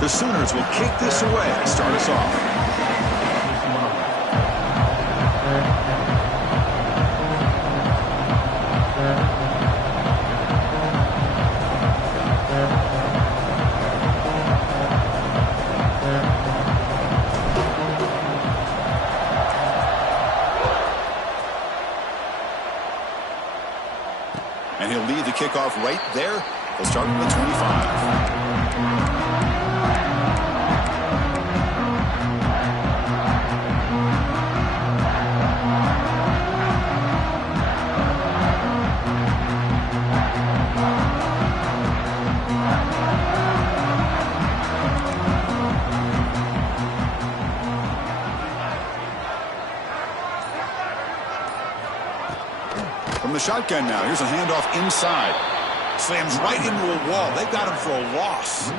The Sooners will kick this away to start us off. And he'll lead the kickoff right there. He'll start from the 25. From the shotgun now, here's a handoff inside. Slams right into a wall. They've got him for a loss.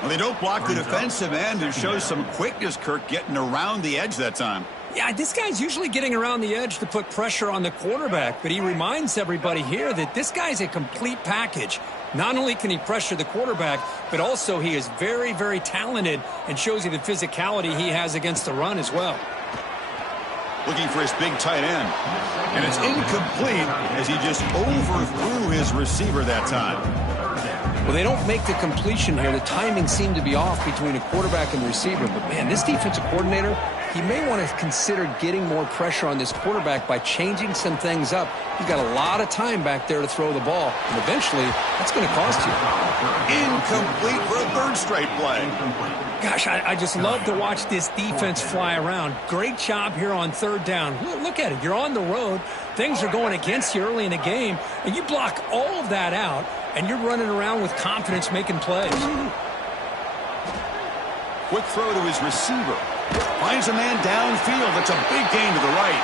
Well, they don't block the defensive end and shows some quickness, Kirk, getting around the edge that time. Yeah, this guy's usually getting around the edge to put pressure on the quarterback, but he reminds everybody here that this guy's a complete package. Not only can he pressure the quarterback, but also he is very, very talented and shows you the physicality he has against the run as well. Looking for his big tight end. And it's incomplete as he just overthrew his receiver that time. Well, they don't make the completion here. The timing seemed to be off between a quarterback and the receiver. But, man, this defensive coordinator, he may want to consider getting more pressure on this quarterback by changing some things up. He's got a lot of time back there to throw the ball. And eventually, that's going to cost you. Incomplete for a third straight play. Gosh, I just love to watch this defense fly around. Great job here on third down. Look at it. You're on the road. Things are going against you early in the game, and you block all of that out, and you're running around with confidence making plays. Quick throw to his receiver. Finds a man downfield. That's a big gain to the right.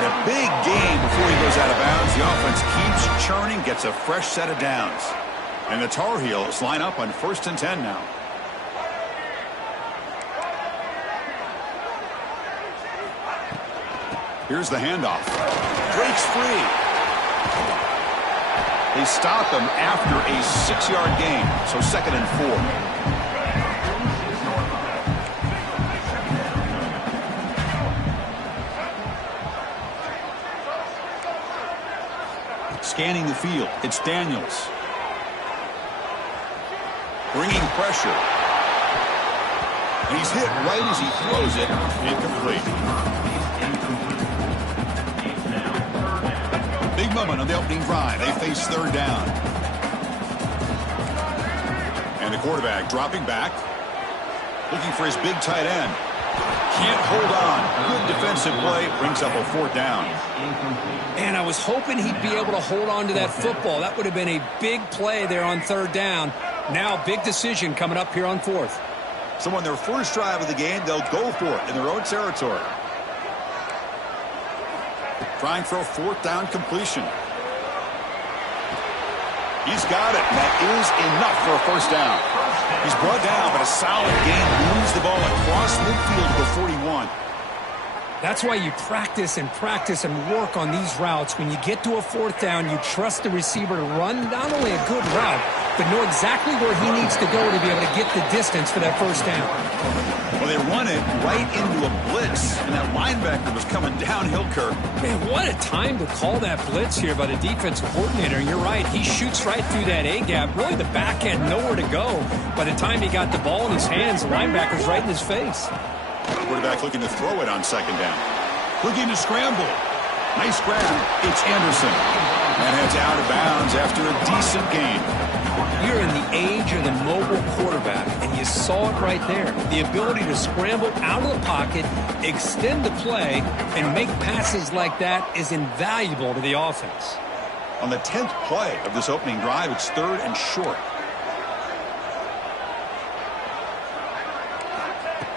And a big gain before he goes out of bounds. The offense keeps churning, gets a fresh set of downs. And the Tar Heels line up on 1st and 10 now. Here's the handoff. Breaks free. They stop him after a 6-yard gain. So 2nd and 4. Scanning the field. It's Daniels. Bringing pressure. And he's hit right as he throws it. Incomplete. Big moment on the opening drive. They face third down. And the quarterback dropping back. Looking for his big tight end. Can't hold on. Good defensive play. Brings up a 4th down. And I was hoping he'd be able to hold on to that football. That would have been a big play there on third down. Now big decision coming up here on 4th. So on their first drive of the game, they'll go for it in their own territory. Trying for a 4th down completion. He's got it. That is enough for a 1st down. He's brought down, but a solid gain. Moves the ball across midfield to the 41. That's why you practice and practice and work on these routes. When you get to a 4th down, you trust the receiver to run not only a good route, but know exactly where he needs to go to be able to get the distance for that 1st down. Well, they run it right into a blitz, and that linebacker was coming downhill, Kirk. Man, what a time to call that blitz here by the defensive coordinator. And you're right, he shoots right through that A-gap. Really, the back had nowhere to go. By the time he got the ball in his hands, the linebacker's right in his face. Quarterback looking to throw it on 2nd down. Looking to scramble. Nice grab. It's Anderson. And heads out of bounds after a decent gain. You're in the age of the mobile quarterback, and you saw it right there. The ability to scramble out of the pocket, extend the play, and make passes like that is invaluable to the offense. On the 10th play of this opening drive, it's 3rd and short.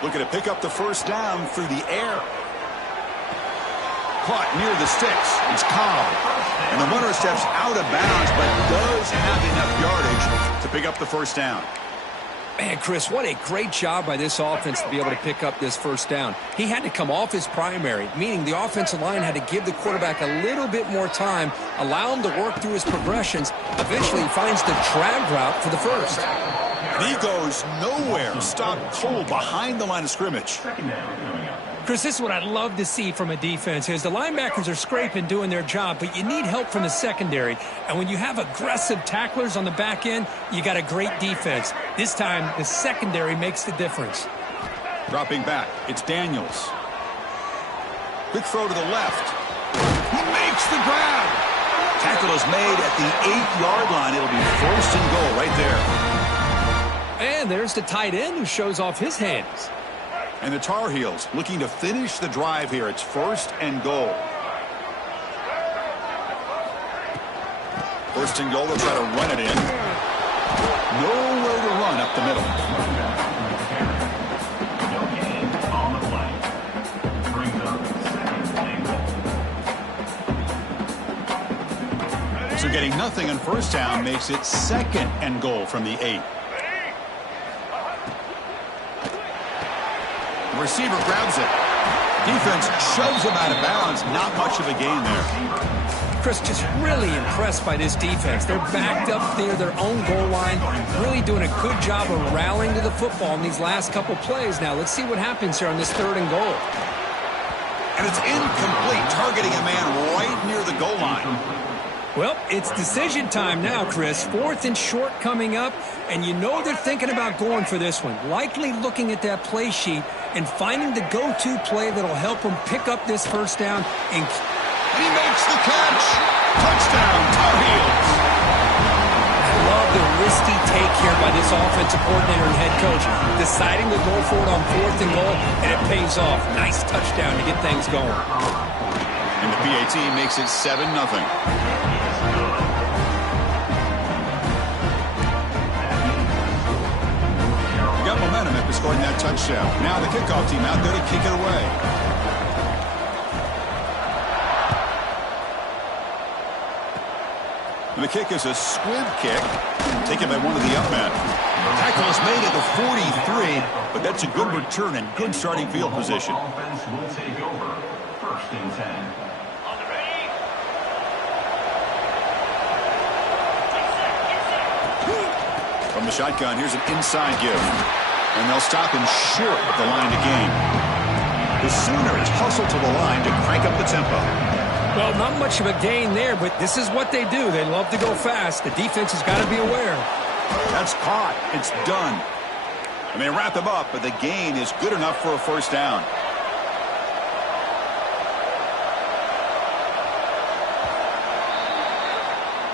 Looking to pick up the 1st down through the air. Caught near the sticks. It's Cobb. And the runner steps out of bounds, but does have enough yardage to pick up the 1st down. Man, Chris, what a great job by this offense to be able to pick up this 1st down. He had to come off his primary, meaning the offensive line had to give the quarterback a little bit more time, allow him to work through his progressions. Eventually, he finds the drag route for the 1st. And he goes nowhere. Stopped cold behind the line of scrimmage. Chris, this is what I'd love to see from a defense is the linebackers are scraping, doing their job, but you need help from the secondary. And when you have aggressive tacklers on the back end, you got a great defense. This time, the secondary makes the difference. Dropping back, it's Daniels. Quick throw to the left. He makes the grab. Tackle is made at the 8-yard line. It'll be 1st and goal right there. And there's the tight end who shows off his hands. And the Tar Heels looking to finish the drive here. It's 1st and goal. 1st and goal. They'll try to run it in. Nowhere to run up the middle. So getting nothing on 1st down makes it 2nd and goal from the 8. The receiver grabs it. Defense shoves him out of bounds. Not much of a gain there. Chris, just really impressed by this defense. They're backed up near their own goal line, really doing a good job of rallying to the football in these last couple plays. Now, let's see what happens here on this 3rd and goal. And it's incomplete, targeting a man right near the goal line. Well, it's decision time now, Chris. 4th and short coming up, and you know they're thinking about going for this one. Likely looking at that play sheet and finding the go-to play that'll help them pick up this 1st down. And he makes the catch. Touchdown, Tar Heels. I love the risky take here by this offensive coordinator and head coach, deciding to go for it on 4th and goal, and it pays off. Nice touchdown to get things going. And the PAT makes it 7-0. Got momentum after scoring that touchdown. Now the kickoff team out there to kick it away. And the kick is a squib kick, taken by one of the up men. Tackle is made at the 43, but that's a good return and good starting field position. Offense will take over. 1st and 10. From the shotgun, here's an inside give. And they'll stop him short of the line to gain. The Sooners hustle to the line to crank up the tempo. Well, not much of a gain there, but this is what they do. They love to go fast. The defense has got to be aware. That's caught. It's done. And they wrap him up, but the gain is good enough for a 1st down.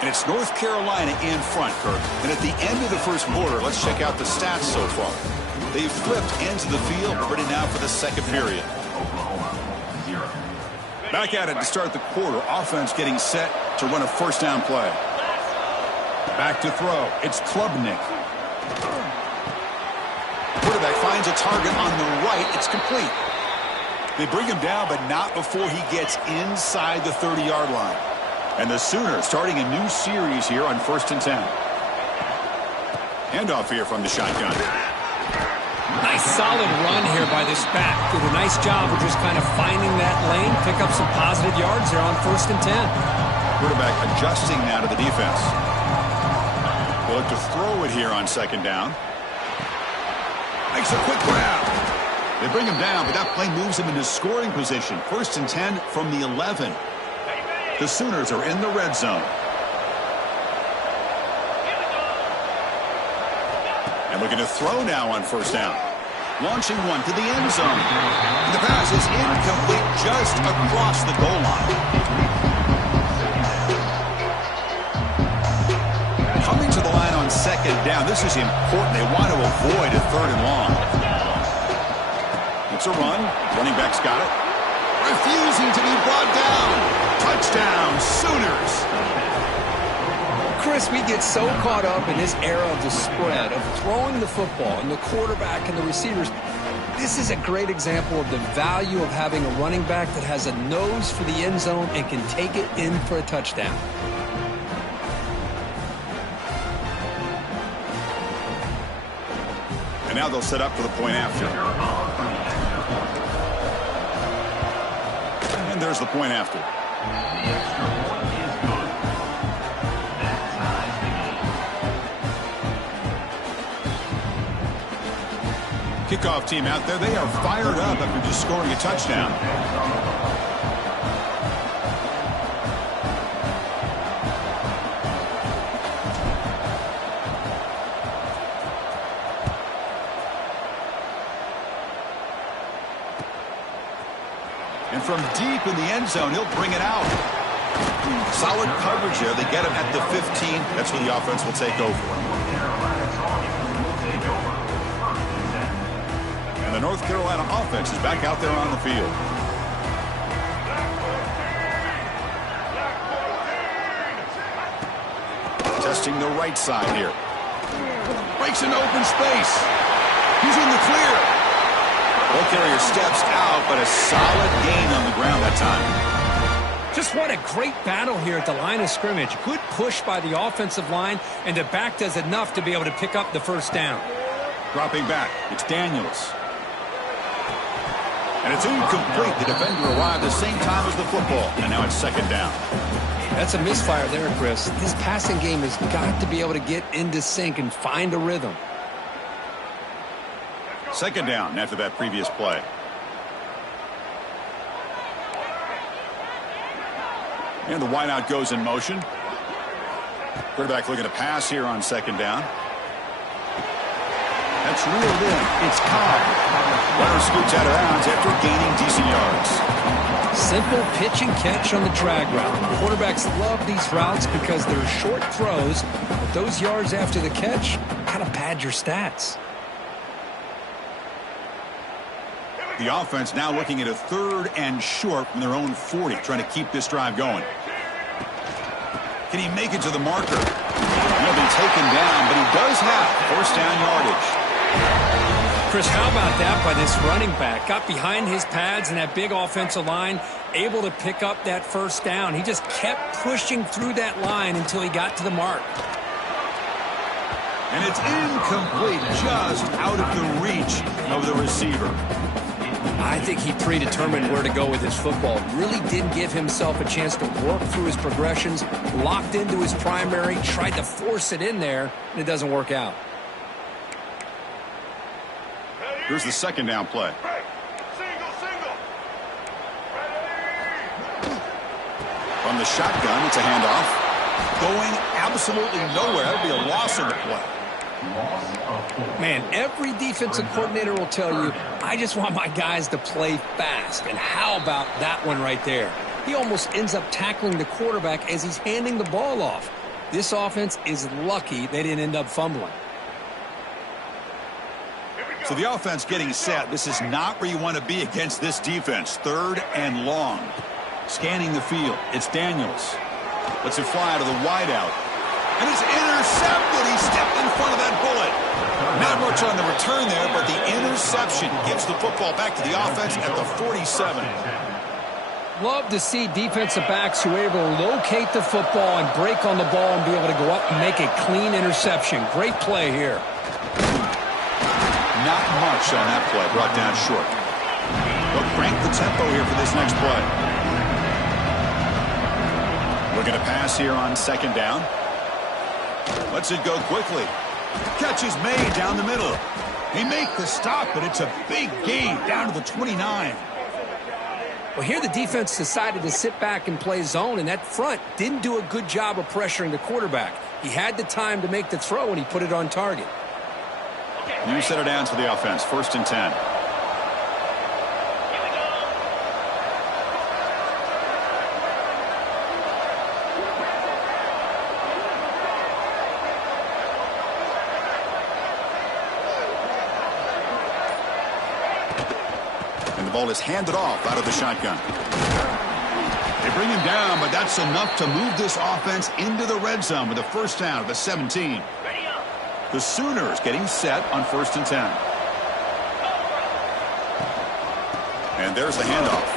And it's North Carolina in front, Kirk. And at the end of the 1st quarter, let's check out the stats so far. They've flipped ends of the field, ready now for the 2nd period. Back at it to start the quarter. Offense getting set to run a 1st down play. Back to throw. It's Klubnik. Quarterback finds a target on the right. It's complete. They bring him down, but not before he gets inside the 30-yard line. And the Sooners starting a new series here on 1st and 10. Handoff here from the shotgun. Nice solid run here by this back. Did a nice job of just kind of finding that lane, pick up some positive yards there on 1st and 10. Quarterback adjusting now to the defense. They'll look to throw it here on 2nd down. Makes a quick grab. They bring him down, but that play moves him into scoring position. 1st and 10 from the 11. The Sooners are in the red zone. And looking to throw now on 1st down. Launching one to the end zone. And the pass is incomplete just across the goal line. Coming to the line on 2nd down. This is important. They want to avoid a 3rd and long. It's a run. Running back's got it. Refusing to be brought down. Touchdown, Sooners. Chris, we get so caught up in this era of the spread, of throwing the football, and the quarterback and the receivers. This is a great example of the value of having a running back that has a nose for the end zone and can take it in for a touchdown. And now they'll set up for the point after. And there's the point after. Kickoff team out there, they are fired up after just scoring a touchdown. And from deep in the end zone, he'll bring it out. Solid coverage there. They get him at the 15. That's where the offense will take over. And the North Carolina offense is back out there on the field. Testing the right side here. Breaks an open space. He's in the clear. Ball carrier steps out, but a solid gain on the ground that time. Just what a great battle here at the line of scrimmage. Good push by the offensive line, and the back does enough to be able to pick up the first down. Dropping back, it's Daniels. And it's incomplete. The defender arrived the same time as the football, and now it's second down. That's a misfire there, Chris. This passing game has got to be able to get into sync and find a rhythm. Second down after that previous play. And the wideout goes in motion. Quarterback looking to pass here on second down. That's reeled in. It's Cobb. Runner scoots out of bounds after gaining decent yards. Simple pitch and catch on the drag route. Quarterbacks love these routes because they're short throws, but those yards after the catch kind of pad your stats. The offense now looking at a 3rd and short from their own 40, trying to keep this drive going. Can he make it to the marker? He'll be taken down, but he does have first down yardage. Chris, how about that by this running back? Got behind his pads and that big offensive line, able to pick up that first down. He just kept pushing through that line until he got to the mark. And it's incomplete, just out of the reach of the receiver. I think he predetermined where to go with his football. Really didn't give himself a chance to work through his progressions, locked into his primary, tried to force it in there, and it doesn't work out. Here's the second down play. From the shotgun, it's a handoff. Going absolutely nowhere. That would be a loss of the play. Man, every defensive coordinator will tell you, I just want my guys to play fast. And how about that one right there? He almost ends up tackling the quarterback as he's handing the ball off. This offense is lucky they didn't end up fumbling. So the offense getting set. This is not where you want to be against this defense. 3rd and long. Scanning the field. It's Daniels. Lets it fly out of the wideout. And it's intercepted. He stepped in front of that bullet. Not much on the return there, but the interception gives the football back to the offense at the 47. Love to see defensive backs who are able to locate the football and break on the ball and be able to go up and make a clean interception. Great play here. Not much on that play. Brought down short. They'll crank the tempo here for this next play. Looking to pass here on second down. Lets it go quickly. Catch is made down the middle. They make the stop, but it's a big gain down to the 29. Well, here the defense decided to sit back and play zone, and that front didn't do a good job of pressuring the quarterback. He had the time to make the throw, and he put it on target. New set of downs for the offense. 1st and 10. And the ball is handed off out of the shotgun. They bring him down, but that's enough to move this offense into the red zone with a first down at the 17. The Sooners getting set on 1st and 10. And there's the handoff.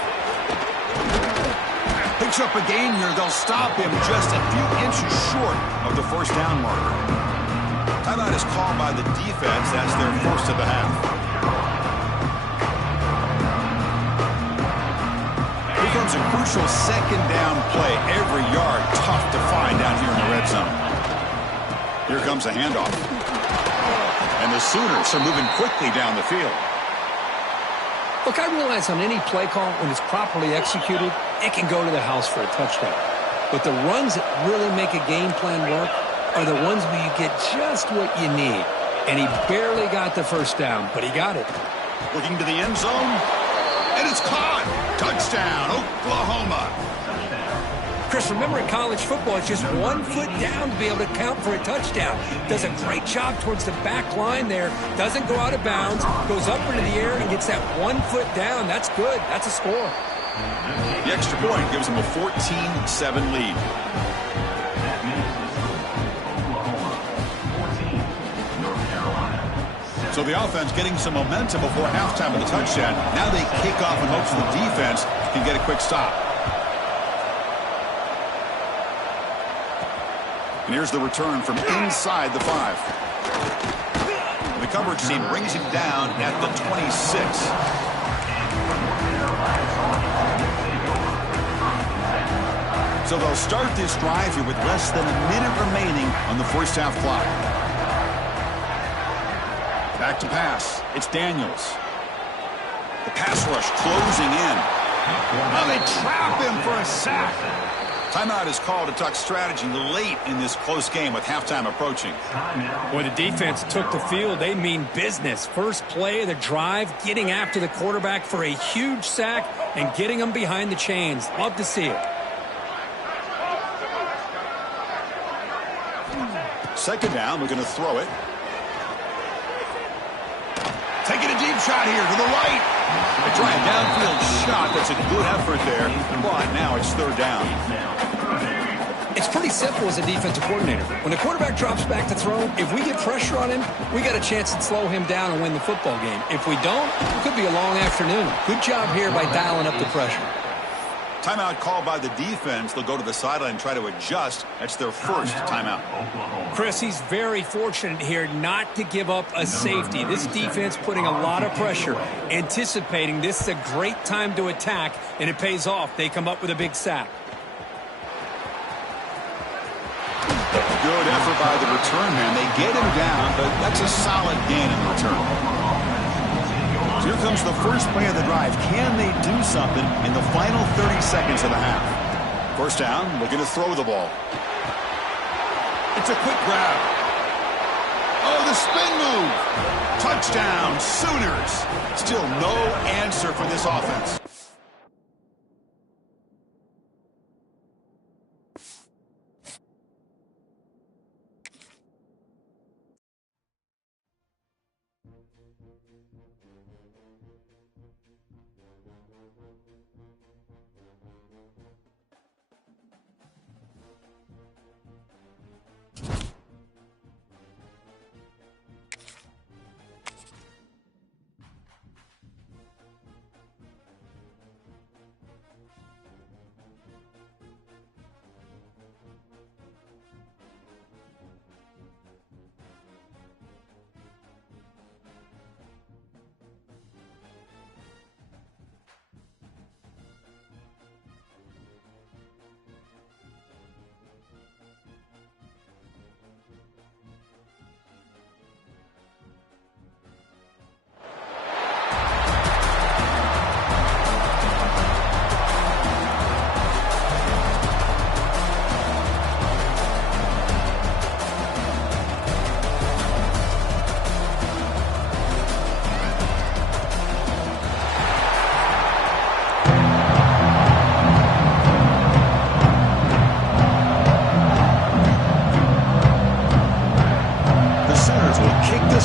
Picks up a gain here. They'll stop him just a few inches short of the first down marker. Timeout is called by the defense. That's their first of the half. Here comes a crucial second down play. Every yard tough to find down here in the red zone. Here comes a handoff. And the Sooners are moving quickly down the field. Look, I realize on any play call, when it's properly executed, it can go to the house for a touchdown. But the runs that really make a game plan work are the ones where you get just what you need. And he barely got the first down, but he got it. Looking to the end zone. And it's caught. Touchdown, Oklahoma. Chris, remember in college football, it's just 1 foot down to be able to count for a touchdown. Does a great job towards the back line there. Doesn't go out of bounds. Goes up into the air and gets that 1 foot down. That's good. That's a score. The extra point gives them a 14-7 lead. So the offense getting some momentum before halftime with a touchdown. Now they kick off in hopes the defense can get a quick stop. And here's the return from inside the 5. The coverage team brings him down at the 26. So they'll start this drive here with less than a minute remaining on the first half clock. Back to pass. It's Daniels. The pass rush closing in. Now they trap him for a sack. Timeout is called to talk strategy late in this close game with halftime approaching. Boy, the defense took the field. They mean business. First play of the drive, getting after the quarterback for a huge sack and getting him behind the chains. Love to see it. Second down, we're going to throw it. Taking a deep shot here to the right. They try a downfield shot. That's a good effort there. But now it's third down. It's pretty simple as a defensive coordinator. When the quarterback drops back to throw, if we get pressure on him, we got a chance to slow him down and win the football game. If we don't, it could be a long afternoon. Good job here by dialing up the pressure. Timeout called by the defense. They'll go to the sideline and try to adjust. That's their first timeout. Chris, he's very fortunate here not to give up a safety. This defense putting a lot of pressure, anticipating this is a great time to attack, and it pays off. They come up with a big sack. Good effort by the return man. They get him down, but that's a solid gain in return. So here comes the first play of the drive. Can they do something in the final 30 seconds of the half? First down, looking to throw the ball. It's a quick grab. Oh, the spin move. Touchdown, Sooners. Still no answer for this offense.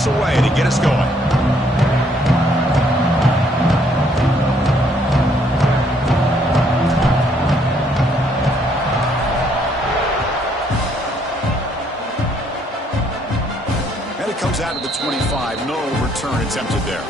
Away to get us going. And it comes out to the 25. No return attempted there.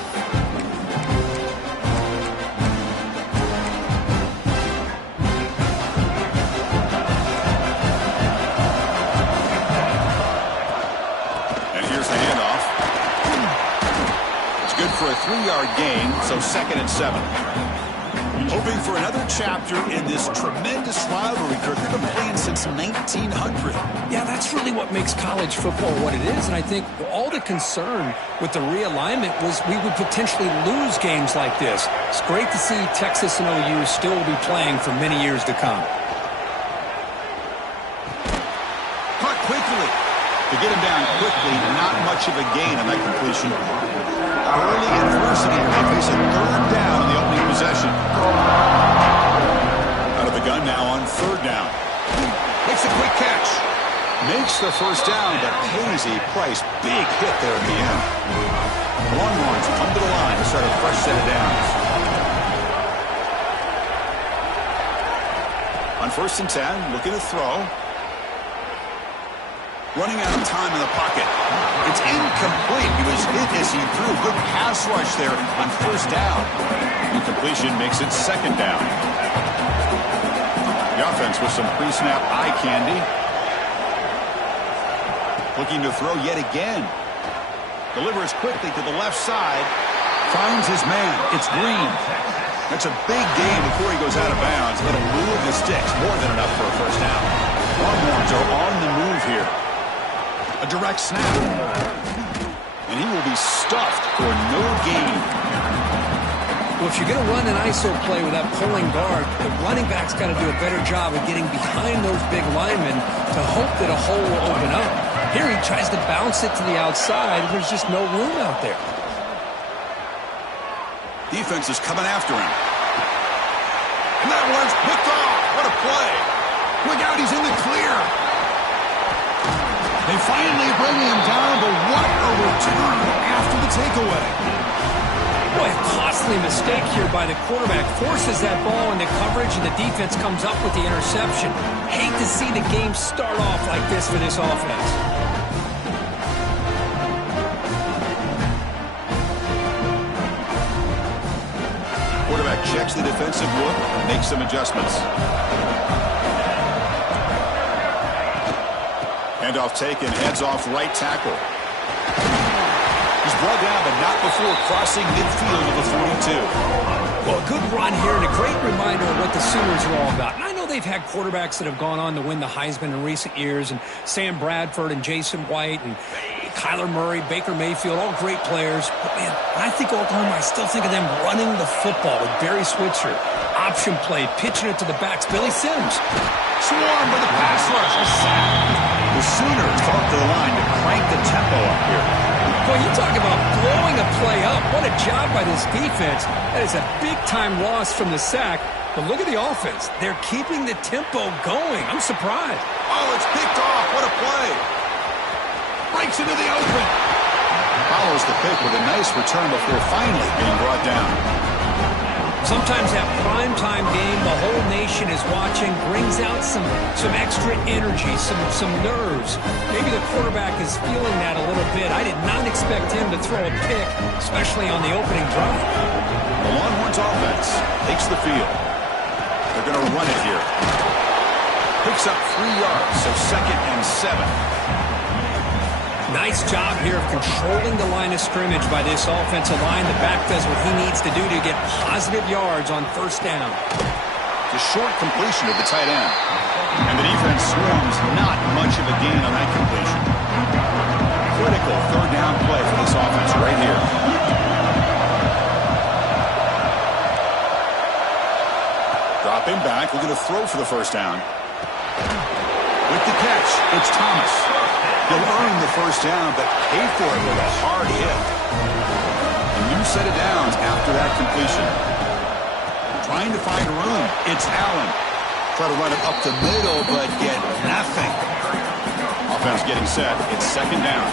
For a 3-yard gain, so 2nd and 7. Hoping for another chapter in this tremendous rivalry, Kirk. They've been playing since 1900. Yeah, that's really what makes college football what it is. And I think all the concern with the realignment was we would potentially lose games like this. It's great to see Texas and OU still be playing for many years to come. Caught quickly. To get him down quickly, not much of a gain on that completion. Early adversity. They face a third down in the opening possession. Out of the gun now on third down. Makes a quick catch. Makes the first down, but pays a price. Big hit there at the end. Longhorns come to the line to start a fresh set of downs. On 1st and 10, looking to throw. Running out of time in the pocket. It's incomplete. He was hit as he threw. Good pass rush there on 1st down. Incompletion makes it 2nd down. The offense with some pre-snap eye candy. Looking to throw yet again. Delivers quickly to the left side. Finds his man. It's Green. That's a big gain before he goes out of bounds. It'll move the sticks. More than enough for a 1st down. Longhorns are on the move here. A direct snap. And he will be stuffed for no gain. Well, if you're going to run an ISO play with that pulling guard, the running back's got to do a better job of getting behind those big linemen to hope that a hole will open up. Here he tries to bounce it to the outside, and there's just no room out there. Defense is coming after him. And that one's picked off. What a play. Look out, he's in the clear. They finally bring him down, but what a return after the takeaway. Boy, a costly mistake here by the quarterback. Forces that ball into coverage, and the defense comes up with the interception. Hate to see the game start off like this for this offense. Quarterback checks the defensive look, makes some adjustments. Handoff taken, heads off right tackle. He's brought down, but not before crossing midfield of the 42. Well, a good run here and a great reminder of what the Sooners are all about. And I know they've had quarterbacks that have gone on to win the Heisman in recent years, and Sam Bradford and Jason White and Kyler Murray, Baker Mayfield, all great players. But, man, when I think Oklahoma, I still think of them running the football with Barry Switzer. Option play, pitching it to the backs. Billy Sims. Swarm with a pass rush. A sack. The Sooners come up to the line to crank the tempo up here. Boy, you talk about blowing a play up. What a job by this defense. That is a big-time loss from the sack. But look at the offense. They're keeping the tempo going. I'm surprised. Oh, it's picked off. What a play. Breaks into the open. Follows the pick with a nice return before finally being brought down. Sometimes that primetime game, the whole nation is watching, brings out some extra energy, some nerves. Maybe the quarterback is feeling that a little bit. I did not expect him to throw a pick, especially on the opening drive. The Longhorns offense takes the field. They're going to run it here. Picks up 3 yards, so 2nd and 7. Nice job here of controlling the line of scrimmage by this offensive line. The back does what he needs to do to get positive yards on 1st down. The short completion of the tight end. And the defense swarms, not much of a gain on that completion. Critical 3rd down play for this offense right here. Dropping back, looking to throw for the 1st down. With the catch, it's Thomas. He'll earn the 1st down, but pay for it with a hard hit. A new set of downs after that completion. Trying to find room. It's Allen. Try to run it up the middle, but get nothing. Offense getting set. It's 2nd down.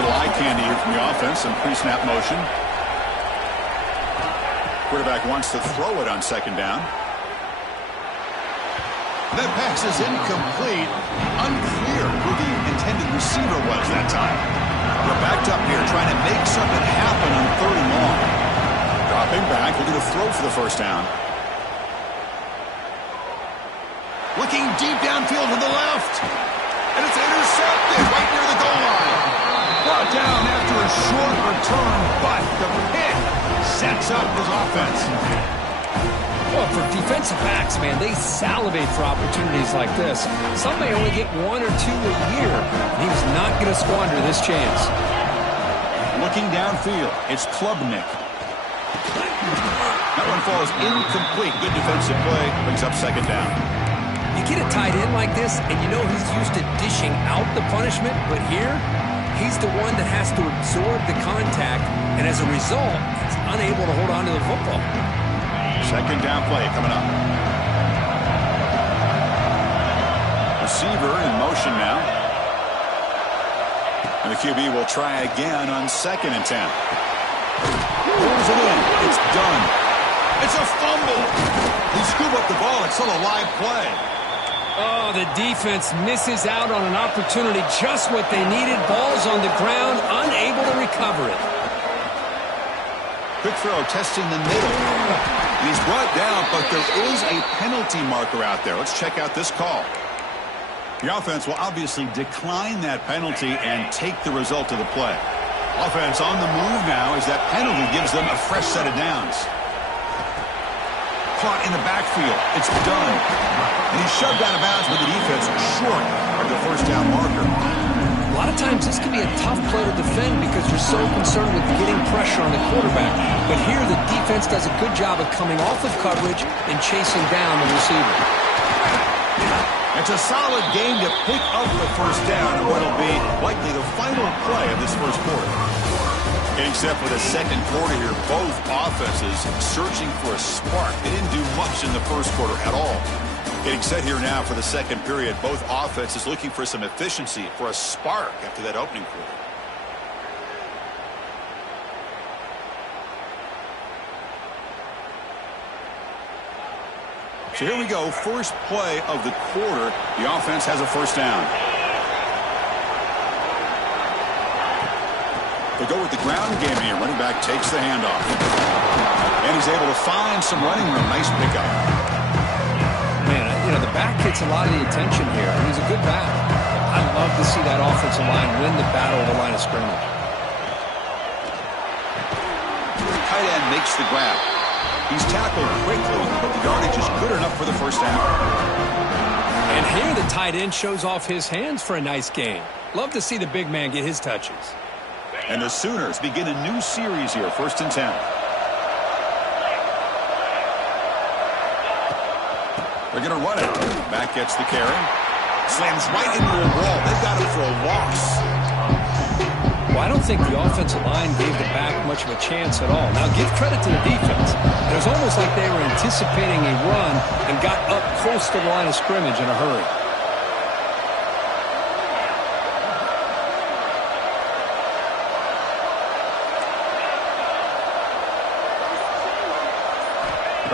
Little eye candy here from the offense and pre-snap motion. Quarterback wants to throw it on 2nd down. That pass is incomplete. Unclear who the intended receiver was that time. They're backed up here trying to make something happen on 3rd and long. Dropping back, looking to throw for the 1st down. Looking deep downfield to the left. And it's intercepted right near the goal line. Brought down after a short return, but the pick sets up his offense. Well, for defensive backs, man, they salivate for opportunities like this. Some may only get 1 or 2 a year, and he was not going to squander this chance. Looking downfield, it's Klubnik. That one falls incomplete. Good defensive play. Brings up second down. You get a tight end like this, and you know he's used to dishing out the punishment, but here, he's the one that has to absorb the contact, and as a result, he's unable to hold on to the football. Second down play coming up. Receiver in motion now. And the QB will try again on 2nd and 10. Pulls it in. It's done. It's a fumble. He scooped up the ball. It's still a live play. Oh, the defense misses out on an opportunity. Just what they needed. Ball's on the ground, unable to recover it. Quick throw, testing the middle. He's brought down, but there is a penalty marker out there. Let's check out this call. The offense will obviously decline that penalty and take the result of the play. Offense on the move now as that penalty gives them a fresh set of downs. Caught in the backfield. It's done. And he's shoved out of bounds with the defense short of the first down marker. A lot of times this can be a tough play to defend because you're so concerned with getting pressure on the quarterback. But here the defense does a good job of coming off of coverage and chasing down the receiver. It's a solid game to pick up the first down in what will be likely the final play of this first quarter. Getting set for the second quarter here, both offenses searching for a spark. They didn't do much in the first quarter at all. Getting set here now for the second period. Both offenses looking for some efficiency, for a spark after that opening quarter. So here we go. First play of the quarter. The offense has a first down. They go with the ground game here. Running back takes the handoff. And he's able to find some running room. Nice pickup. Man, you know, the back gets a lot of the attention here. He's a good back. I love to see that offensive line win the battle of the line of scrimmage. The tight end makes the grab. He's tackled quickly, but the yardage is good enough for the first down. And here the tight end shows off his hands for a nice gain. Love to see the big man get his touches. And the Sooners begin a new series here, 1st and 10. They're going to run it. Back gets the carry. Slams right into a wall. They've got him for a loss. Well, I don't think the offensive line gave the back much of a chance at all. Now, give credit to the defense. It was almost like they were anticipating a run and got up close to the line of scrimmage in a hurry.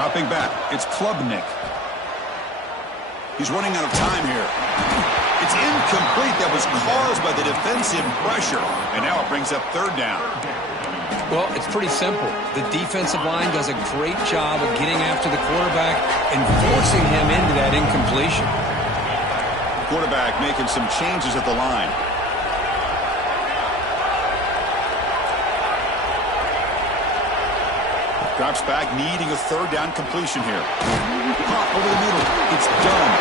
Dropping back, it's Klubnik. He's running out of time here. It's incomplete. That was caused by the defensive pressure. And now it brings up 3rd down. Well, it's pretty simple. The defensive line does a great job of getting after the quarterback and forcing him into that incompletion. Quarterback making some changes at the line. Drops back, needing a 3rd down completion here. Pop over the middle. It's done.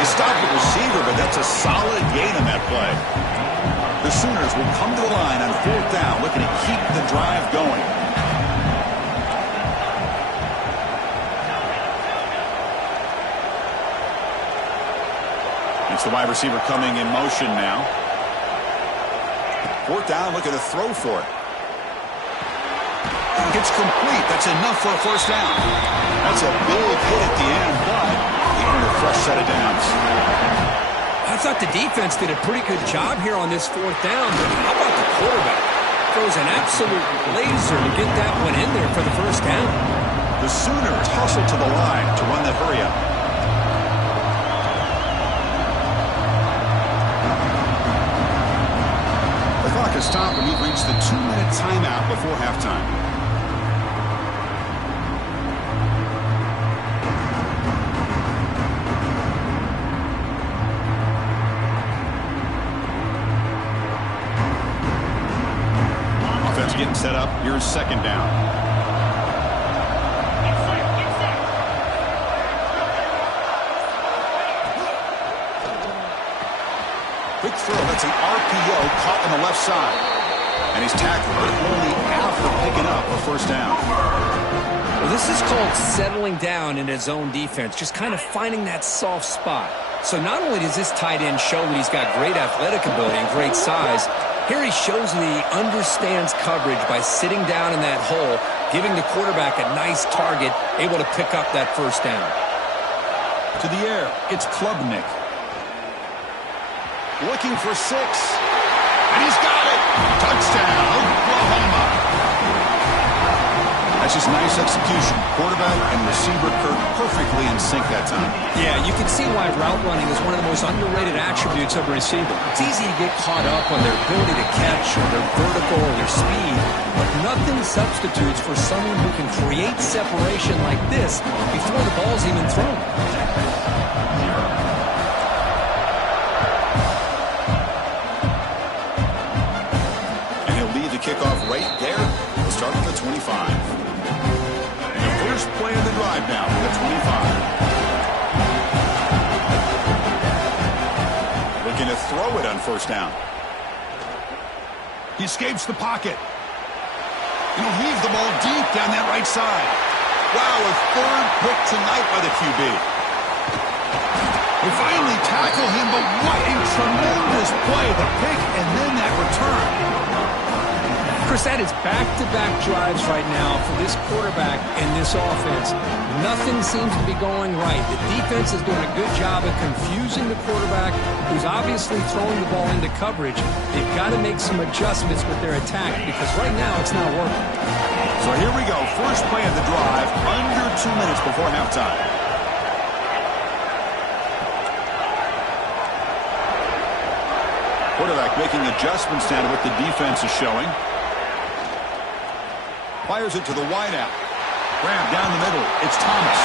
He stopped the receiver, but that's a solid gain on that play. The Sooners will come to the line on 4th down, looking to keep the drive going. It's the wide receiver coming in motion now. 4th down, looking to throw for it. It's complete. That's enough for a first down. That's a big hit at the end, but even a fresh set of downs. I thought the defense did a pretty good job here on this 4th down, but how about the quarterback? Throws an absolute laser to get that one in there for the first down. The Sooners hustle to the line to run that hurry up. The clock has stopped and we've reached the 2-minute timeout before halftime. Getting set up. Here's 2nd down. throw. That's an RPO caught on the left side. And he's tackled, but only after picking up a first down. Well, this is called settling down in his own defense, just kind of finding that soft spot. So not only does this tight end show that he's got great athletic ability and great size, here he shows that he understands coverage by sitting down in that hole, giving the quarterback a nice target, able to pick up that first down. To the air, it's Klubnik. Looking for 6. And he's got it! Touchdown, Oklahoma! That's just nice execution. Quarterback and receiver Kirk perfectly in sync that time. Yeah, you can see why route running is one of the most underrated attributes of a receiver. It's easy to get caught up on their ability to catch or their vertical or their speed, but nothing substitutes for someone who can create separation like this before the ball's even thrown. And he'll lead the kickoff right there. We'll start at the 25. First play of the drive now for the 25. Looking to throw it on first down. He escapes the pocket. And he'll heave the ball deep down that right side. Wow, a third pick tonight by the QB. They finally tackle him, but what a tremendous play. The pick and then that return. Chris, that is back-to-back drives right now for this quarterback and this offense. Nothing seems to be going right. The defense is doing a good job of confusing the quarterback, who's obviously throwing the ball into coverage. They've got to make some adjustments with their attack because right now it's not working. So here we go. First play of the drive, under 2 minutes before halftime. Quarterback making adjustments now to what the defense is showing. Fires it to the wideout. Grab down the middle. It's Thomas.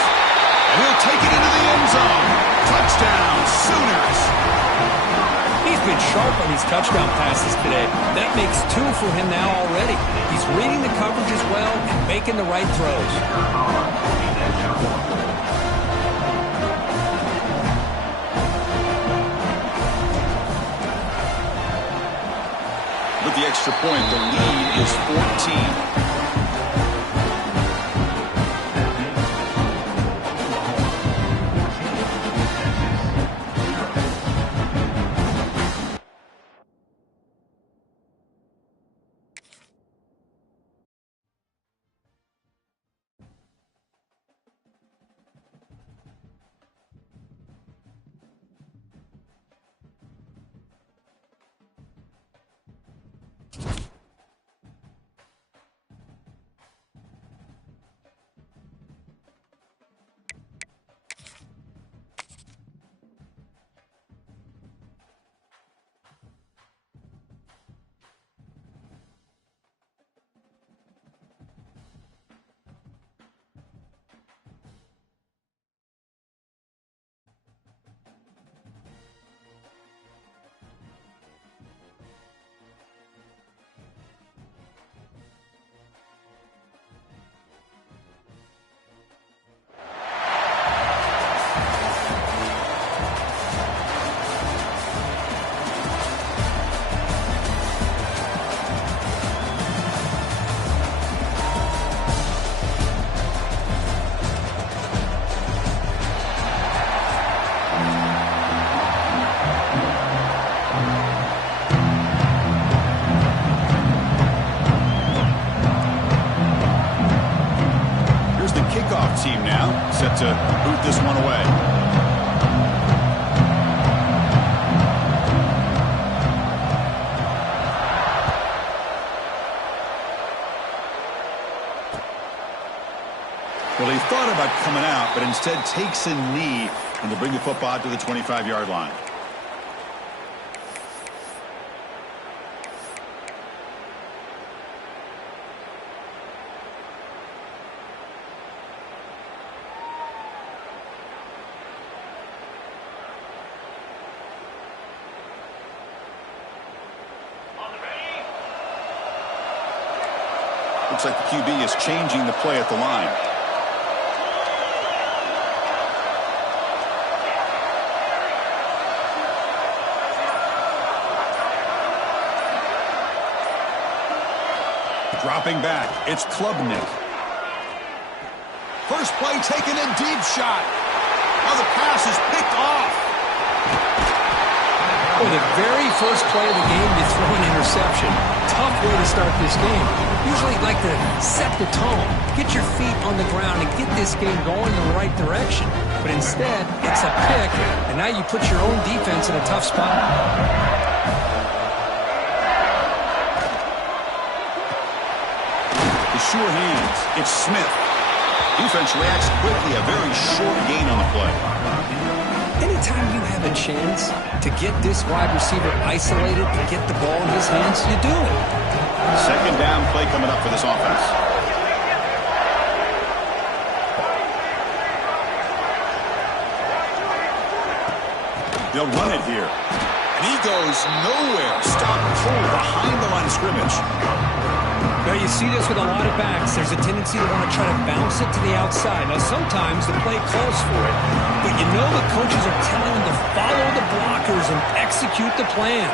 And he'll take it into the end zone. Touchdown, Sooners. He's been sharp on these touchdown passes today. That makes 2 for him now already. He's reading the coverage as well and making the right throws. With the extra point, the lead is 14. Team now set to boot this one away. Well, he thought about coming out, but instead takes a knee and to bring the football to the 25-yard line. Looks like the QB is changing the play at the line. Dropping back, it's Klubnik. First play taken a deep shot. Now the pass is picked off. For the very first play of the game, you throw an interception. Tough way to start this game. Usually you'd like to set the tone, get your feet on the ground, and get this game going in the right direction. But instead, it's a pick, and now you put your own defense in a tough spot. The sure hands. It's Smith. Defense reacts quickly. A very short gain on the play. Anytime you have a chance to get this wide receiver isolated, to get the ball in his hands, you do it. Second down play coming up for this offense. They'll run it here. And he goes nowhere. Stop cold behind the line of scrimmage. Now, you see this with a lot of backs. There's a tendency to want to try to bounce it to the outside. Now, sometimes the play calls for it, but you know the coaches are telling them to follow the blockers and execute the plan.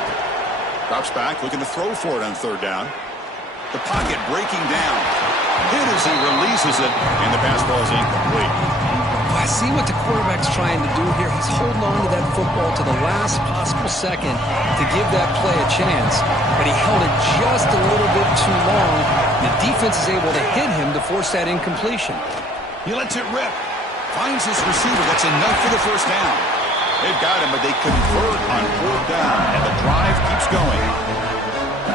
Drops back, looking to throw for it on third down. The pocket breaking down. Hit as he releases it, and the pass ball is incomplete. I see what the quarterback's trying to do here. He's holding on to that football to the last possible second to give that play a chance, but he held it just a little bit too long. The defense is able to hit him to force that incompletion. He lets it rip. Finds his receiver. That's enough for the first down. They've got him, but they convert on fourth down, and the drive keeps going.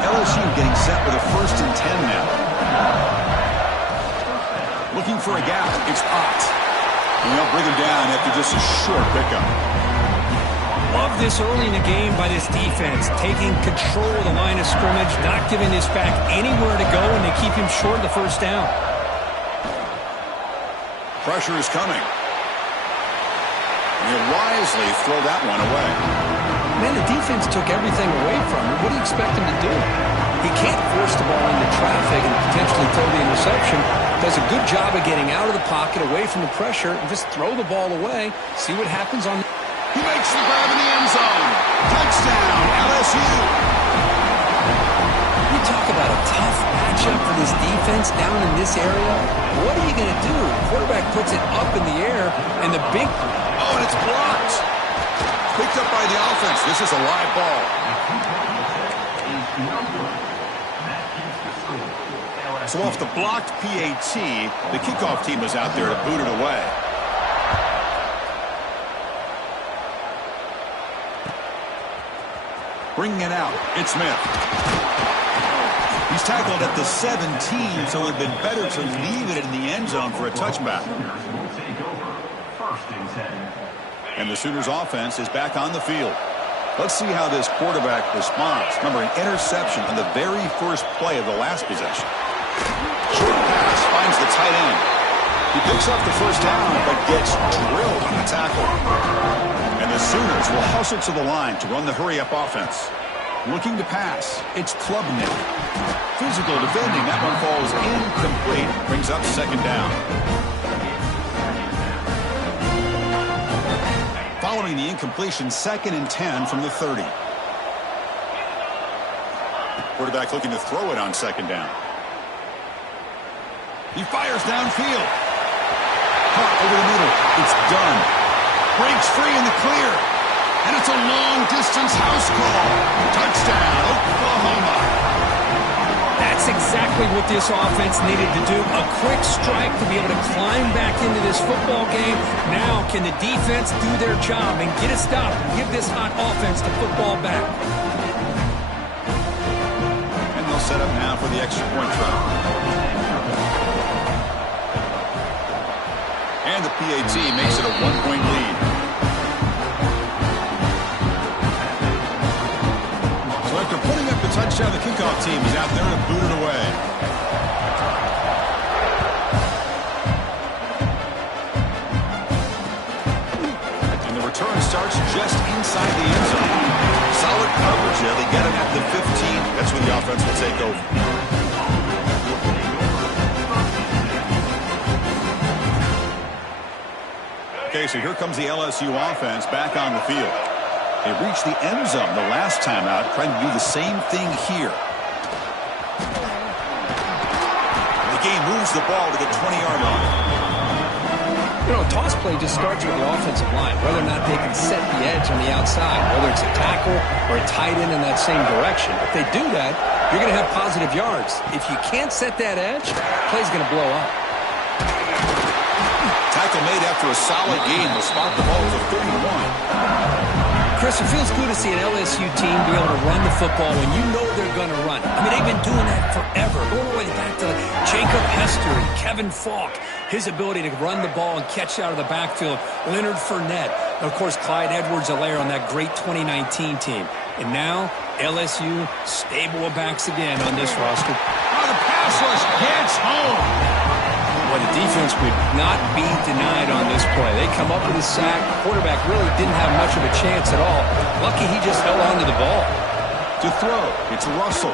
LSU getting set with a 1st and 10 now. Looking for a gap. It's Ott. And they'll bring him down after just a short pickup. Love this early in the game by this defense, taking control of the line of scrimmage, not giving this back anywhere to go, and they keep him short of the first down. Pressure is coming. And he'll wisely throw that one away. Man, the defense took everything away from him. What do you expect him to do? He can't force the ball into traffic and potentially throw the interception. Does a good job of getting out of the pocket, away from the pressure, and just throw the ball away. See what happens on. He makes the grab in the end zone. Touchdown, LSU. You talk about a tough matchup for this defense down in this area. What are you going to do? Quarterback puts it up in the air, and the big. Oh, and it's blocked. Picked up by the offense. This is a live ball. So off the blocked PAT, the kickoff team is out there to boot it away. Bringing it out, it's Smith. He's tackled at the 17, so it would have been better to leave it in the end zone for a touchback. And the Sooners offense is back on the field. Let's see how this quarterback responds. Remember, an interception on the very first play of the last possession. Short pass finds the tight end. He picks up the first down, but gets drilled on the tackle. And the Sooners will hustle to the line to run the hurry-up offense. Looking to pass, it's Klubnik. Physical defending, that one falls incomplete, brings up second down. Following the incompletion, 2nd and 10 from the 30. Quarterback looking to throw it on second down. He fires downfield. Caught over the middle. It's done. Breaks free in the clear. And it's a long-distance house call. Touchdown, Oklahoma. That's exactly what this offense needed to do. A quick strike to be able to climb back into this football game. Now can the defense do their job and get a stop and give this hot offense the football back. And they'll set up now for the extra point try. And the PAT makes it a 1-point lead. So after putting up the touchdown, the kickoff team is out there to boot it away. And the return starts just inside the end zone. Solid coverage there. They get him at the 15. That's when the offense will take over. Okay, so here comes the LSU offense back on the field. They reached the end zone the last time out, trying to do the same thing here. The game moves the ball to the 20-yard line. You know, toss play just starts with the offensive line, whether or not they can set the edge on the outside, whether it's a tackle or a tight end in that same direction. If they do that, you're going to have positive yards. If you can't set that edge, play's going to blow up. Tackle made after a solid gain will spot the ball to 31. Chris, it feels good to see an LSU team be able to run the football when you know they're going to run it. I mean, they've been doing that forever, going all the way back to Jacob Hester and Kevin Falk. His ability to run the ball and catch out of the backfield. Leonard Fournette. And, of course, Clyde Edwards-Helaire on that great 2019 team. And now, LSU stable of backs again on this roster. Oh, the pass rush gets home. Well, the defense would not be denied on this play. They come up with a sack. The quarterback really didn't have much of a chance at all. Lucky he just held on to the ball. To throw, it's Russell.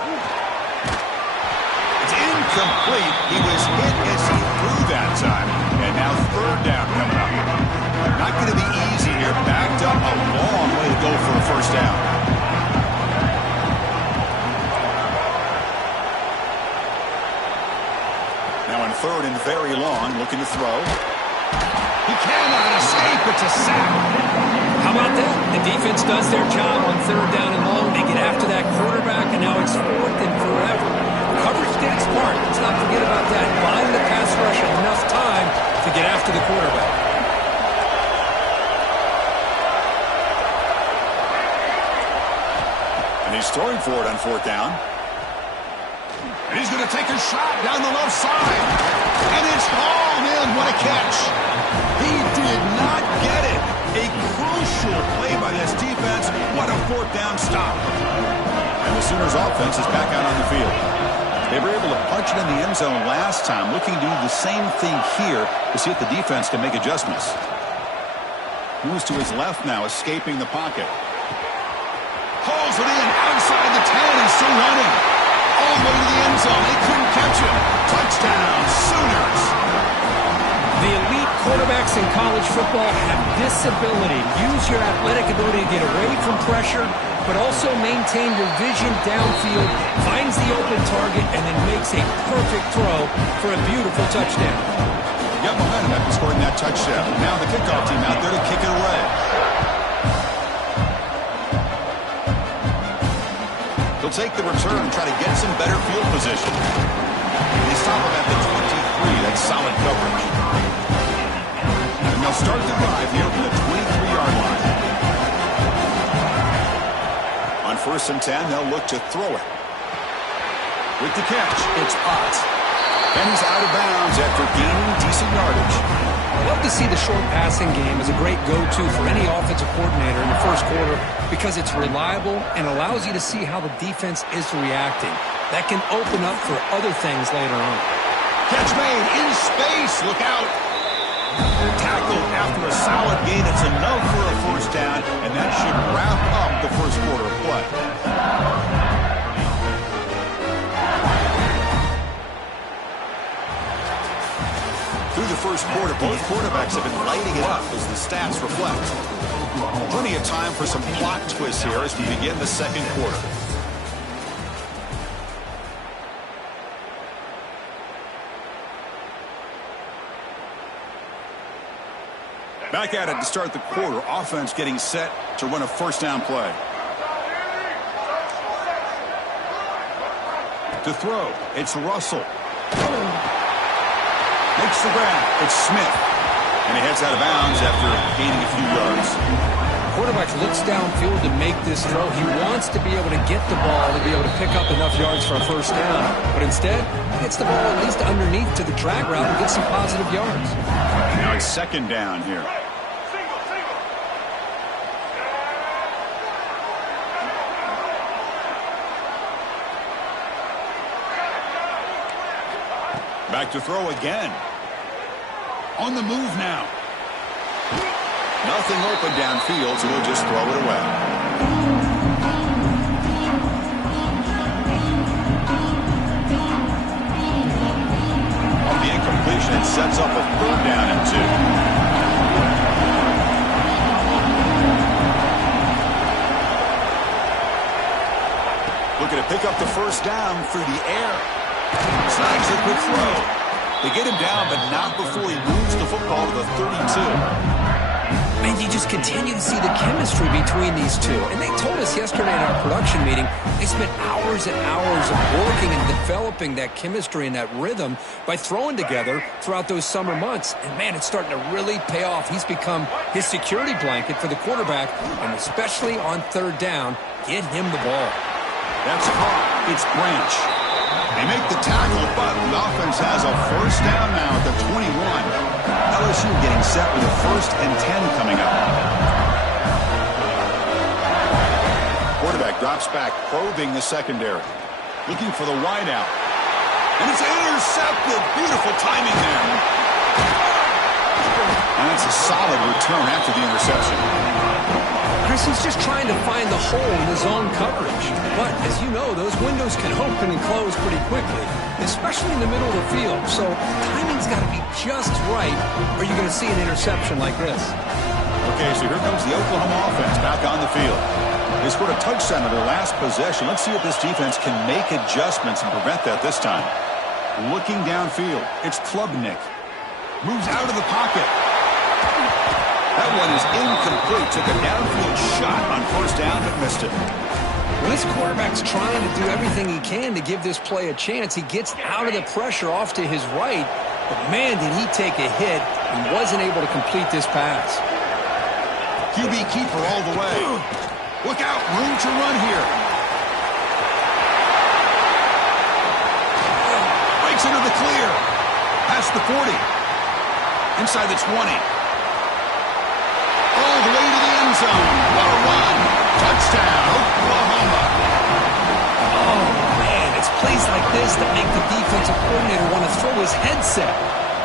It's incomplete. He was hit as he threw that time. And now third down coming up. Not going to be easy here. Backed up a long way to go for a first down. Third and very long, looking to throw. He cannot escape. It's a sack. How about that? The defense does their job on third down and long. They get after that quarterback, and now it's fourth and forever. Coverage did its part. Let's not forget about that. Buying the pass rush enough time to get after the quarterback. And he's throwing for it on fourth down. And he's going to take a shot down the left side. And it's hauled in. What a catch. He did not get it. A crucial play by this defense. What a fourth down stop. And the Sooners offense is back out on the field. They were able to punch it in the end zone last time. Looking to do the same thing here to see if the defense can make adjustments. Moves to his left now, escaping the pocket. Pulls it in outside the 10. He's still running. All the way to the end zone. They couldn't catch him. Touchdown, Sooners. The elite quarterbacks in college football have this ability to use your athletic ability to get away from pressure, but also maintain your vision downfield, finds the open target, and then makes a perfect throw for a beautiful touchdown. Got momentum after scoring that touchdown. Now the kickoff team out there to kick it away. He'll take the return and try to get some better field position. They stop him at the 23. That's solid coverage. And they'll start the drive here from the 23-yard line. On first and 10, they'll look to throw it. With the catch, it's Potts. And he's out of bounds after gaining decent yardage. I love to see the short passing game as a great go-to for any offensive coordinator in the first quarter because it's reliable and allows you to see how the defense is reacting. That can open up for other things later on. Catch made in space. Look out. Tackled after a solid gain. It's enough for a first down, and that should wrap up the first quarter of play. Through the first quarter, both quarterbacks have been lighting it up as the stats reflect. Plenty of time for some plot twists here as we begin the second quarter. Back at it to start the quarter. Offense getting set to run a first down play. To throw, it's Russell. Makes the grab. It's Smith. And he heads out of bounds after gaining a few yards. Quarterback looks downfield to make this throw. He wants to be able to get the ball to be able to pick up enough yards for a first down. But instead, he gets the ball at least underneath to the drag route and gets some positive yards. Now it's second down here. Back to throw again. On the move now. Nothing open downfield, so he'll just throw it away. On the incompletion, it sets up a third down and 2. Looking to pick up the first down through the air. Snags a quick throw. They get him down, but not before he moves the football to the 32. Man, you just continue to see the chemistry between these two. And they told us yesterday in our production meeting, they spent hours and hours of working and developing that chemistry and that rhythm by throwing together throughout those summer months. And, man, it's starting to really pay off. He's become his security blanket for the quarterback, and especially on third down, get him the ball. That's caught. It's Branch. They make the tackle, but the offense has a first down now at the 21. LSU getting set with a 1st and 10 coming up. Quarterback drops back, probing the secondary. Looking for the wideout. And it's intercepted. Beautiful timing there. And it's a solid return after the interception. Chris, he's just trying to find the hole in the zone coverage. But, as you know, those windows can open and close pretty quickly, especially in the middle of the field. So timing's got to be just right, or you're going to see an interception like this. Okay, so here comes the Oklahoma offense back on the field. They scored a touchdown on their last possession. Let's see if this defense can make adjustments and prevent that this time. Looking downfield, it's Klubnik. Moves out of the pocket. That one is incomplete. Took a downfield shot on first down, but missed it. When this quarterback's trying to do everything he can to give this play a chance, he gets out of the pressure off to his right. But, man, did he take a hit and wasn't able to complete this pass. QB keeper all the way. Look out, room to run here. Breaks into the clear. Past the 40. Inside the 20. All the way to the end zone. What a run. Touchdown, Oklahoma. Oh, man, it's plays like this that make the defensive coordinator want to throw his headset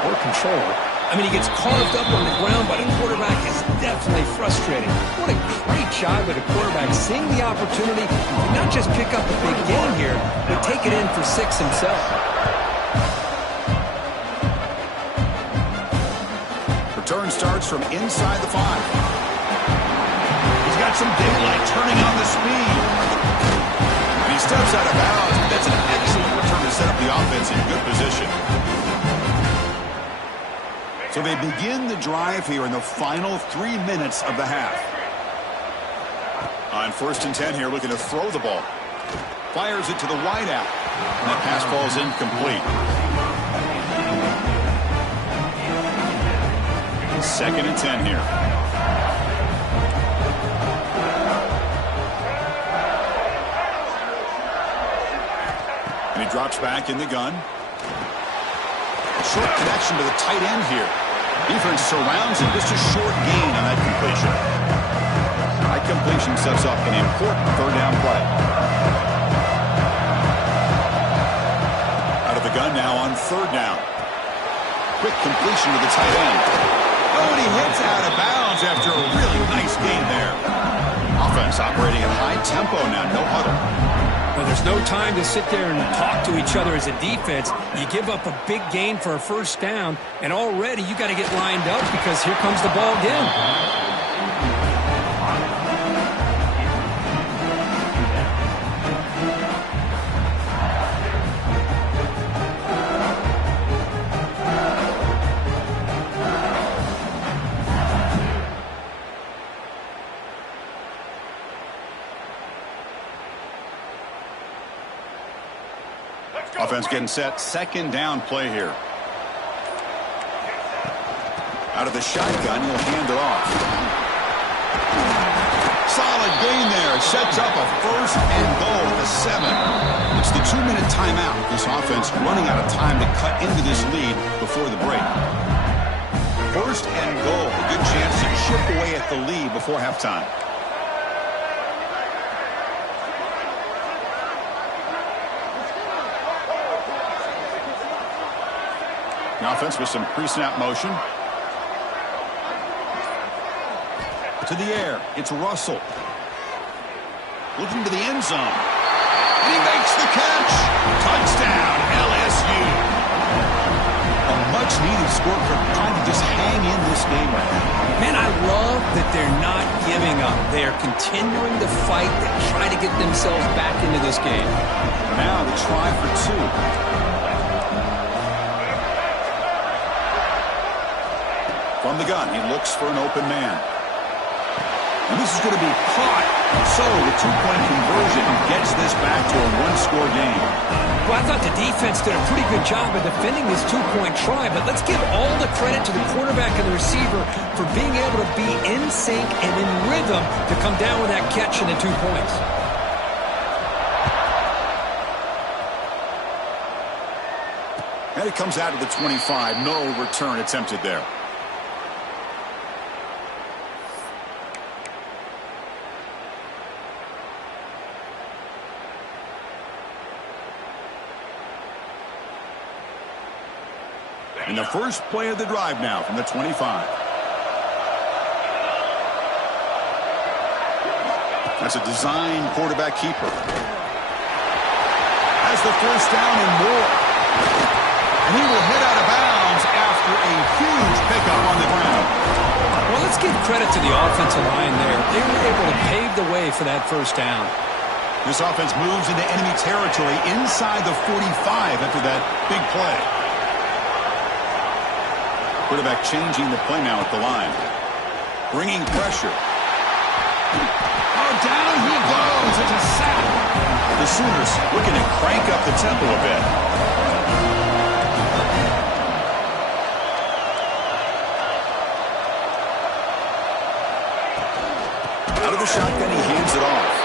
or controller. I mean, he gets carved up on the ground by the quarterback. Is definitely frustrating. What a great job by the quarterback seeing the opportunity to not just pick up a big gain here, but take it in for 6 himself. Return starts from inside the 5. He's got some daylight turning on the speed. And he steps out of bounds. That's an excellent return to set up the offense in good position. So they begin the drive here in the final 3 minutes of the half. On 1st and 10 here, looking to throw the ball. Fires it to the wideout. And that pass falls incomplete. 2nd and 10 here. And he drops back in the gun. A short connection to the tight end here. Defense surrounds him. Just a short gain on that completion. That completion sets up an important 3rd down play. Out of the gun now on 3rd down. Quick completion to the tight end. Oh, and he hits out of bounds after a really nice gain there. Offense operating at high tempo now, no huddle. Well, there's no time to sit there and talk to each other as a defense. You give up a big gain for a 1st down, and already you got to get lined up because here comes the ball again. Offense getting set. 2nd down play here. Out of the shotgun, he'll hand it off. Solid gain there. Sets up a 1st and goal at the 7. It's the 2-minute timeout. This offense running out of time to cut into this lead before the break. 1st and goal. A good chance to chip away at the lead before halftime. The offense with some pre-snap motion. To the air. It's Russell. Looking to the end zone. And he makes the catch. Touchdown, LSU. A much-needed score for trying to just hang in this game right now. Man, I love that they're not giving up. They are continuing to fight and try to get themselves back into this game. Now the try for 2. From the gun, he looks for an open man. And this is going to be caught. So the two-point conversion gets this back to a one-score game. Well, I thought the defense did a pretty good job of defending this two-point try, but let's give all the credit to the quarterback and the receiver for being able to be in sync and in rhythm to come down with that catch and the 2 points. And it comes out of the 25. No return attempted there. And the first play of the drive now from the 25. That's a design quarterback keeper. Has the first down and more. And he will head out of bounds after a huge pickup on the ground. Well, let's give credit to the offensive line there. They were able to pave the way for that first down. This offense moves into enemy territory inside the 45 after that big play. Quarterback changing the play now at the line. Bringing pressure. Oh, down he goes. It's a sack. The Sooners looking to crank up the tempo a bit. Out of the shotgun, he hands it off.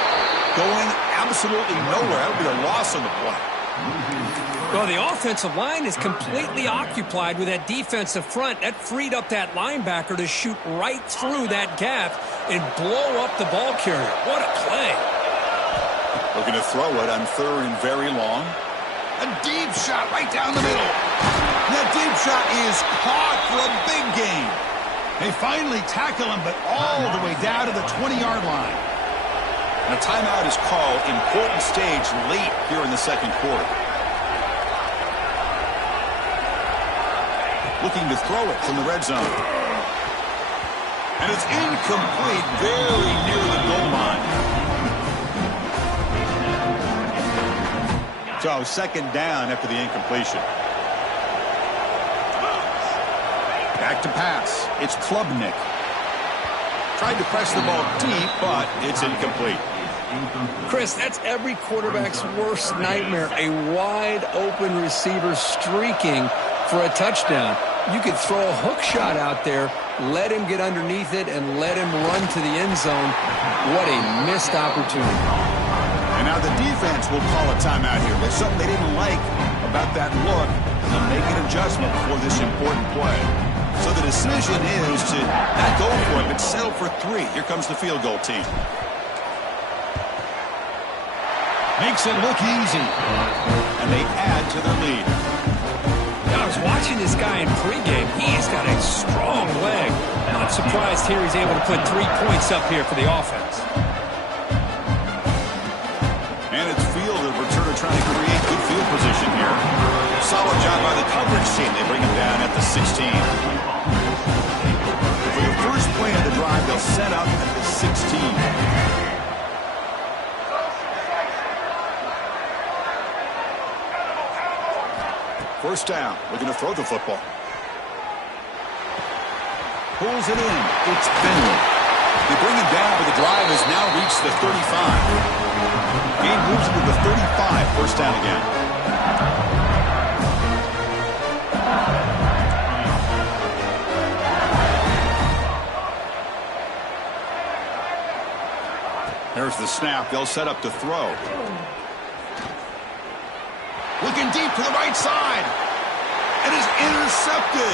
Going absolutely nowhere. That would be a loss on the play. Well, the offensive line is completely occupied with that defensive front. That freed up that linebacker to shoot right through that gap and blow up the ball carrier. What a play. Looking to throw it on third and very long. A deep shot right down the middle. That deep shot is caught for a big gain. They finally tackle him, but all the way down to the 20-yard line. And a timeout is called. Important stage late here in the second quarter. Looking to throw it from the red zone. And it's incomplete, very near the goal line. So second down after the incompletion. Back to pass. It's Klubnik. Tried to press the ball deep, but it's incomplete. Chris, that's every quarterback's worst nightmare. A wide open receiver streaking for a touchdown. You could throw a hook shot out there, let him get underneath it, and let him run to the end zone. What a missed opportunity. And now the defense will call a timeout here. There's something they didn't like about that look. They'll make an adjustment for this important play. So the decision is to not go for it, but settle for 3. Here comes the field goal team. Makes it look easy. And they add to their lead. I was watching this guy in pregame. He's got a strong leg. Not surprised here he's able to put 3 points up here for the offense. And it's field of returner trying to create good field position here. Solid job by the coverage team. They bring him down at the 16. For the first play of the drive, they'll set up at the 16. First down, looking to throw the football. Pulls it in. It's Finley. They bring him down, but the drive has now reached the 35. Game moves into the 35. First down again. There's the snap. They'll set up to throw. Looking deep to the right side. It is intercepted.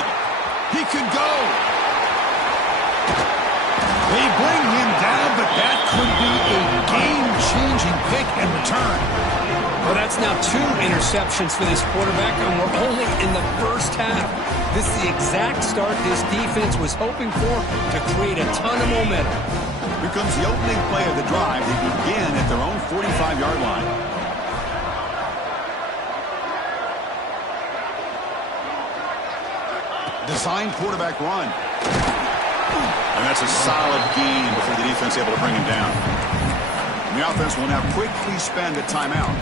He could go. They bring him down, but that could be a game-changing pick and return. Well, that's now 2 interceptions for this quarterback, and we're only in the first half. This is the exact start this defense was hoping for to create a ton of momentum. Here comes the opening play of the drive. They begin at their own 45-yard line. Design quarterback run. And that's a solid gain before the defense able to bring him down. And the offense will now quickly spend a timeout.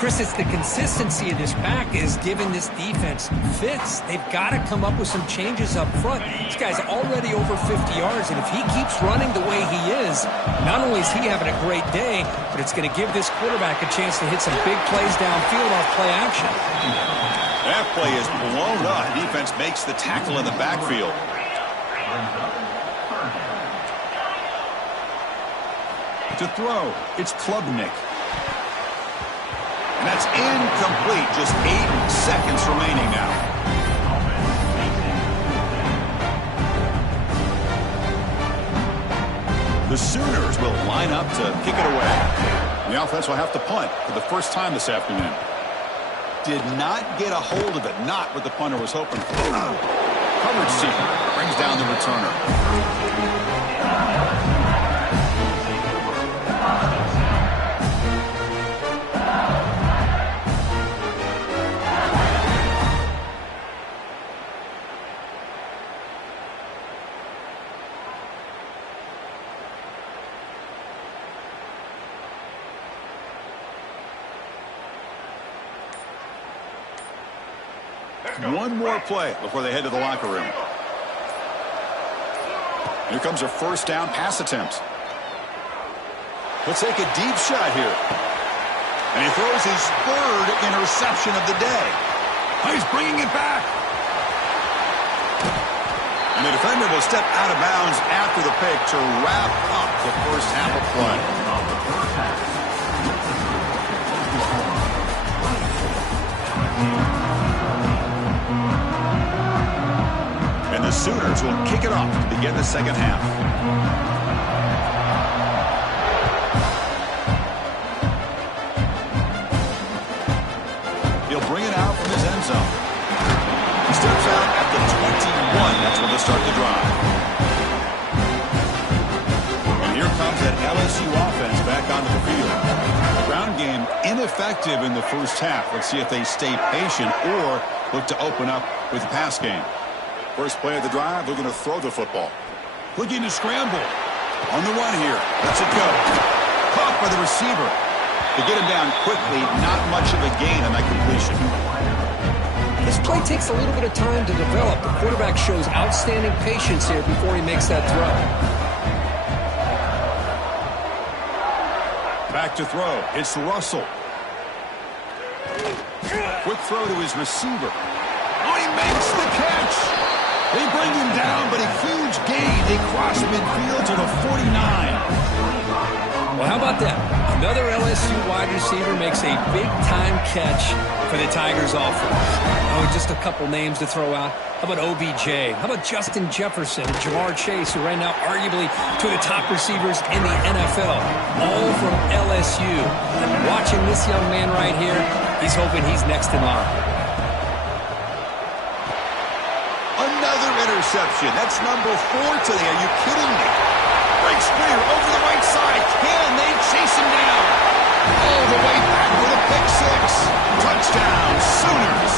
Chris, it's the consistency of this pack is giving this defense fits. They've got to come up with some changes up front. This guy's already over 50 yards, and if he keeps running the way he is, not only is he having a great day, but it's going to give this quarterback a chance to hit some big plays downfield off play action. That play is blown up. Defense makes the tackle in the backfield. To throw, it's Klubnik. And that's incomplete. Just 8 seconds remaining now. The Sooners will line up to kick it away. And the offense will have to punt for the first time this afternoon. Did not get a hold of it. Not what the punter was hoping for. Coverage team brings down the returner. One more play before they head to the locker room. Here comes a first down pass attempt. Let's take a deep shot here. And he throws his third interception of the day. He's bringing it back. And the defender will step out of bounds after the pick to wrap up the first half of play. And the Sooners will kick it off to begin the second half. He'll bring it out from his end zone. He steps out at the 21. That's when they start the drive. And here comes that LSU offense back onto the field. Ground game ineffective in the first half. Let's see if they stay patient or look to open up with the pass game. First play of the drive, they're going to throw the football. Looking to scramble. On the run here. Let's it go. Caught by the receiver. To get him down quickly, not much of a gain on that completion. This play takes a little bit of time to develop. The quarterback shows outstanding patience here before he makes that throw. Back to throw. It's Russell. Quick throw to his receiver. Oh, he makes the catch. They bring him down, but a huge gain. They cross midfield to the 49. Well, how about that? Another LSU wide receiver makes a big-time catch for the Tigers offense. Oh, just a couple names to throw out. How about OBJ? How about Justin Jefferson and Jamar Chase, who right now arguably two of the top receivers in the NFL, all from LSU. And watching this young man right here, he's hoping he's next in line. Another interception. That's number 4 today. Are you kidding me? Breaks clear over the right side. Can they chase him down? All the way back with a pick 6. Touchdown, Sooners.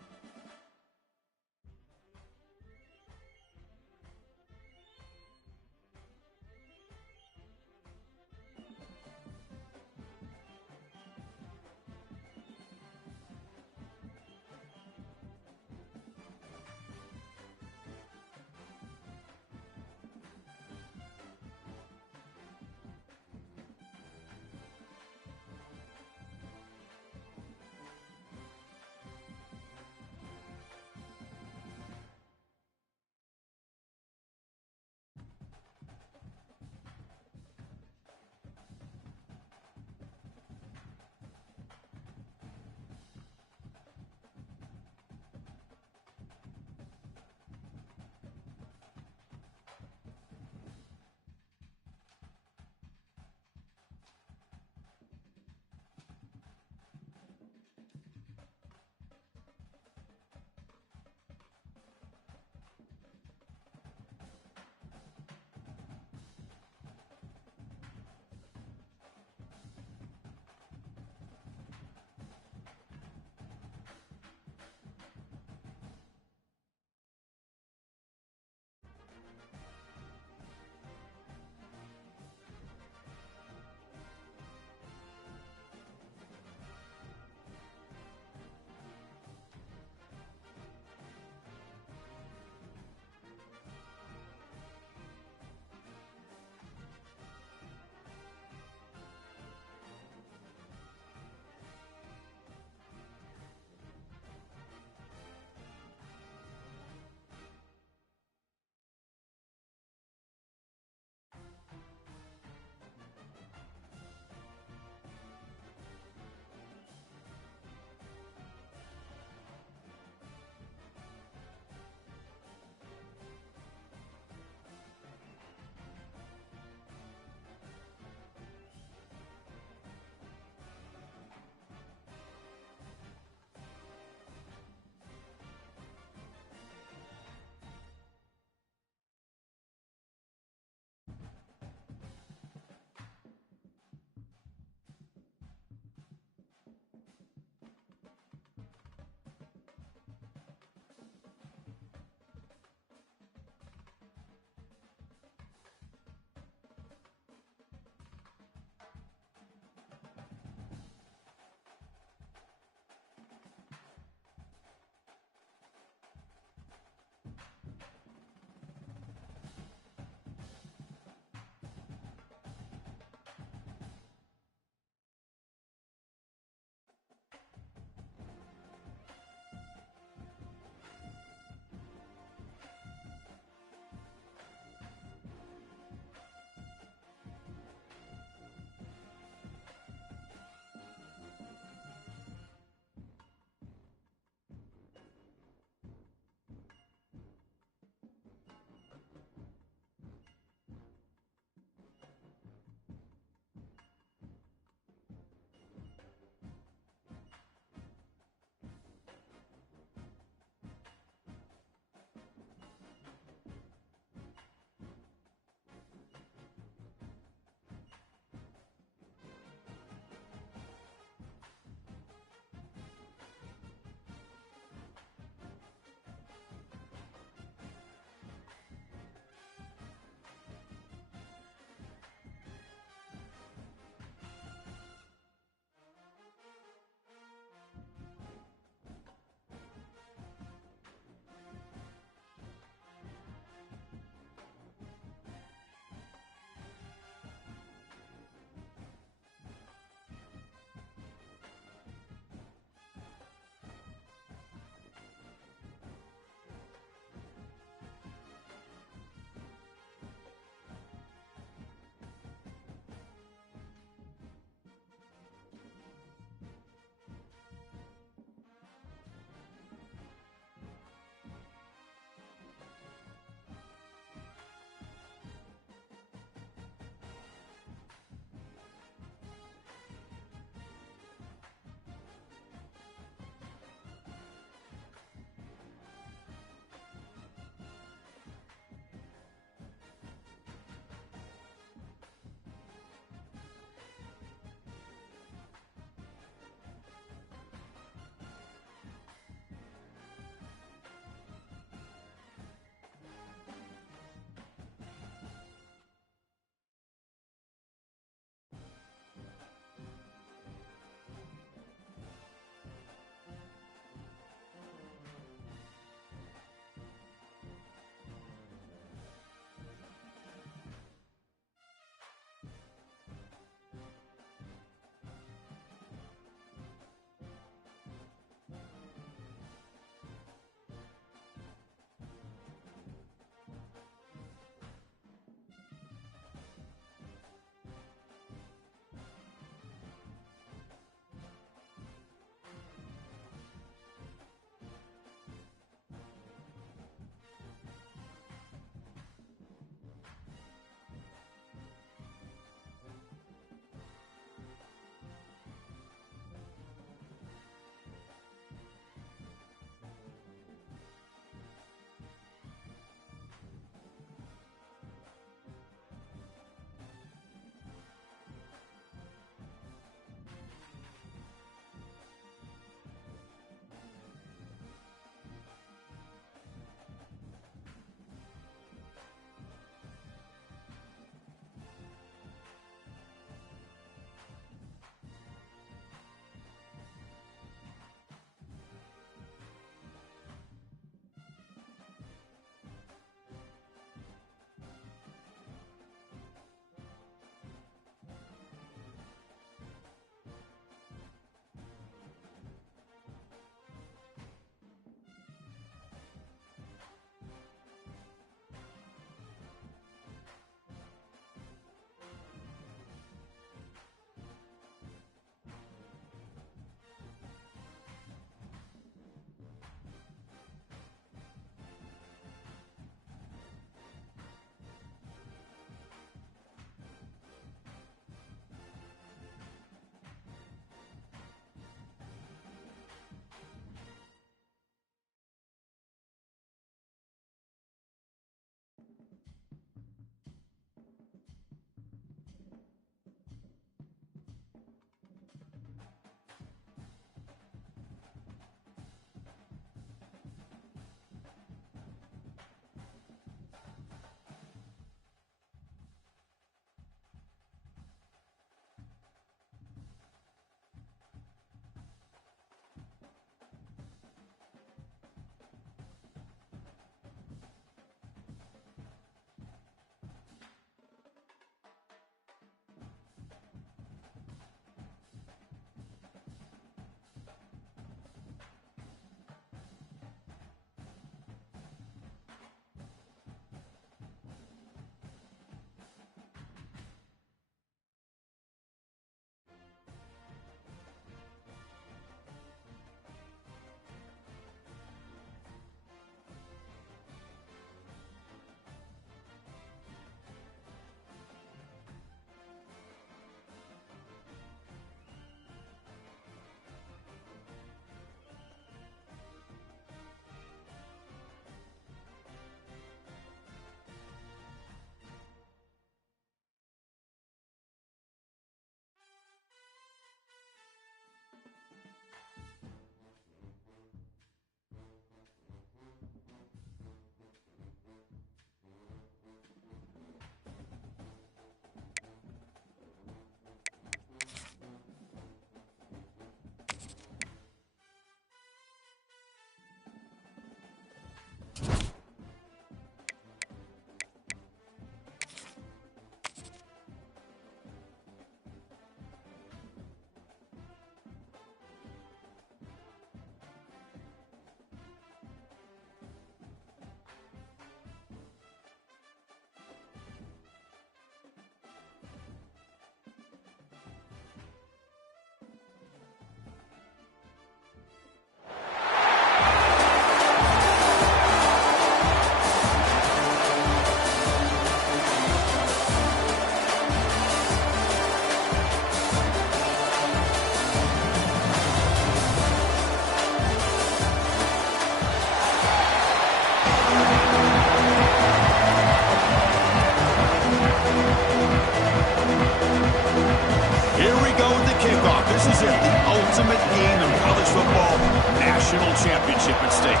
ultimate game in college football, national championship at stake.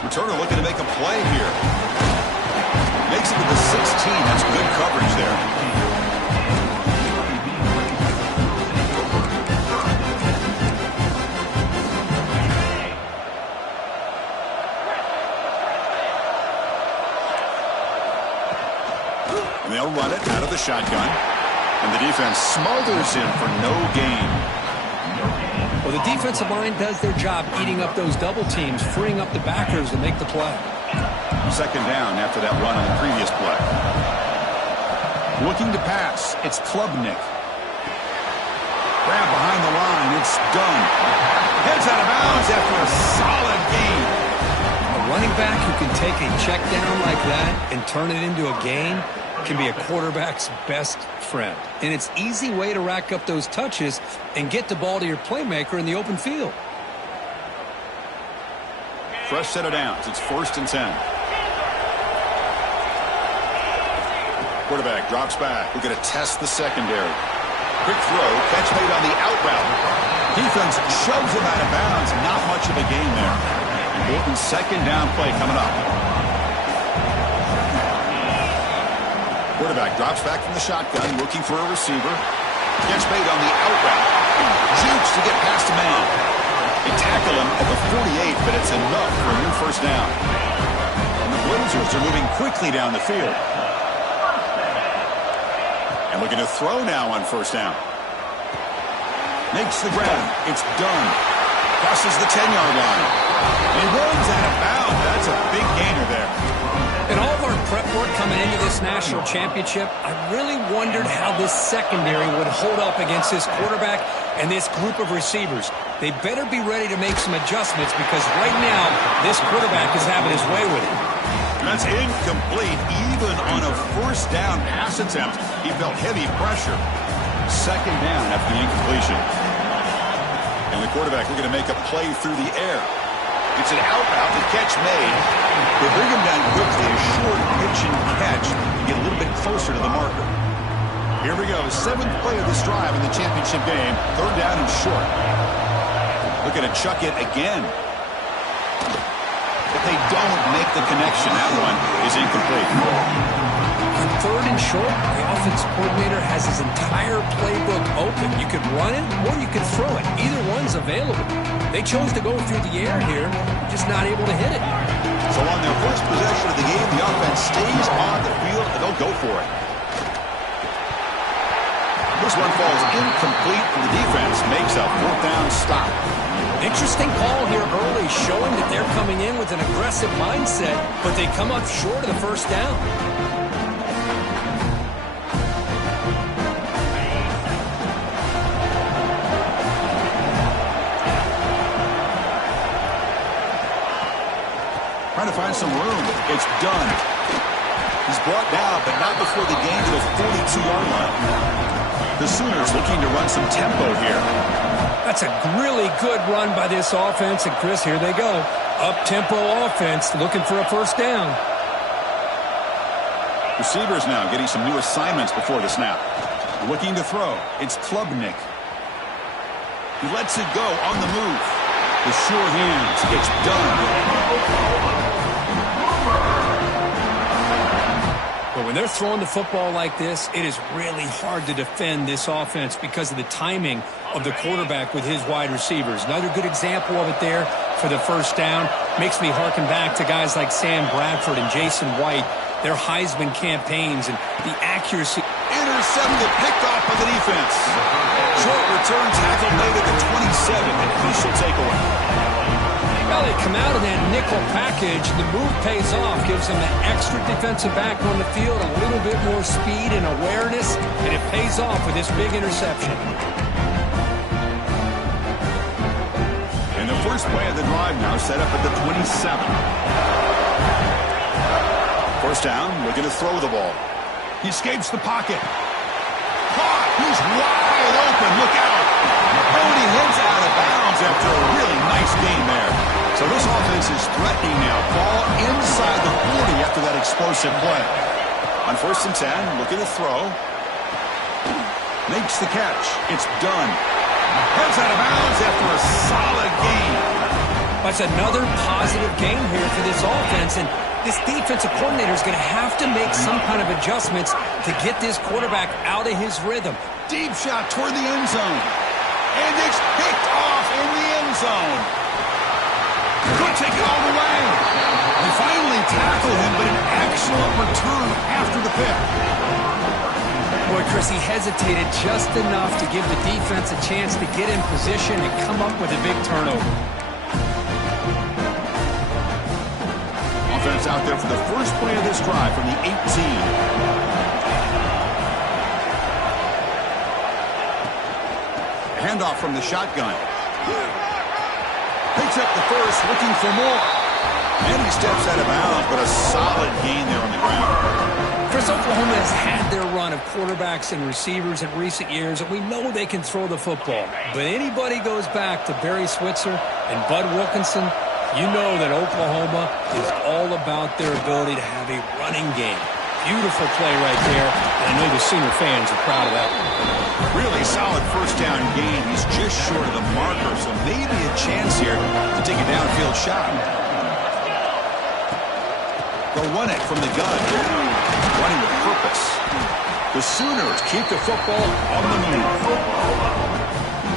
Returner looking to make a play here. Makes it to the 16. That's good coverage there. And they'll run it out of the shotgun. And the defense smothers him for no gain. Well, the defensive line does their job eating up those double teams, freeing up the backers to make the play. Second down after that run on the previous play. Looking to pass. It's Klubnik. Grab behind the line. It's done. Heads out of bounds after a solid gain. A running back who can take a check down like that and turn it into a gain can be a quarterback's best friend. And it's an easy way to rack up those touches and get the ball to your playmaker in the open field. Fresh set of downs. It's 1st and 10. Quarterback drops back. We're going to test the secondary. Quick throw. Catch made on the out route. Defense shoves him out of bounds. Not much of a gain there. Important second down play coming up. Quarterback drops back from the shotgun, looking for a receiver. Catch made on the out route. Jukes to get past a man. They tackle him at the 48, but it's enough for a new first down. And the Blazers are moving quickly down the field. And looking to throw now on first down. Makes the grab. It's done. Crosses the 10-yard line. And runs out of bounds. That's a big gainer there. In all of our prep work coming into this national championship, I really wondered how this secondary would hold up against this quarterback and this group of receivers. They better be ready to make some adjustments because right now, this quarterback is having his way with it. That's incomplete. Even on a first down pass attempt, he felt heavy pressure. Second down after the incompletion. And the quarterback looking to make a play through the air. It's an out route, the catch made. They bring him down quickly, a short pitch and catch to get a little bit closer to the marker. Here we go, 7th play of this drive in the championship game. 3rd down and short. Looking to chuck it again. But they don't make the connection. That one is incomplete. On 3rd and short, the offense coordinator has his entire playbook open. You could run it or you could throw it. Either one's available. They chose to go through the air here, just not able to hit it. So on their first possession of the game, the offense stays on the field and they'll go for it. This one falls incomplete and the defense makes a 4th down stop. Interesting call here early, showing that they're coming in with an aggressive mindset, but they come up short of the first down. Trying to find some room. It's done. He's brought down, but not before the gain to the 42-yard line. The Sooners looking to run some tempo here. That's a really good run by this offense. And, Chris, here they go. Up-tempo offense looking for a first down. Receivers now getting some new assignments before the snap. Looking to throw. It's Klubnik. He lets it go on the move. The sure hands. It's done. But when they're throwing the football like this, it is really hard to defend this offense because of the timing of the quarterback with his wide receivers. Another good example of it there for the first down. Makes me harken back to guys like Sam Bradford and Jason White, their Heisman campaigns, and the accuracy. Intercepted, picked off by the defense. Short return tackle made at the 27, and crucial takeaway. Well, they come out of that nickel package. The move pays off, gives them an extra defensive back on the field, a little bit more speed and awareness, and it pays off with this big interception. And the first play of the drive now set up at the 27. First down, looking to throw the ball. He escapes the pocket. Caught! He's wide open. Look out! Cody heads out of bounds after a really nice game there. So this offense is threatening now. Ball inside the 40 after that explosive play. On 1st and 10, looking to throw. Makes the catch. It's done. Heads out of bounds after a solid gain. That's another positive game here for this offense, and this defensive coordinator is going to have to make some kind of adjustments to get this quarterback out of his rhythm. Deep shot toward the end zone. And it's picked off in the end zone. Could take it all the way. They finally tackle him, but an excellent return after the pick. Boy, Chris, he hesitated just enough to give the defense a chance to get in position and come up with a big turnover. Offense out there for the first play of this drive from the 18. Handoff from the shotgun. Picks up the first, looking for more. And he steps out of bounds, but a solid gain there on the ground. Chris, Oklahoma has had their run of quarterbacks and receivers in recent years, and we know they can throw the football. But anybody goes back to Barry Switzer and Bud Wilkinson, you know that Oklahoma is all about their ability to have a running game. Beautiful play right there, and I know the Sooner fans are proud of that one. Really solid first down gain. He's just short of the marker, so maybe a chance here to take a downfield shot. They'll run it from the gun. Running with purpose. The Sooners keep the football on the move.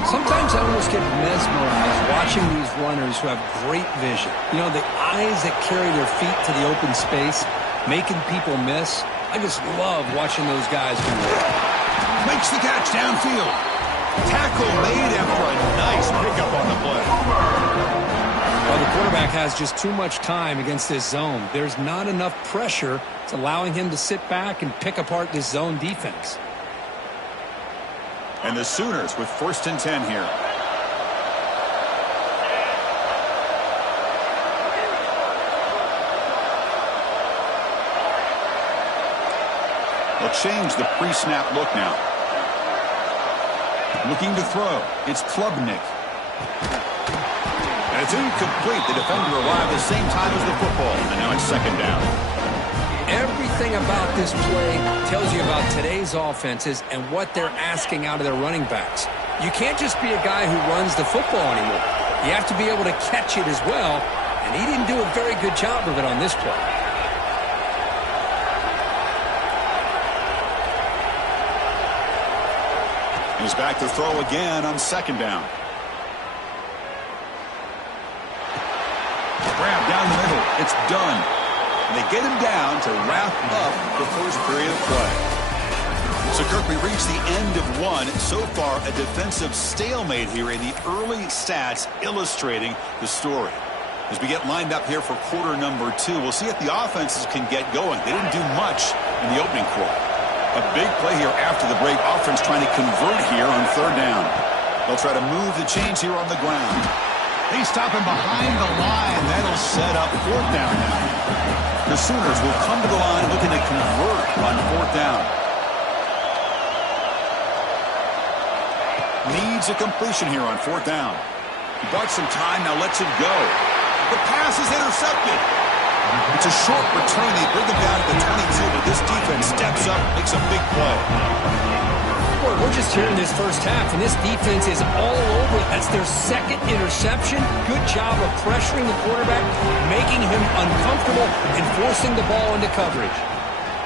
Sometimes I almost get mesmerized watching these runners who have great vision. You know, the eyes that carry their feet to the open space, making people miss. I just love watching those guys do that. Makes the catch downfield. Tackle made after a nice pickup on the play. Well, the quarterback has just too much time against this zone. There's not enough pressure. It's allowing him to sit back and pick apart this zone defense. And the Sooners with 1st and 10 here. They'll change the pre-snap look now. Looking to throw. It's Klubnik. And it's incomplete. The defender arrived at the same time as the football. And now it's 2nd down. Everything about this play tells you about today's offenses and what they're asking out of their running backs. You can't just be a guy who runs the football anymore. You have to be able to catch it as well, and he didn't do a very good job of it on this play. He's back to throw again on 2nd down. Grab down the middle. It's done. And they get him down to wrap up the first period of play. So, Kirk, we reached the end of one. So far, a defensive stalemate here in the early stats illustrating the story. As we get lined up here for quarter number 2, we'll see if the offenses can get going. They didn't do much in the opening quarter. A big play here after the break. Offense trying to convert here on 3rd down. They'll try to move the chains here on the ground. They stop him behind the line. That'll set up 4th down now. The Sooners will come to the line looking to convert on 4th down. Needs a completion here on 4th down. He bought some time, now lets it go. The pass is intercepted. It's a short return. They bring him down to the 22, but this defense steps up, makes a big play. Boy, we're just here in this first half, and this defense is all over it. That's their 2nd interception. Good job of pressuring the quarterback, making him uncomfortable, and forcing the ball into coverage.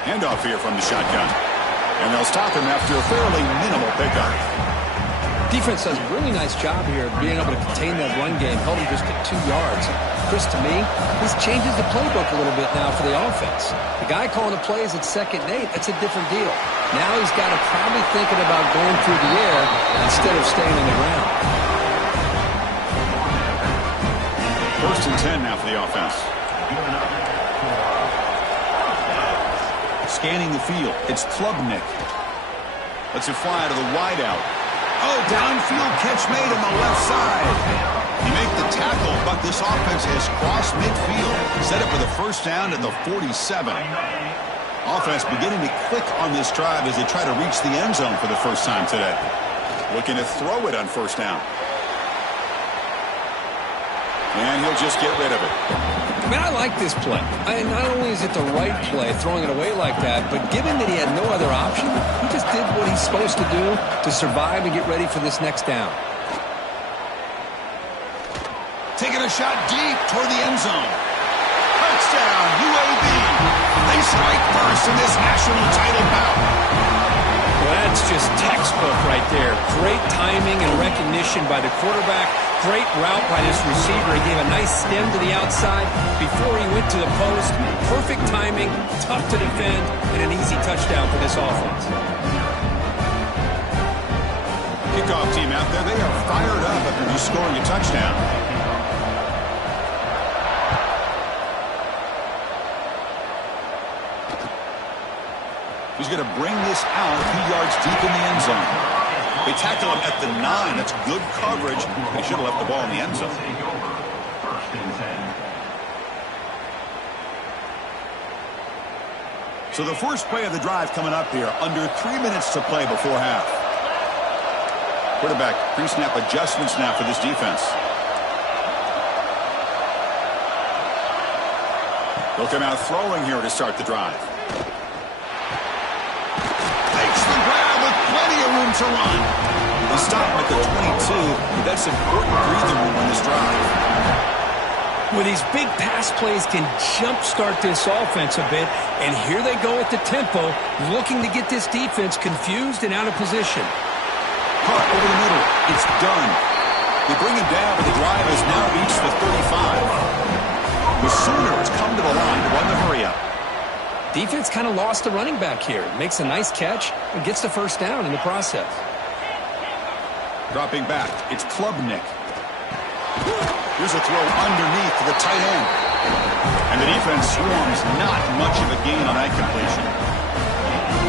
Handoff here from the shotgun. And they'll stop him after a fairly minimal pickup. Defense does a really nice job here of being able to contain that run game, held him just at 2 yards. Chris, to me, this changes the playbook a little bit now for the offense. The guy calling the plays at 2nd and 8, that's a different deal. Now he's got to probably thinking about going through the air instead of staying on the ground. 1st and 10 now for the offense. Scanning the field, it's Klubnik. Lets it fly to the wideout. Oh, downfield catch made on the left side. He made the tackle, but this offense has crossed midfield. Set up with a 1st down at the 47. Offense beginning to click on this drive as they try to reach the end zone for the first time today. Looking to throw it on 1st down. And he'll just get rid of it. I mean, I like this play. Not only is it the right play, throwing it away like that, but given that he had no other option, he just did what he's supposed to do to survive and get ready for this next down. Taking a shot deep toward the end zone. Touchdown, UAB. They strike first in this national title bout. Well, that's just textbook right there. Great timing and recognition by the quarterback. Great route by this receiver. He gave a nice stem to the outside before he went to the post. Perfect timing, tough to defend, and an easy touchdown for this offense. Kickoff team out there, they are fired up after just scoring a touchdown. He's going to bring this out a few yards deep in the end zone. They tackle him at the 9. That's good coverage. They should have left the ball in the end zone. First and 10. So the first play of the drive coming up here. Under 3 minutes to play before half. Quarterback pre-snap adjustments now for this defense. They'll come out throwing here to start the drive. Takes the grab with plenty of room to run. They stop him at the 22, but that's important breathing room on this drive. Well, these big pass plays can jumpstart this offense a bit, and here they go at the tempo, looking to get this defense confused and out of position. Caught over the middle. It's done. They bring him down, but the drive has now reached the 35. The Sooners come to the line to run the hurry-up. Defense kind of lost the running back here. Makes a nice catch and gets the first down in the process. Dropping back, it's Klubnik. Here's a throw underneath to the tight end. And the defense swarms not much of a gain on that completion.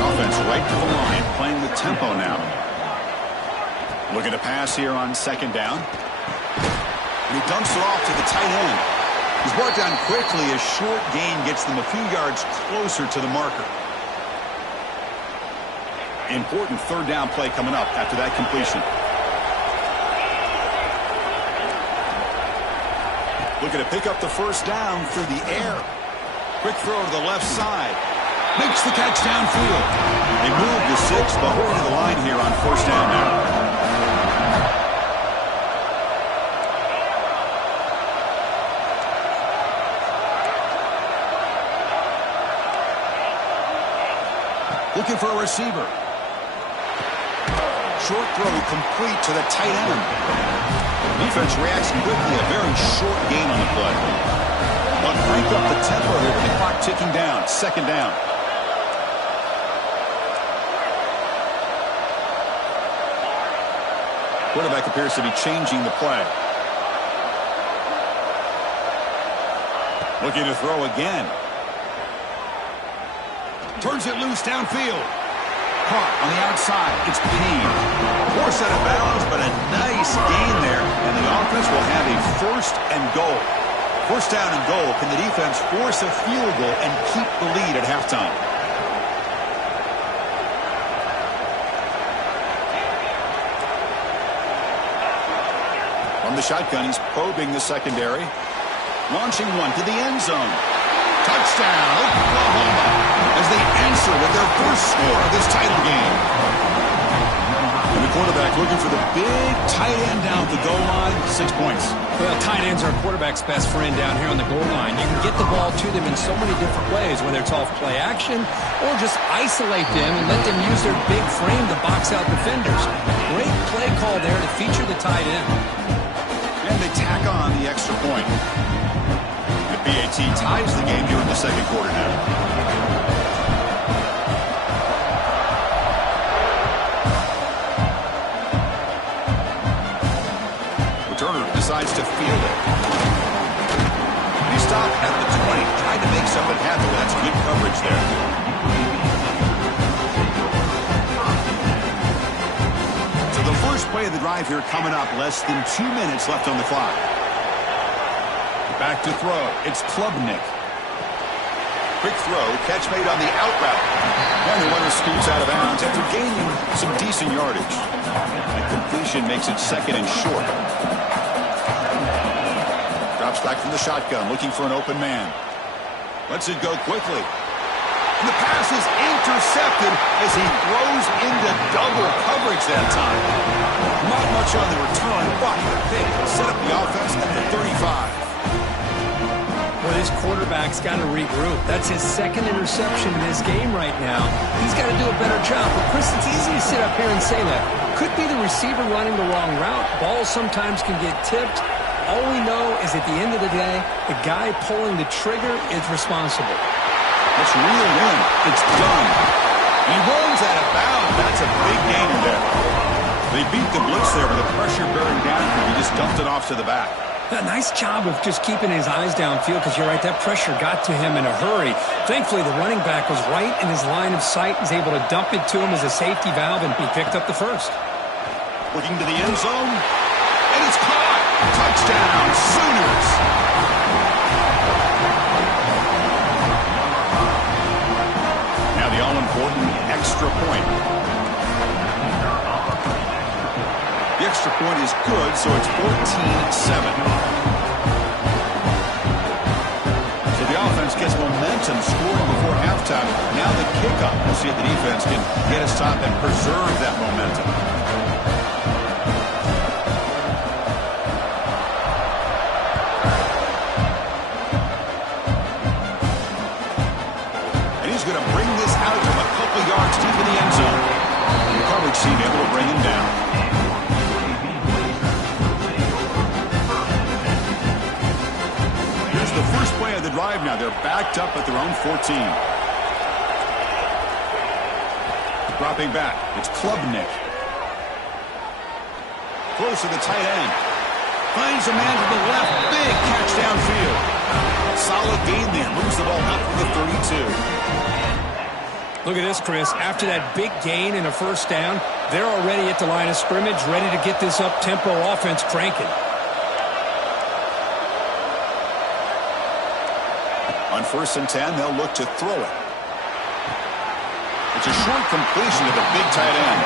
Offense right to the line, playing with tempo now. Looking to pass here on second down. And he dumps it off to the tight end. He's brought down quickly. A short gain gets them a few yards closer to the marker. Important third down play coming up after that completion. Looking to pick up the first down through the air. Quick throw to the left side. Makes the catch downfield. They move to 6, but we're to the line here on first down now. Looking for a receiver. Short throw complete to the tight end. Defense reacts quickly. A very short gain on the play. But crank up the tempo here with the clock ticking down. Second down. Quarterback appears to be changing the play. Looking to throw again. Turns it loose downfield. Caught on the outside. It's Payne. Forced out of bounds, but a nice gain there. And the offense will have a first and goal. First down and goal. Can the defense force a field goal and keep the lead at halftime? From the shotgun, he's probing the secondary. Launching one to the end zone. Touchdown, Oklahoma, as they answer with their first score of this title game. And the quarterback looking for the big tight end down at the goal line, 6 points. Well, tight ends are a quarterback's best friend down here on the goal line. You can get the ball to them in so many different ways, whether it's off play action or just isolate them and let them use their big frame to box out defenders. Great play call there to feature the tight end. And they tack on the extra point. BAT ties the game here in the second quarter now. Returner decides to field it. He stopped at the 20, trying to make something happen. That's good coverage there. So the first play of the drive here coming up. Less than 2 minutes left on the clock. Back to throw. It's Klubnik. Quick throw. Catch made on the out route. And the runner scoots out of bounds after gaining some decent yardage. That completion makes it second and short. Drops back from the shotgun, looking for an open man. Lets it go quickly. And the pass is intercepted as he throws into double coverage that time. Not much on the return, but they set up the offense at the 35. Well, this quarterback's got to regroup. That's his second interception in this game right now. He's got to do a better job. But, Chris, it's easy to sit up here and say that. Could be the receiver running the wrong route. Balls sometimes can get tipped. All we know is at the end of the day, the guy pulling the trigger is responsible. Let's reel in. It's done. He runs out of bounds. That's a big gain there. They beat the blitz there with the pressure bearing down. He just dumped it off to the back. A nice job of just keeping his eyes downfield because you're right, that pressure got to him in a hurry. Thankfully, the running back was right in his line of sight, was able to dump it to him as a safety valve, and he picked up the first. Looking to the end zone, and it's caught. Touchdown, Sooners. Now the all-important extra point. The extra point is good, so it's 14-7. So the offense gets momentum scoring before halftime. Now the kickoff. We'll see if the defense can get a stop and preserve that momentum. And he's going to bring this out from a couple yards deep in the end zone. The coverage team able to bring him down. The first play of the drive now. They're backed up at their own 14. Dropping back. It's Klubnik. Close to the tight end. Finds a man to the left. Big catch downfield. Solid gain there. Moves the ball out to the 32. Look at this, Chris. After that big gain and a first down, they're already at the line of scrimmage, ready to get this up-tempo offense cranking. On 1st and 10, they'll look to throw it. It's a short completion to the big tight end.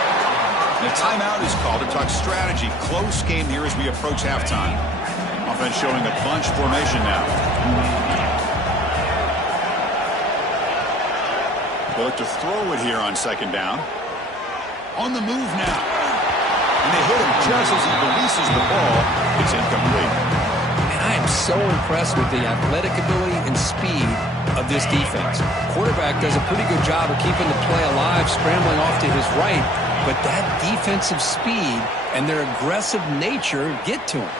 And a timeout is called to talk strategy. Close game here as we approach halftime. Offense showing a bunch formation now. They'll look to throw it here on 2nd down. On the move now. And they hit him just as he releases the ball. It's incomplete. I am so impressed with the athletic ability and speed of this defense. Quarterback does a pretty good job of keeping the play alive, scrambling off to his right, but that defensive speed and their aggressive nature get to him.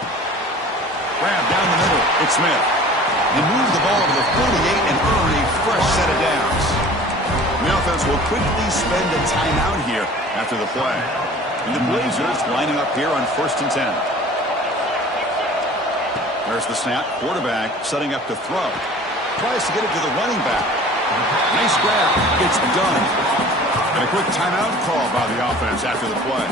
Grab down the middle. It's Smith. They move the ball to the 48 and earn a fresh set of downs. The offense will quickly spend a timeout here after the play. And the Blazers lining up here on 1st and 10. There's the snap. Quarterback setting up to throw. Tries to get it to the running back. Nice grab. It's done. And a quick timeout call by the offense after the play.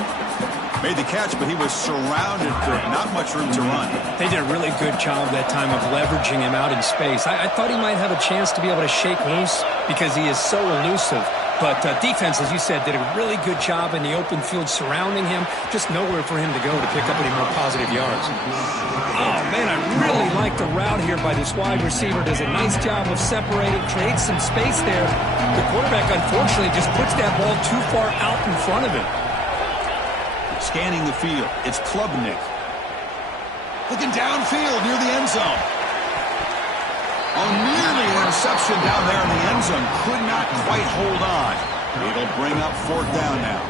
Made the catch, but he was surrounded. Not much room to run. They did a really good job that time of leveraging him out in space. I thought he might have a chance to be able to shake loose because he is so elusive. But defense, as you said, did a really good job in the open field surrounding him. Just nowhere for him to go to pick up any more positive yards. Oh, man, I really like the route here by this wide receiver. Does a nice job of separating, creates some space there. The quarterback, unfortunately, just puts that ball too far out in front of him. Scanning the field. It's Klubnik. Looking downfield near the end zone. Oh, nearly an interception down there in the end zone. Could not quite hold on. It'll bring up 4th down now.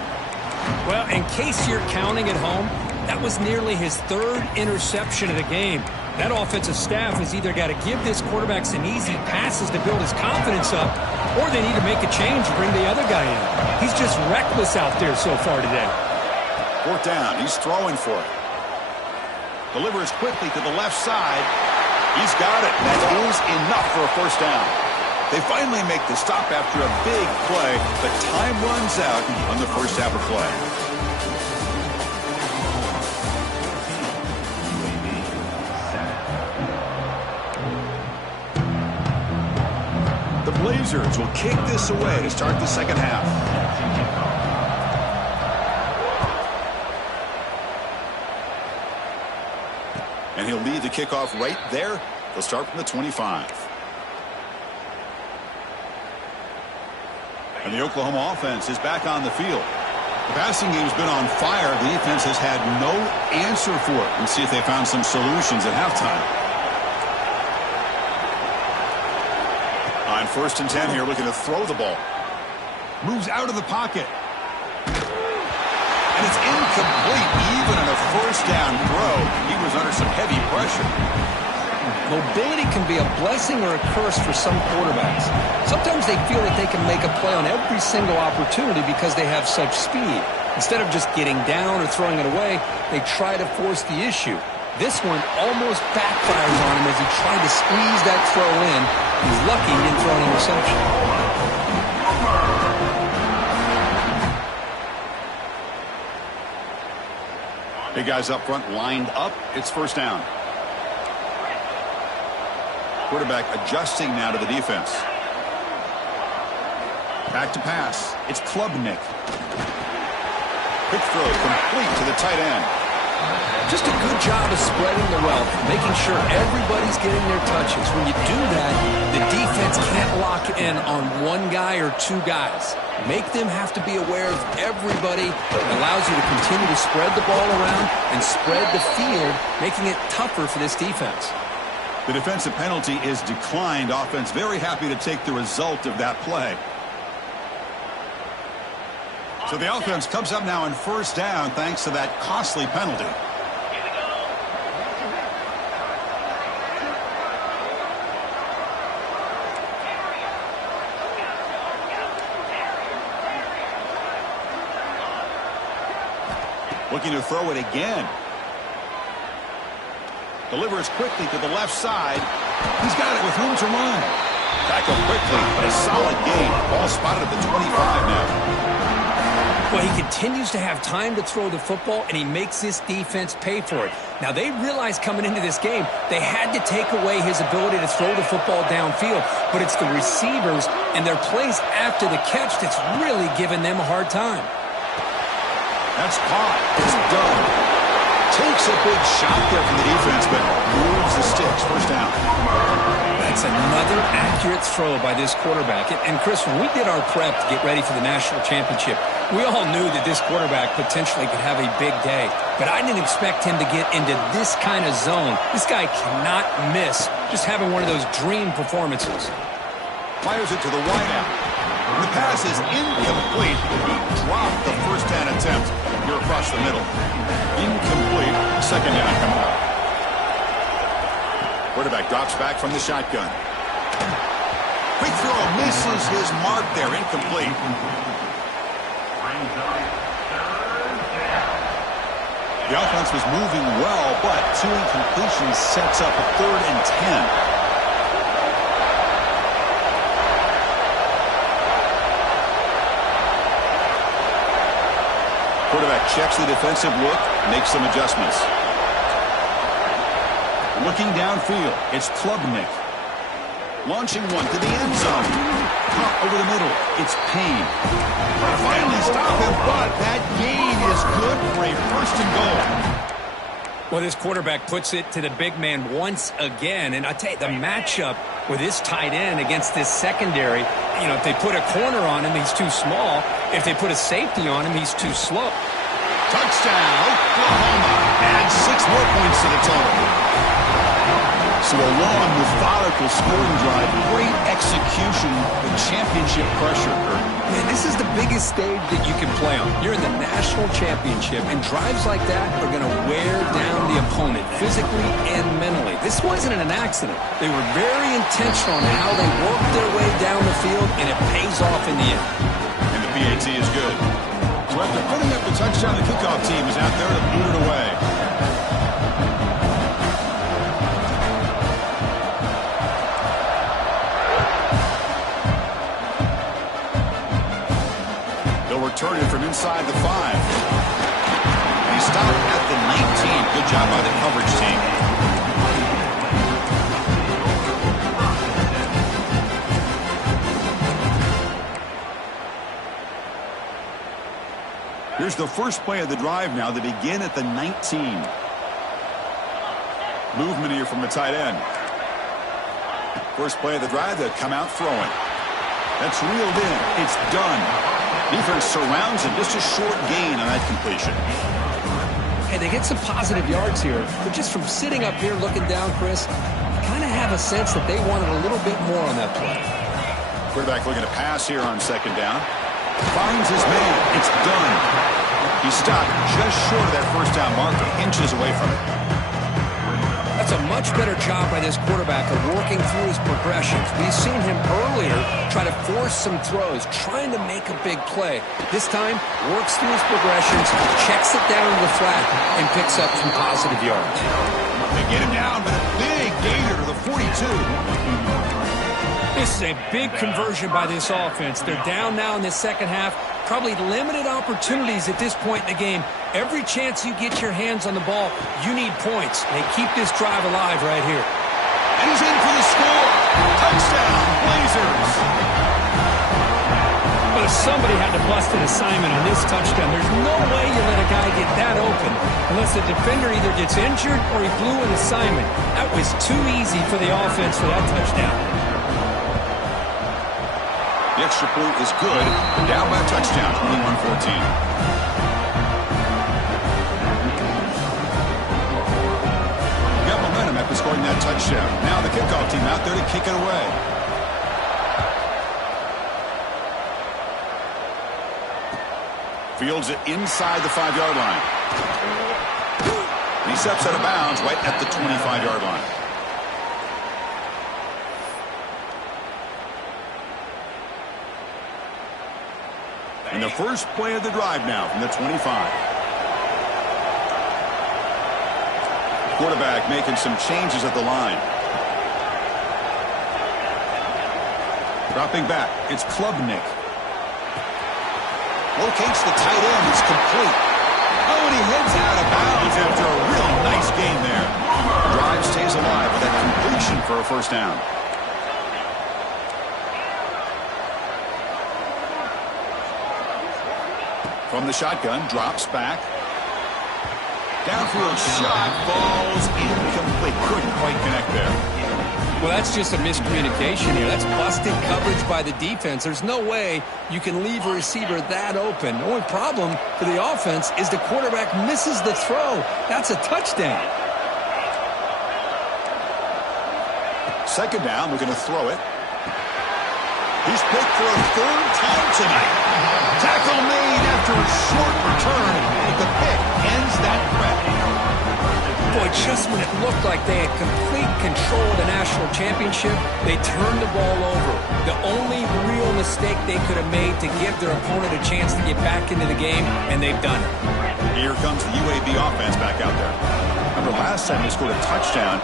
Well, in case you're counting at home, that was nearly his 3rd interception of the game. That offensive staff has either got to give this quarterback some easy passes to build his confidence up, or they need to make a change and bring the other guy in. He's just reckless out there so far today. 4th down. He's throwing for it. Delivers quickly to the left side. He's got it. That is enough for a 1st down. They finally make the stop after a big play, but time runs out on the first half of play. The Blazers will kick this away to start the second half. And he'll lead the kickoff right there. They'll start from the 25. And the Oklahoma offense is back on the field. The passing game's been on fire. The defense has had no answer for it. Let's see if they found some solutions at halftime. On 1st and 10 here, looking to throw the ball. Moves out of the pocket. And it's incomplete. Even on a 1st down throw, he was under some heavy pressure. Mobility can be a blessing or a curse for some quarterbacks. Sometimes they feel that they can make a play on every single opportunity because they have such speed. Instead of just getting down or throwing it away, they try to force the issue. This one almost backfires on him as he tried to squeeze that throw in. He's lucky he didn't throw an interception. Big guys up front lined up. It's 1st down. Quarterback adjusting now to the defense. Back to pass. It's Klubnik. Quick throw complete to the tight end. Just a good job of spreading the wealth, making sure everybody's getting their touches. When you do that, the defense can't lock in on one guy or two guys. Make them have to be aware of everybody. It allows you to continue to spread the ball around and spread the field, making it tougher for this defense. The defensive penalty is declined. Offense very happy to take the result of that play. So the offense comes up now in 1st down thanks to that costly penalty. Looking to throw it again. Delivers quickly to the left side. He's got it with room to run. Tackle quickly, but a solid gain. Ball spotted at the 25 now. Well, he continues to have time to throw the football, and he makes this defense pay for it. Now, they realized coming into this game they had to take away his ability to throw the football downfield, but it's the receivers and their plays after the catch that's really giving them a hard time. That's caught. It's done. Takes a big shot there from the defense, but moves the sticks. 1st down. That's another accurate throw by this quarterback. And Chris, when we did our prep to get ready for the national championship, we all knew that this quarterback potentially could have a big day. But I didn't expect him to get into this kind of zone. This guy cannot miss just having one of those dream performances. Fires it to the wideout. The pass is incomplete. He dropped the 1st down attempt here across the middle. Incomplete. 2nd down coming up. Quarterback drops back from the shotgun. Quick throw misses his mark there. Incomplete. The offense was moving well, but 2 incompletions sets up a 3rd and 10. Quarterback checks the defensive look, makes some adjustments. Looking downfield, it's Klubnik. Launching one to the end zone. Caught over the middle, it's Payne. Finally stop him, but that gain is good for a 1st and goal. Well, this quarterback puts it to the big man once again. And I tell you, the matchup with this tight end against this secondary, you know, if they put a corner on him, he's too small. If they put a safety on him, he's too slow. Touchdown, Oklahoma. Adds 6 more points to the total. So a long, methodical scoring drive. Great execution with championship pressure. Man, this is the biggest stage that you can play on. You're in the national championship, and drives like that are going to wear down the opponent physically and mentally. This wasn't an accident. They were very intentional on how they worked their way down the field, and it pays off in the end. And the PAT is good. So after putting up the touchdown, the kickoff team is out there to boot it away. Return it from inside the 5. And he stopped at the 19. Good job by the coverage team. Here's the first play of the drive now. They begin at the 19. Movement here from the tight end. First play of the drive, they come out throwing. That's reeled in. It's done. Defense surrounds him. Just a short gain on that completion. Hey, they get some positive yards here, but just from sitting up here looking down, Chris, you kind of have a sense that they wanted a little bit more on that play. Quarterback looking to pass here on second down. Finds his man. It's done. He stopped just short of that first down marker, inches away from it. That's a much better job by this quarterback of working through his progressions. We've seen him earlier try to force some throws, trying to make a big play. This time, works through his progressions, checks it down to the flat, and picks up some positive yards. They get him down, but a big gainer to the 42. This is a big conversion by this offense. They're down now in the second half. Probably limited opportunities at this point in the game. Every chance you get your hands on the ball, you need points. They keep this drive alive right here. And he's in for the score. Touchdown, Blazers. But if somebody had to bust an assignment on this touchdown, there's no way you let a guy get that open unless the defender either gets injured or he blew an assignment. That was too easy for the offense for that touchdown. The extra point is good. Down by a touchdown, 21-14. Got momentum after scoring that touchdown. Now the kickoff team out there to kick it away. Fields it inside the 5-yard line. He steps out of bounds right at the 25-yard line. And the first play of the drive now from the 25. Quarterback making some changes at the line. Dropping back, it's Klubnik. Locates the tight end, it's complete. Oh, and he heads out of bounds after a really nice game there. Drive stays alive with that completion for a first down. From the shotgun, drops back. Downfield shot, falls incomplete. Couldn't quite connect there. Well, that's just a miscommunication here. That's busted coverage by the defense. There's no way you can leave a receiver that open. The only problem for the offense is the quarterback misses the throw. That's a touchdown. Second down, we're going to throw it. He's picked for a third time tonight. Tackle made after a short return, but the pick ends that threat. Boy, just when it looked like they had complete control of the national championship, they turned the ball over. The only real mistake they could have made to give their opponent a chance to get back into the game, and they've done it. Here comes the UAB offense back out there. Remember last time they scored a touchdown.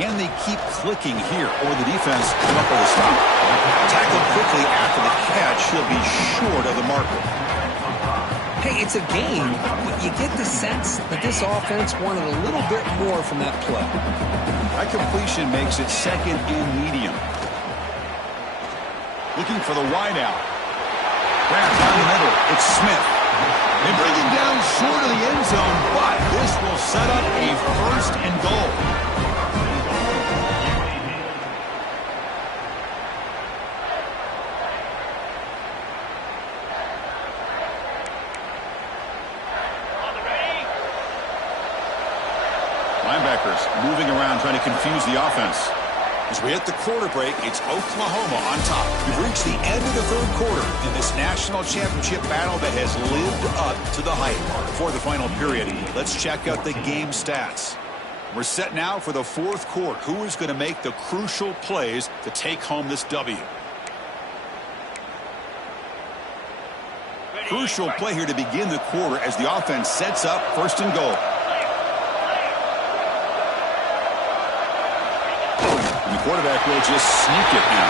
Can they keep clicking here, or the defense come up with a stop? Tackled quickly after the catch. He'll be short of the marker. Hey, it's a game, but you get the sense that this offense wanted a little bit more from that play. That completion makes it second and medium. Looking for the wideout. Grant down the middle. It's Smith. They bring him down short of the end zone, but this will set up a first and goal. Linebackers moving around trying to confuse the offense. As we hit the quarter break, it's Oklahoma on top. We've reached the end of the third quarter in this national championship battle that has lived up to the hype. For the final period, let's check out the game stats. We're set now for the fourth quarter. Who is going to make the crucial plays to take home this W? Crucial play here to begin the quarter as the offense sets up first and goal. And the quarterback will just sneak it now.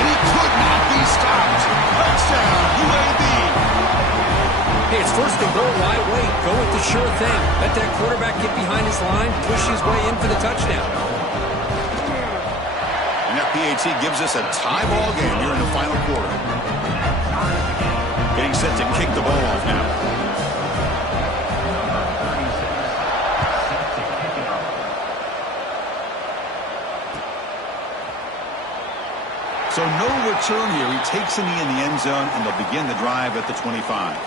And he could not be stopped. Touchdown, UAB. Hey, it's first and goal. Why wait? Go with the sure thing. Let that quarterback get behind his line, push his way in for the touchdown. And that PAT gives us a tie ball game here in the final quarter. Getting set to kick the ball off now. So no return here. He takes a knee in the end zone, and they'll begin the drive at the 25.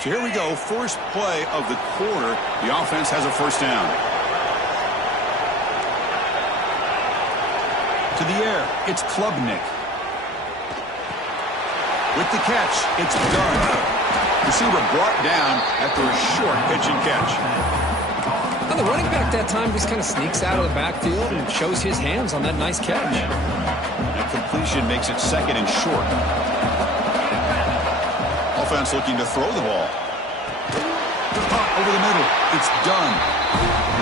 So here we go. First play of the quarter. The offense has a first down. To the air, it's Klubnik. With the catch, it's done. Receiver brought down after a short pitch and catch. Now the running back that time just kind of sneaks out of the backfield and shows his hands on that nice catch. That completion makes it second and short. Offense looking to throw the ball. Over the middle, it's done.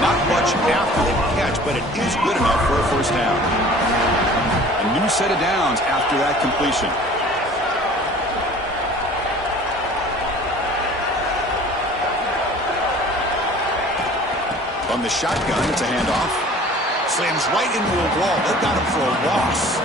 Not much after the catch, but it is good enough for a first down. A new set of downs after that completion. From the shotgun, it's a handoff. Slams right into a wall. They've got him for a loss.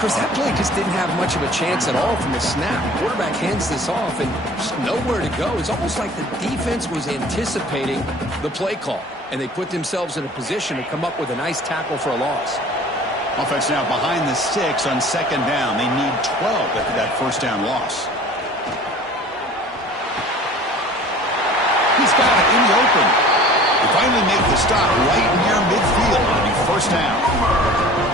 Chris, that play just didn't have much of a chance at all from the snap. The quarterback hands this off and just nowhere to go. It's almost like the defense was anticipating the play call, and they put themselves in a position to come up with a nice tackle for a loss. Offense now behind the 6 on second down. They need 12 after that first down loss. He's got it in the open. They finally make the stop right near midfield. It'll be first down.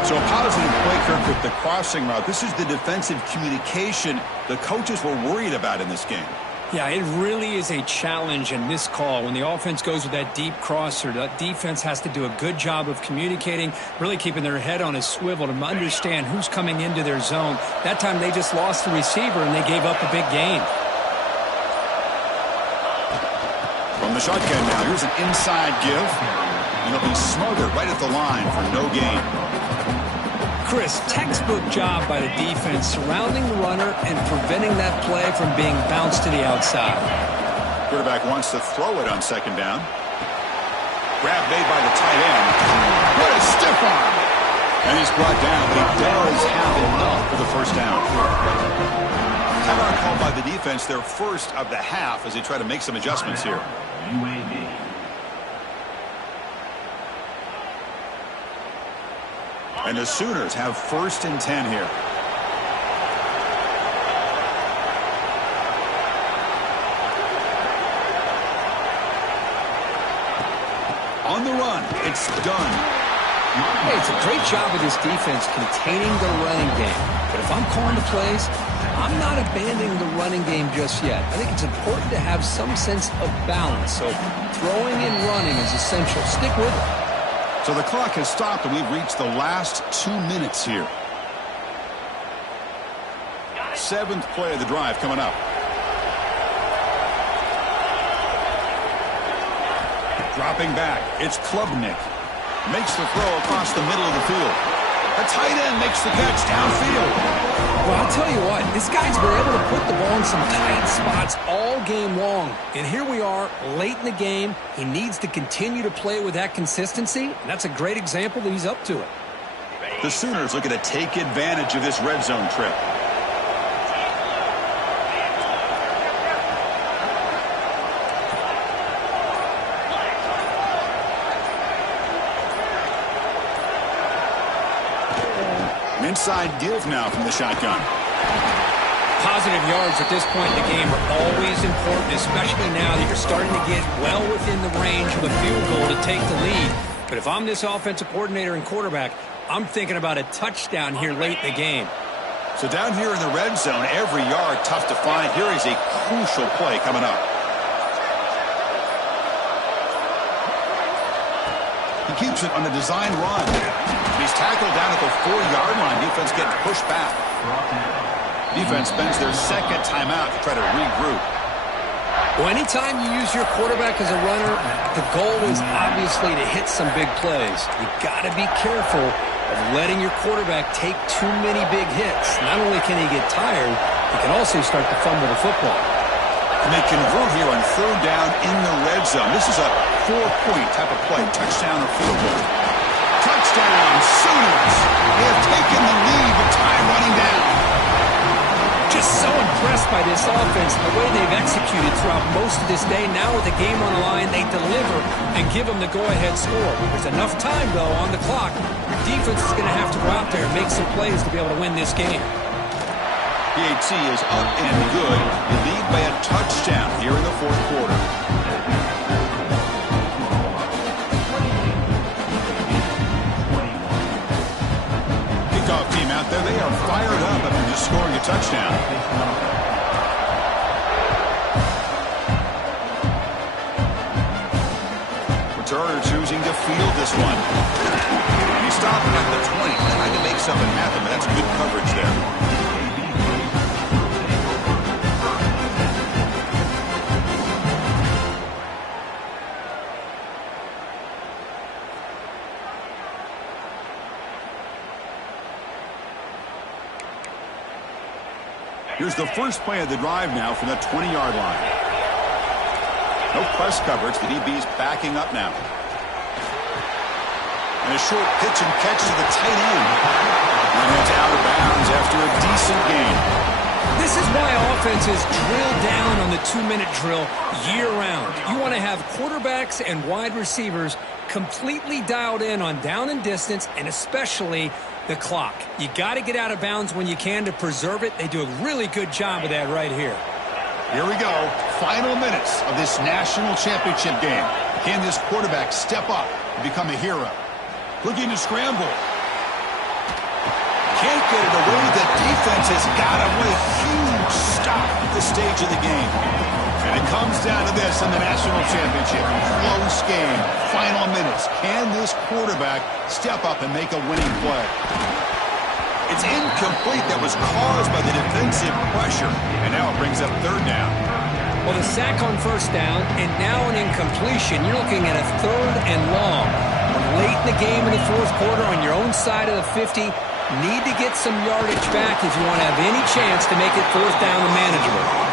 So a positive play, Kirk, with the crossing route. This is the defensive communication the coaches were worried about in this game. Yeah, it really is a challenge in this call. When the offense goes with that deep crosser, that defense has to do a good job of communicating, really keeping their head on a swivel to understand who's coming into their zone. That time they just lost the receiver and they gave up a big gain. From the shotgun now, here's an inside give. And it'll be smothered right at the line for no gain. Chris, textbook job by the defense surrounding the runner and preventing that play from being bounced to the outside. Quarterback wants to throw it on second down. Grab made by the tight end. What a stiff arm! And he's brought down, but he does have enough for the first down. Timeout called by the defense, their first of the half as they try to make some adjustments here. UAB. And the Sooners have first and 10 here. On the run, it's done. Hey, it's a great job of this defense containing the running game. But if I'm calling the plays, I'm not abandoning the running game just yet. I think it's important to have some sense of balance. So throwing and running is essential. Stick with it. So the clock has stopped, and we've reached the last 2 minutes here. Seventh play of the drive coming up. Dropping back, it's Klubnik. Makes the throw across the middle of the field. The tight end makes the catch downfield. Well, I'll tell you what, this guy's been able to put the ball in some tight spots all game long. And here we are, late in the game. He needs to continue to play with that consistency, and that's a great example that he's up to it. The Sooners looking to take advantage of this red zone trip. An inside give now from the shotgun. Positive yards at this point in the game are always important, especially now that you're starting to get well within the range of a field goal to take the lead. But if I'm this offensive coordinator and quarterback, I'm thinking about a touchdown here late in the game. So down here in the red zone, every yard tough to find. Here is a crucial play coming up. He keeps it on the design run. He's tackled down at the 4-yard line. Defense getting pushed back. Defense spends their second timeout to try to regroup. Well, anytime you use your quarterback as a runner, the goal is obviously to hit some big plays. You've got to be careful of letting your quarterback take too many big hits. Not only can he get tired, he can also start to fumble the football. And they convert here on third down in the red zone. This is a 4-point type of play, touchdown or field goal. Touchdown, Sooners. They have taken the lead with time running down. Just so impressed by this offense and the way they've executed throughout most of this day. Now with the game on the line, they deliver and give them the go-ahead score. There's enough time, though, on the clock. Your defense is going to have to go out there and make some plays to be able to win this game. PAT is up and good. They lead by a touchdown here in the fourth quarter. Kickoff team out there. They are fired up after just scoring a touchdown. Returner choosing to field this one. And he stopped at the 20. Trying to make something happen, but that's good coverage there. Here's the first play of the drive now from the 20-yard line. No press coverage. The DB's backing up now. And a short pitch and catch to the tight end. And it's out of bounds after a decent gain. This is why offenses drill down on the 2-minute drill year-round. You want to have quarterbacks and wide receivers completely dialed in on down and distance, and especially the clock. You got to get out of bounds when you can to preserve it. They do a really good job of that right here. Here we go. Final minutes of this national championship game. Can this quarterback step up and become a hero? Looking to scramble. Can't get it away. The defense has got him with a huge stop at this stage of the game. And it comes down to this in the national championship. Close game. Final minutes. Can this quarterback step up and make a winning play? It's incomplete. That was caused by the defensive pressure. And now it brings up third down. Well, the sack on first down, and now an incompletion. You're looking at a third and long. We're late in the game in the fourth quarter on your own side of the 50. Need to get some yardage back if you want to have any chance to make it fourth down and manageable.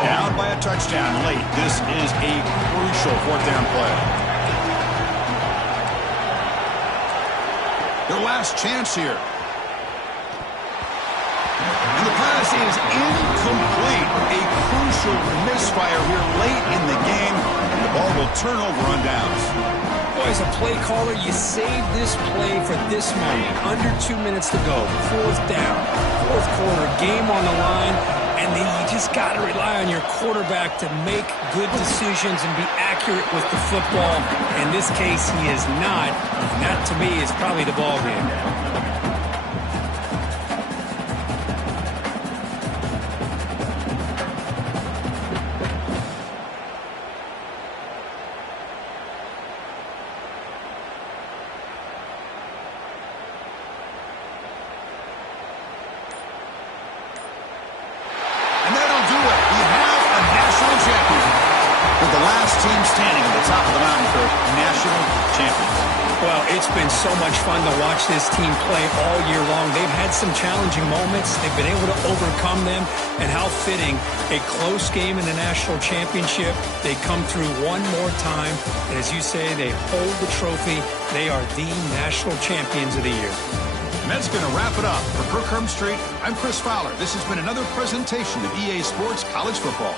Down by a touchdown late. This is a crucial fourth down play. Their last chance here. And the pass is incomplete. A crucial misfire here late in the game. And the ball will turn over on downs. Boy, as a play caller, you save this play for this moment. Under 2 minutes to go. Fourth down. Fourth quarter. Game on the line. And then you just got to rely on your quarterback to make good decisions and be accurate with the football. In this case, he is not. And that, to me, is probably the ball game. It's been so much fun to watch this team play all year long. They've had some challenging moments. They've been able to overcome them. And how fitting, a close game in the national championship. They come through one more time. And as you say, they hold the trophy. They are the national champions of the year. And that's going to wrap it up. For Kirk Street, I'm Chris Fowler. This has been another presentation of EA Sports College Football.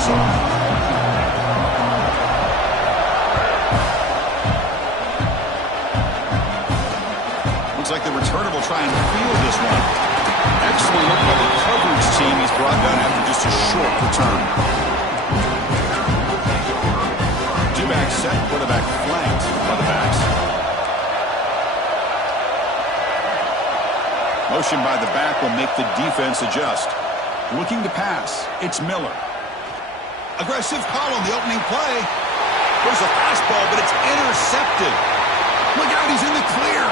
whistle. Looks like the returner will try and field this one. Excellent look by the coverage team. He's brought down after just a short return. Two-back set, quarterback flanked by the backs. Motion by the back will make the defense adjust. Looking to pass. It's Miller. Aggressive call on the opening play. There's a fastball, but it's intercepted. Look out, he's in the clear.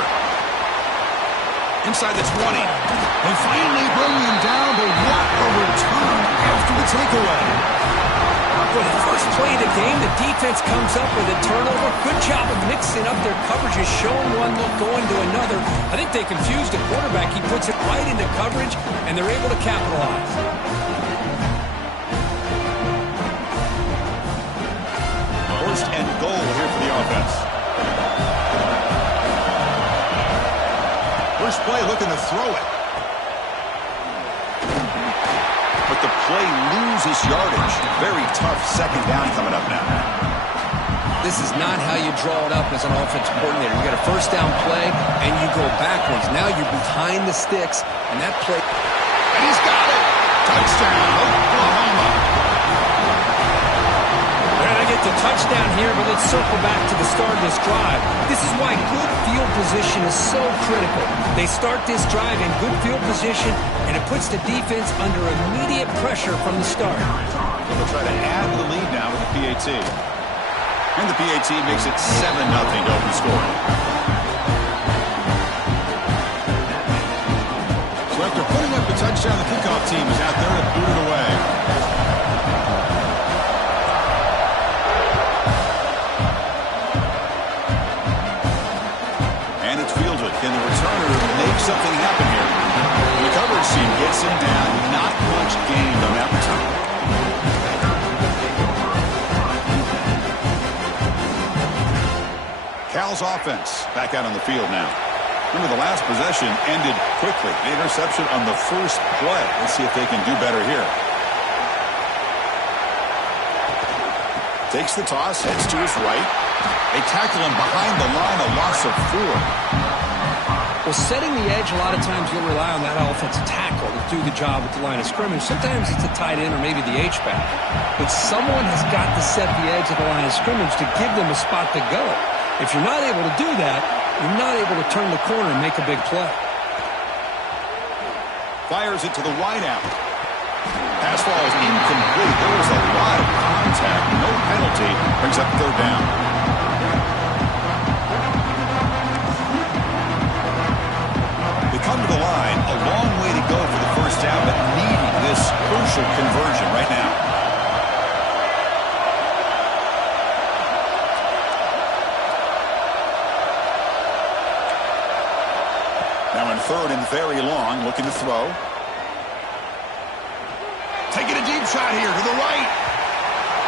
Inside the 20. They finally bring him down, but what a return after the takeaway. For the first play of the game, the defense comes up with a turnover. Good job of mixing up their coverages, showing one look, going to another. I think they confused the quarterback. He puts it right into coverage, and they're able to capitalize. First and goal here for the offense. First play looking to throw it. But the play loses yardage. Very tough second down coming up now. This is not how you draw it up as an offensive coordinator. You got a first down play, and you go backwards. Now you're behind the sticks, and that play... And he's got it! Touchdown, Oklahoma! They're going to get the touchdown here, but let's circle back to the start of this drive. This is why good field position is so critical. They start this drive in good field position, and it puts the defense under immediate pressure from the start. So they'll try to add to the lead now with the PAT. And the PAT makes it 7-0 to open scoring. So after putting up the touchdown, the kickoff team is out there to boot it away. And it's fielded. Can the returner make something happen here? The coverage team gets him down. Not much gained on that return. Cal's offense back out on the field now. Remember, the last possession ended quickly. The interception on the first play. Let's see if they can do better here. Takes the toss, heads to his right. They tackle him behind the line, a loss of 4. Well, setting the edge, a lot of times you'll rely on that offensive tackle to do the job at the line of scrimmage. Sometimes it's a tight end or maybe the H-back. But someone has got to set the edge of the line of scrimmage to give them a spot to go. If you're not able to do that, you're not able to turn the corner and make a big play. Fires it to the wideout. Pass ball is incomplete. There was a lot of contact. No penalty. Brings up third down. They come to the line. A long way to go for the first down, but needing this crucial conversion right now. Now in third and very long, looking to throw. Taking a deep shot here to the right.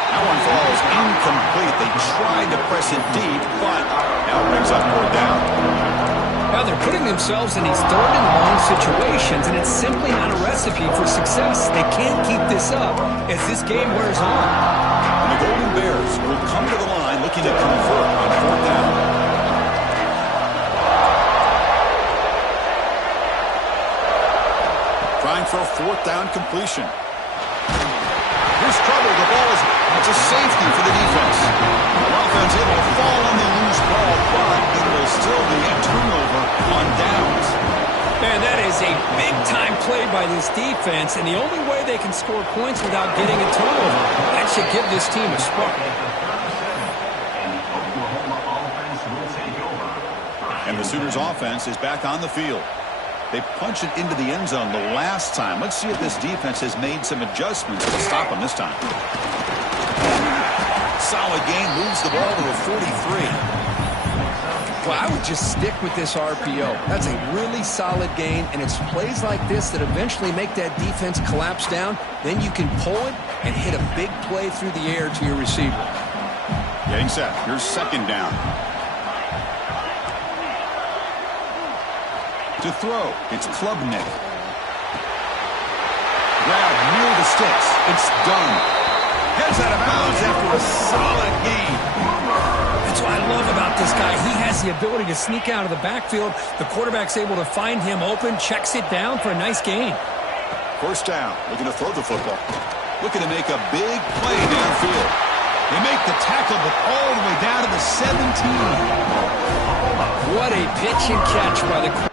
That one falls incomplete. They tried to press it deep, but now brings up fourth down. Well, they're putting themselves in these third and long situations, and it's simply not a recipe for success. They can't keep this up as this game wears on. And the Golden Bears will come to the line looking to convert on fourth down. Trying for a fourth down completion. Here's trouble. The ball is a safety for the defense. The offense able to fall on the loose ball, but it will still be a turnover on downs. Man, that is a big-time play by this defense, and the only way they can score points without getting a turnover. That should give this team a spark. And the Sooners offense is back on the field. They punch it into the end zone the last time. Let's see if this defense has made some adjustments to stop them this time. Solid gain, moves the ball to a 43. Well, I would just stick with this RPO. That's a really solid gain, and it's plays like this that eventually make that defense collapse down. Then you can pull it and hit a big play through the air to your receiver. Getting set. Here's second down. To throw, it's Klubnik. Grab near the sticks. It's done. Heads out of bounds after a solid gain. That's what I love about this guy. He has the ability to sneak out of the backfield. The quarterback's able to find him open, checks it down for a nice gain. First down, looking to throw the football. Looking to make a big play downfield. They make the tackle, but all the way down to the 17. What a pitch and catch by the quarterback.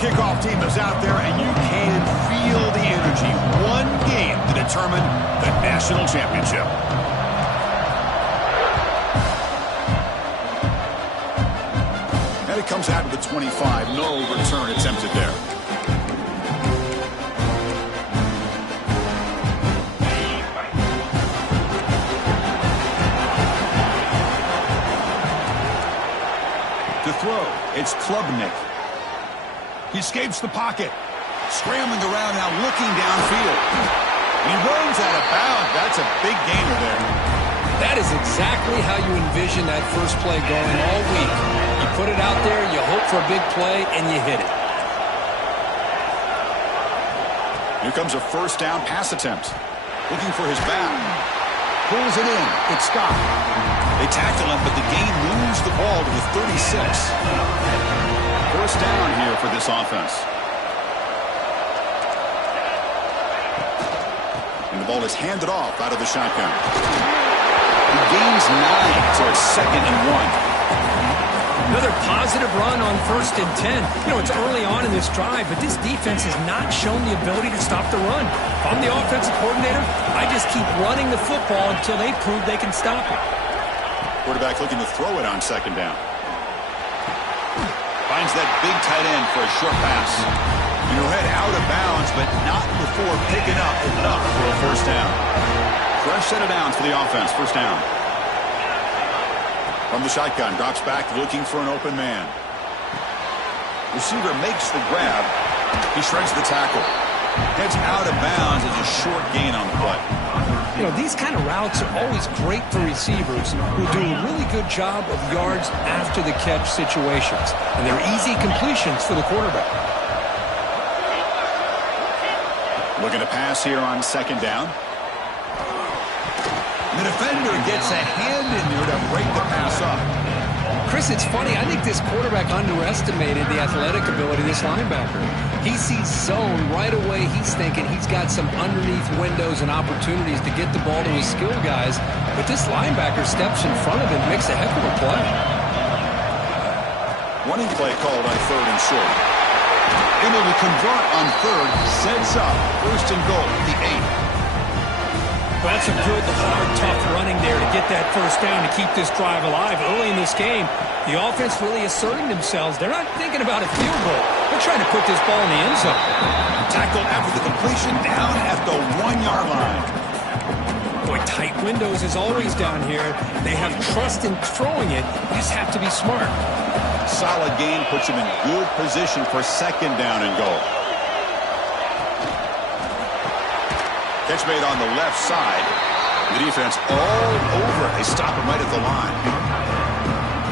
Kickoff team is out there, and you can feel the energy. One game to determine the national championship. And it comes out to the 25. No return attempted there. To throw, it's Klubnik. He escapes the pocket. Scrambling around now, looking downfield. He runs out of bounds. That's a big gainer there. That is exactly how you envision that first play going all week. You put it out there, you hope for a big play, and you hit it. Here comes a first down pass attempt. Looking for his back. Pulls it in. It's Scott. They tackle him, but the game moves the ball to the 36. First down here for this offense. And the ball is handed off out of the shotgun. He gains 9, so it's 2nd and 1. Another positive run on 1st and 10. You know, it's early on in this drive, but this defense has not shown the ability to stop the run. If I'm the offensive coordinator, I just keep running the football until they prove they can stop it. Quarterback looking to throw it on 2nd down. Finds that big tight end for a short pass. And he'll head out of bounds, but not before picking up enough for a first down. Fresh set of downs for the offense. First down. From the shotgun, drops back looking for an open man. Receiver makes the grab. He shreds the tackle. Heads out of bounds as a short gain on the play. You know, these kind of routes are always great for receivers who do a really good job of yards after the catch situations. And they're easy completions for the quarterback. Looking to pass here on second down. The defender gets a hand in there to break the pass up. Chris, it's funny. I think this quarterback underestimated the athletic ability of this linebacker. He sees zone right away. He's thinking he's got some underneath windows and opportunities to get the ball to his skill guys. But this linebacker steps in front of him, makes a heck of a play. Running play called on third and short. Able to convert on third, sets up first and goal, the 8. Well, that's a good, hard, tough running there to get that first down to keep this drive alive. Early in this game, the offense really asserting themselves. They're not thinking about a field goal. They're trying to put this ball in the end zone. Tackled after the completion down at the 1-yard line. Boy, tight windows is always down here. They have trust in throwing it. You just have to be smart. Solid gain puts him in good position for second down and goal. Catch made on the left side. The defense all over. They stop him right at the line.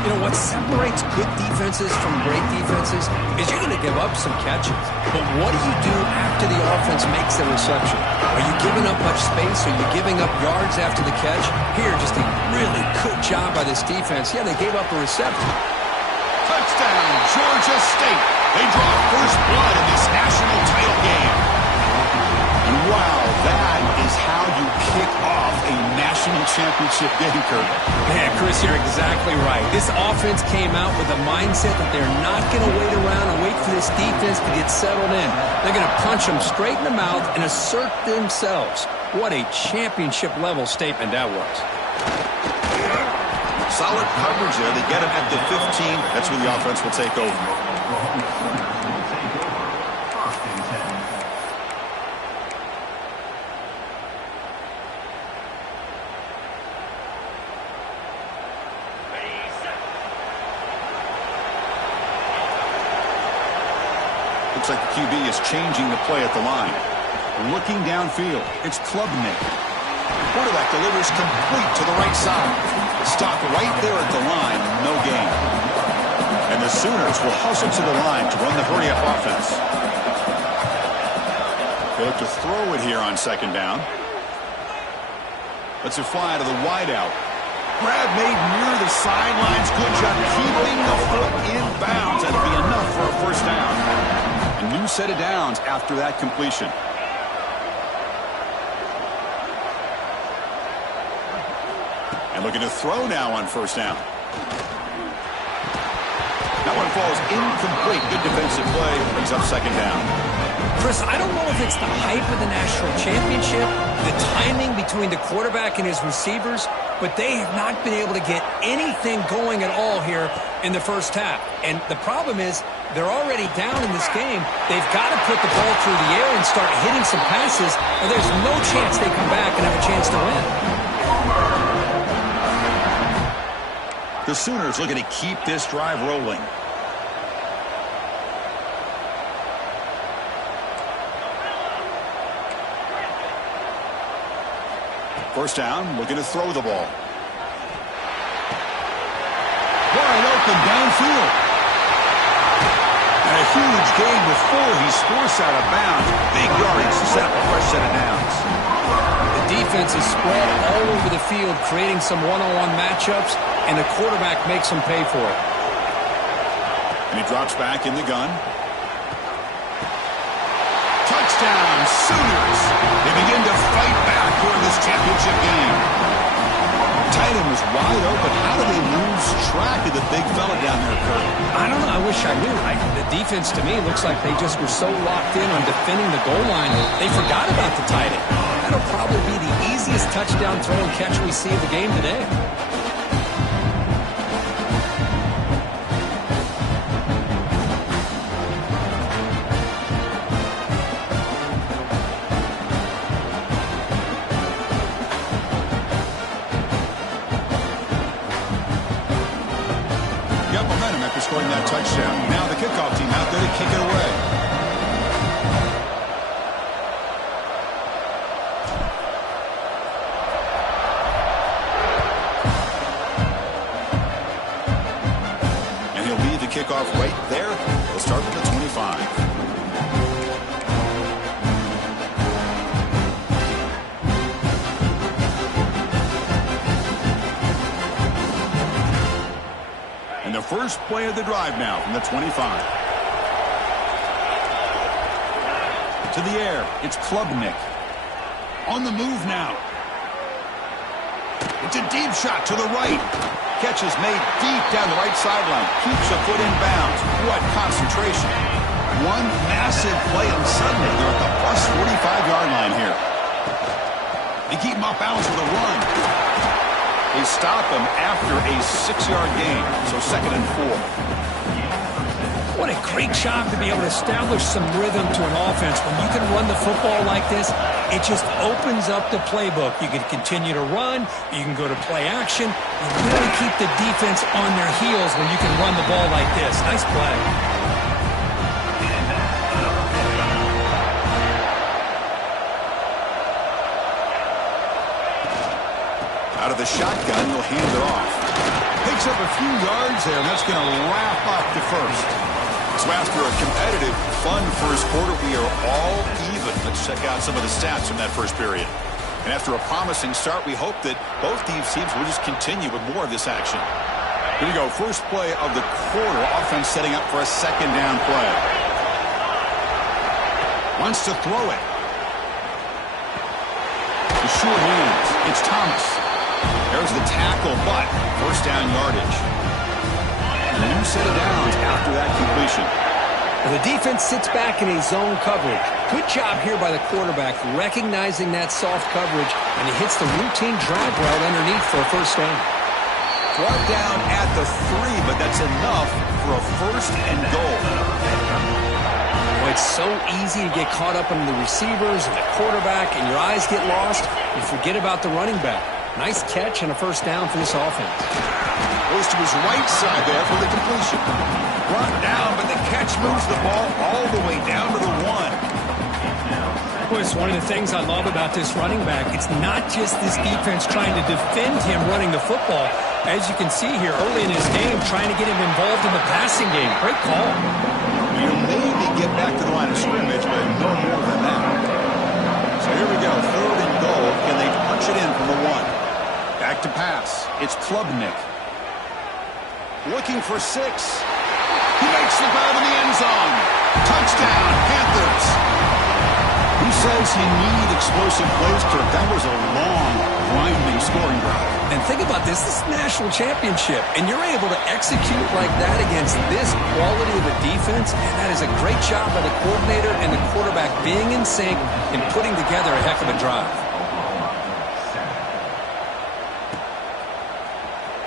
You know, what separates good defenses from great defenses is you're going to give up some catches. But what do you do after the offense makes the reception? Are you giving up much space? Are you giving up yards after the catch? Here, just a really good job by this defense. Yeah, they gave up a reception. Touchdown, Georgia State. They draw first blood in this national title game. And wow, that is how you kick off a national championship game, Kirk. Man, Chris, you're exactly right. This offense came out with a mindset that they're not going to wait around and wait for this defense to get settled in. They're going to punch them straight in the mouth and assert themselves. What a championship-level statement that was. Solid coverage there. They get him at the 15. That's where the offense will take over. Looks like the QB is changing the play at the line. Looking downfield, it's Klubnik. Quarterback delivers complete to the right side. Stop right there at the line, no gain. And the Sooners will hustle to the line to run the hurry-up offense. They look to throw it here on second down. Lets it fly to the wideout. Grab made near the sidelines. Good job keeping the foot in bounds. That'll be enough for a first down. A new set of downs after that completion. And looking to throw now on first down. That one falls incomplete. Good defensive play. Brings up second down. Chris, I don't know if it's the hype of the national championship, the timing between the quarterback and his receivers, but they have not been able to get anything going at all here in the first half. And the problem is they're already down in this game. They've got to put the ball through the air and start hitting some passes, or there's no chance they come back and have a chance to win. The Sooners looking to keep this drive rolling. First down, looking to throw the ball. Wide open downfield. And a huge gain before he forced out of bounds. Big yardage to set up a fresh set of downs. The defense is spread all over the field, creating some one-on-one matchups, and the quarterback makes them pay for it. And he drops back in the gun. Touchdown, Sooners. They begin to fight back here in this championship game. Tight end was wide open. How do they lose track of the big fella down there, Kurt? I don't know. I wish I knew. The defense, to me, looks like they just were so locked in on defending the goal line, they forgot about the tight end. That'll probably be the easiest touchdown throw and catch we see of the game today. After scoring that touchdown. Now the kickoff team out there to kick it away. kickoff right there. They'll start from the 25. And the first play of the drive now from the 25. To the air, it's Klubnik. On the move now. It's a deep shot to the right. Catch is made deep down the right sideline. Keeps a foot in bounds. What concentration. One massive play, and suddenly they're at the plus 45-yard line here. They keep him off balance with a run. They stop him after a 6-yard gain. So 2nd and 4. What a great job to be able to establish some rhythm to an offense. When you can run the football like this, it just opens up the playbook. You can continue to run. You can go to play action. You really keep the defense on their heels when you can run the ball like this. Nice play. Out of the shotgun, he'll hand it off. Picks up a few yards there, and that's going to wrap up the first. So after a competitive, fun first quarter, we are all even. Let's check out some of the stats from that first period. And after a promising start, we hope that both these teams will just continue with more of this action. Here we go. First play of the quarter. Offense setting up for a 2nd down play. Wants to throw it. The sure hands. It's Thomas. There's the tackle, but first down yardage. A new set of downs after that completion. Well, the defense sits back in a zone coverage. Good job here by the quarterback recognizing that soft coverage, and he hits the routine drag route underneath for a first down. Brought down at the 3, but that's enough for a 1st and goal. Well, it's so easy to get caught up in the receivers and the quarterback, and your eyes get lost. You forget about the running back. Nice catch and a first down for this offense. Goes to his right side there for the completion. Brought down, but the catch moves the ball all the way down to the 1. Boy, it's one of the things I love about this running back. It's not just this defense trying to defend him running the football. As you can see here early in his game, trying to get him involved in the passing game. Great call. You'll maybe get back to the line of scrimmage, but no more than that. So here we go, 3rd and goal. Can they punch it in from the 1? Back to pass. It's Klubnik. Looking for 6. He makes the grab in the end zone. Touchdown, Panthers. Who says you need explosive plays, Kirk? That was a long, winding scoring drive. And think about this. This is a national championship, and you're able to execute like that against this quality of a defense, and that is a great job by the coordinator and the quarterback being in sync and putting together a heck of a drive.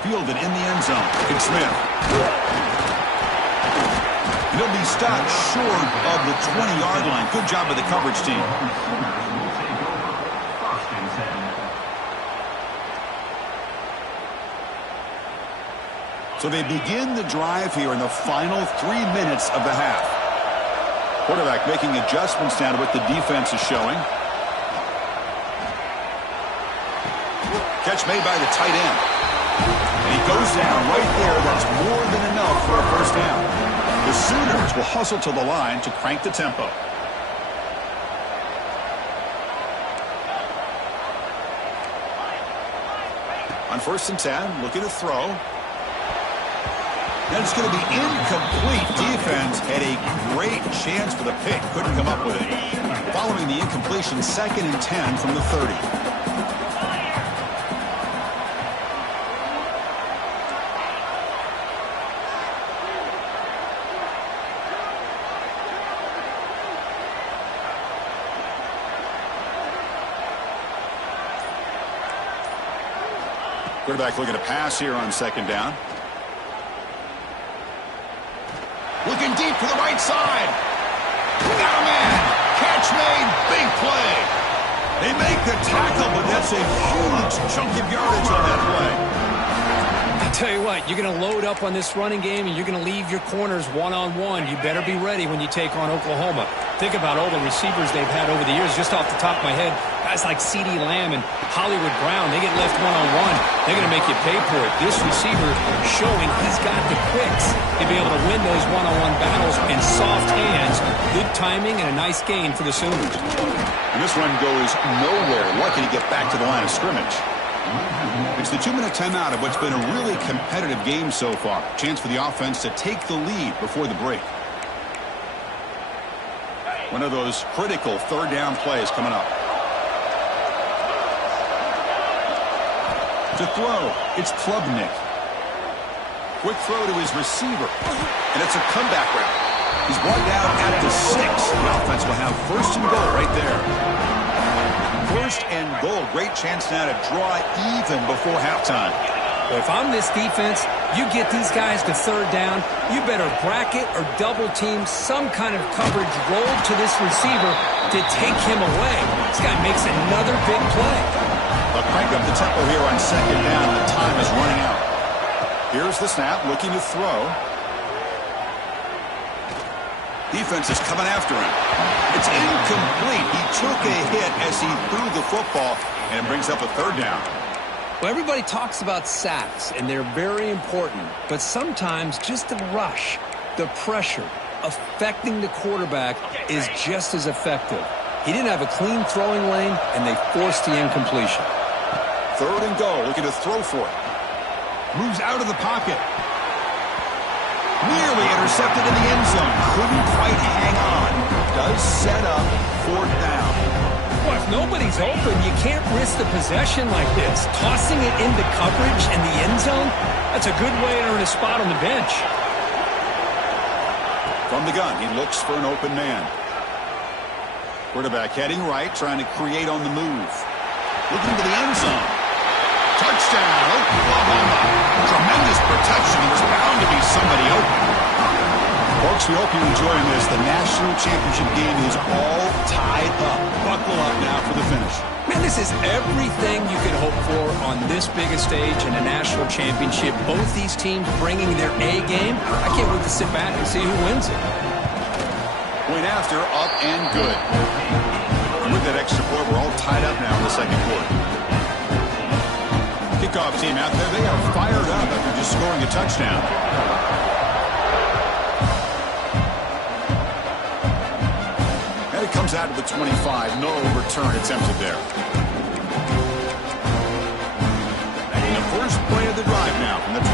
Fielded in the end zone. It's Smith. He'll be stopped short of the 20-yard line. Good job by the coverage team. So they begin the drive here in the final 3 minutes of the half. Quarterback making adjustments now to what the defense is showing. Catch made by the tight end. And he goes down right there. That's more than enough for a first down. The Sooners will hustle to the line to crank the tempo. On 1st and 10, looking to throw. And it's going to be incomplete. Defense had a great chance for the pick. Couldn't come up with it. Following the incompletion, 2nd and 10 from the 30. Quarterback looking to pass here on 2nd down. Looking deep to the right side. Got a man. Catch made. Big play. They make the tackle, but that's a huge chunk of yardage on that play. Tell you what, you're going to load up on this running game and you're going to leave your corners one-on-one. You better be ready when you take on Oklahoma. Think about all the receivers they've had over the years. Just off the top of my head, guys like CeeDee Lamb and Hollywood Brown, they get left one-on-one. They're going to make you pay for it. This receiver showing he's got the quicks to be able to win those one-on-one battles in soft hands. Good timing and a nice gain for the Sooners. And this run goes nowhere. Lucky to get back to the line of scrimmage. It's the 2-minute timeout of what's been a really competitive game so far. Chance for the offense to take the lead before the break. One of those critical third down plays coming up. To throw, it's Klubnik. Quick throw to his receiver. And it's a comeback route. He's brought down at the 6. The offense will have first and goal right there. First and goal. Great chance now to draw even before halftime. Well, if I'm this defense, you get these guys to third down, you better bracket or double team some kind of coverage roll to this receiver to take him away. This guy makes another big play. They'll crank up the tempo here on second down. The time is running out. Here's the snap, looking to throw. Defense is coming after him. It's incomplete. He took a hit as he threw the football, and it brings up a third down. Well, everybody talks about sacks, and they're very important. But sometimes just the rush, the pressure, affecting the quarterback is just as effective. He didn't have a clean throwing lane, and they forced the incompletion. Third and goal, looking to throw for it. Moves out of the pocket. Nearly intercepted in the end zone. Couldn't quite hang on. Does set up fourth down. Well, if nobody's open, you can't risk the possession like this. Tossing it into coverage in the end zone, that's a good way to earn a spot on the bench. From the gun, he looks for an open man. Quarterback heading right, trying to create on the move. Looking to the end zone. Touchdown, Oklahoma. Tremendous protection. There was bound to be somebody open. Folks, we hope you're enjoying this. The national championship game is all tied up. Buckle up now for the finish. Man, this is everything you could hope for on this big a stage in a national championship. Both these teams bringing their A game. I can't wait to sit back and see who wins it. Point after, up and good. And with that extra point, we're all tied up now in the second quarter. Kickoff team out there, they are fired up after just scoring a touchdown. And it comes out to the 25. No return attempted there. And the first play of the drive now from the 25.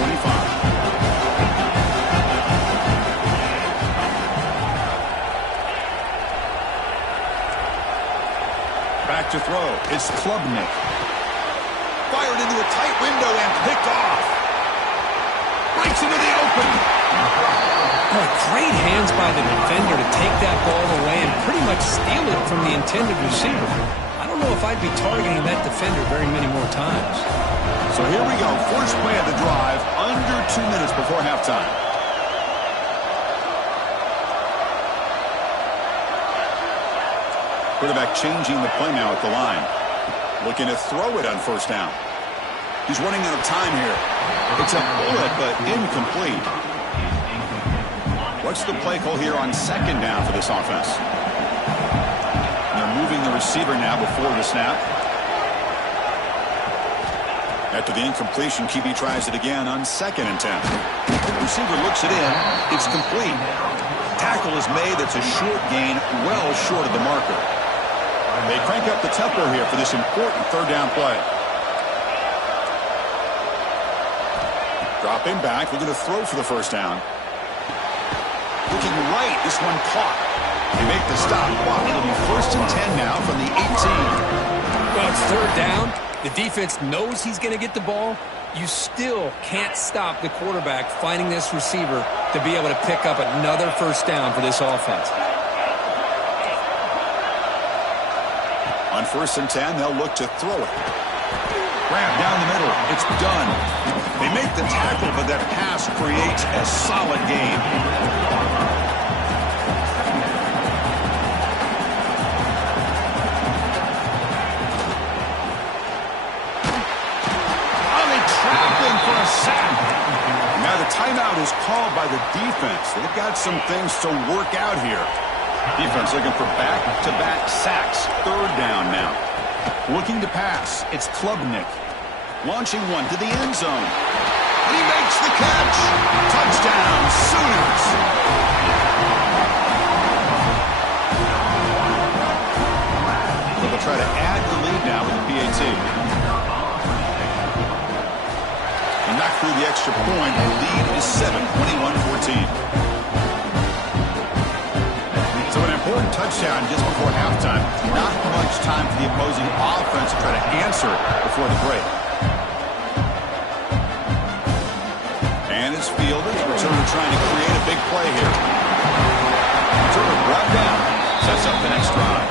Back to throw. It's Klubnik. Fired into a tight window and picked off. Breaks into the open. Oh, great hands by the defender to take that ball away and pretty much steal it from the intended receiver. I don't know if I'd be targeting that defender very many more times. So here we go. First play of the drive. Under 2 minutes before halftime. Quarterback changing the play now at the line. Looking to throw it on first down. He's running out of time here. It's a bullet, but incomplete. What's the play call here on second down for this offense? They're moving the receiver now before the snap. After the incompletion, QB tries it again on second and 10. The receiver looks it in. It's complete. Tackle is made. That's a short gain, well short of the marker. They crank up the tempo here for this important third down play. Dropping back, looking to throw for the first down. Looking right, this one caught. They make the stop. Wow, it'll be first and 10 now from the 18. Well, it's third down. The defense knows he's going to get the ball. You still can't stop the quarterback finding this receiver to be able to pick up another first down for this offense. On first and 10, they'll look to throw it. Grab down the middle. It's done. They make the tackle, but that pass creates a solid gain. Oh, they trapped him for a sack. Timeout is called by the defense. They've got some things to work out here. Defense looking for back-to-back sacks. Third down now. Looking to pass. It's Klubnik. Launching one to the end zone. And he makes the catch. Touchdown, Sooners. So they'll try to add the lead now with the PAT. And knock through the extra point. The lead is 7, 21-14. So an important touchdown just before halftime. Not much time for the opposing offense to try to answer before the break. And it's fielded. Returner trying to create a big play here. Returner brought down. Sets up the next drive.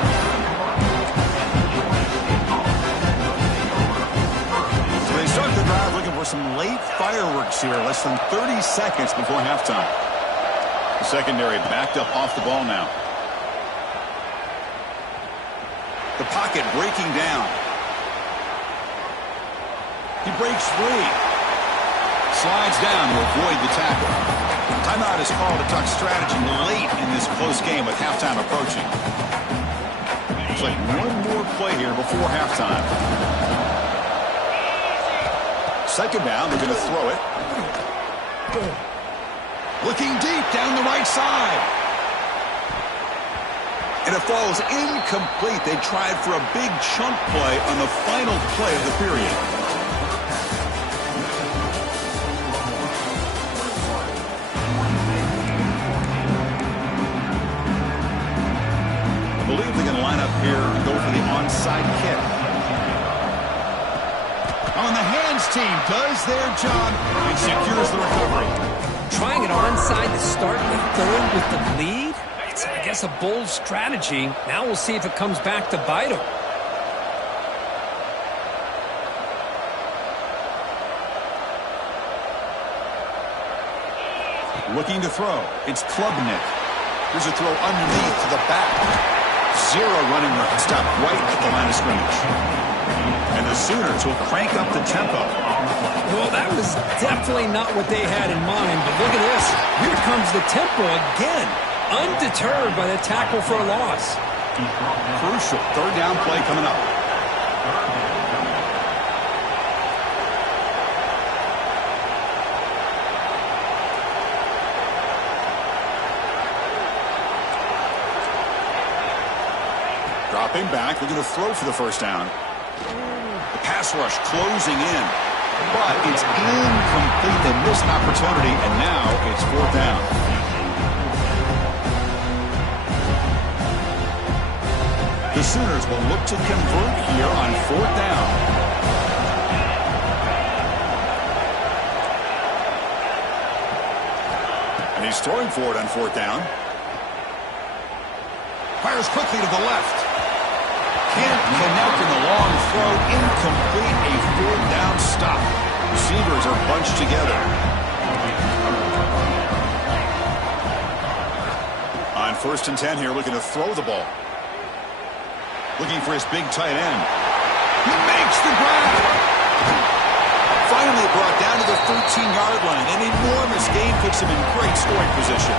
So they start the drive looking for some late fireworks here. Less than 30 seconds before halftime. The secondary backed up off the ball now. The pocket breaking down. He breaks free. Slides down to avoid the tackle. Timeout is called to talk strategy late in this close game with halftime approaching. Looks like one more play here before halftime. Second down, they're going to throw it. Looking deep down the right side. And it falls incomplete. They tried for a big chunk play on the final play of the period. I believe they're going to line up here and go for the onside kick. On the hands team does their job and secures the recovery. Trying it onside to start the third with the lead? It's, I guess, a bold strategy. Now we'll see if it comes back to bite them. Looking to throw. It's Klubnik. Here's a throw underneath to the back. Zero running room. Stop right at the line of scrimmage. And the Sooners will crank up the tempo. Well, that was definitely not what they had in mind, but look at this. Here comes the tempo again. Undeterred by the tackle for a loss. Crucial third down play coming up. Dropping back, they're going to throw for the first down. The pass rush closing in, but it's incomplete. They missed an opportunity, and now it's fourth down. The Sooners will look to convert here on fourth down. And he's throwing for it on fourth down. Fires quickly to the left. Can't connect in the long throw. Incomplete. A fourth down stop. Receivers are bunched together. On 1st and 10 here, looking to throw the ball. Looking for his big tight end. He makes the grab. Finally brought down to the 13-yard line. An enormous gain puts him in great scoring position.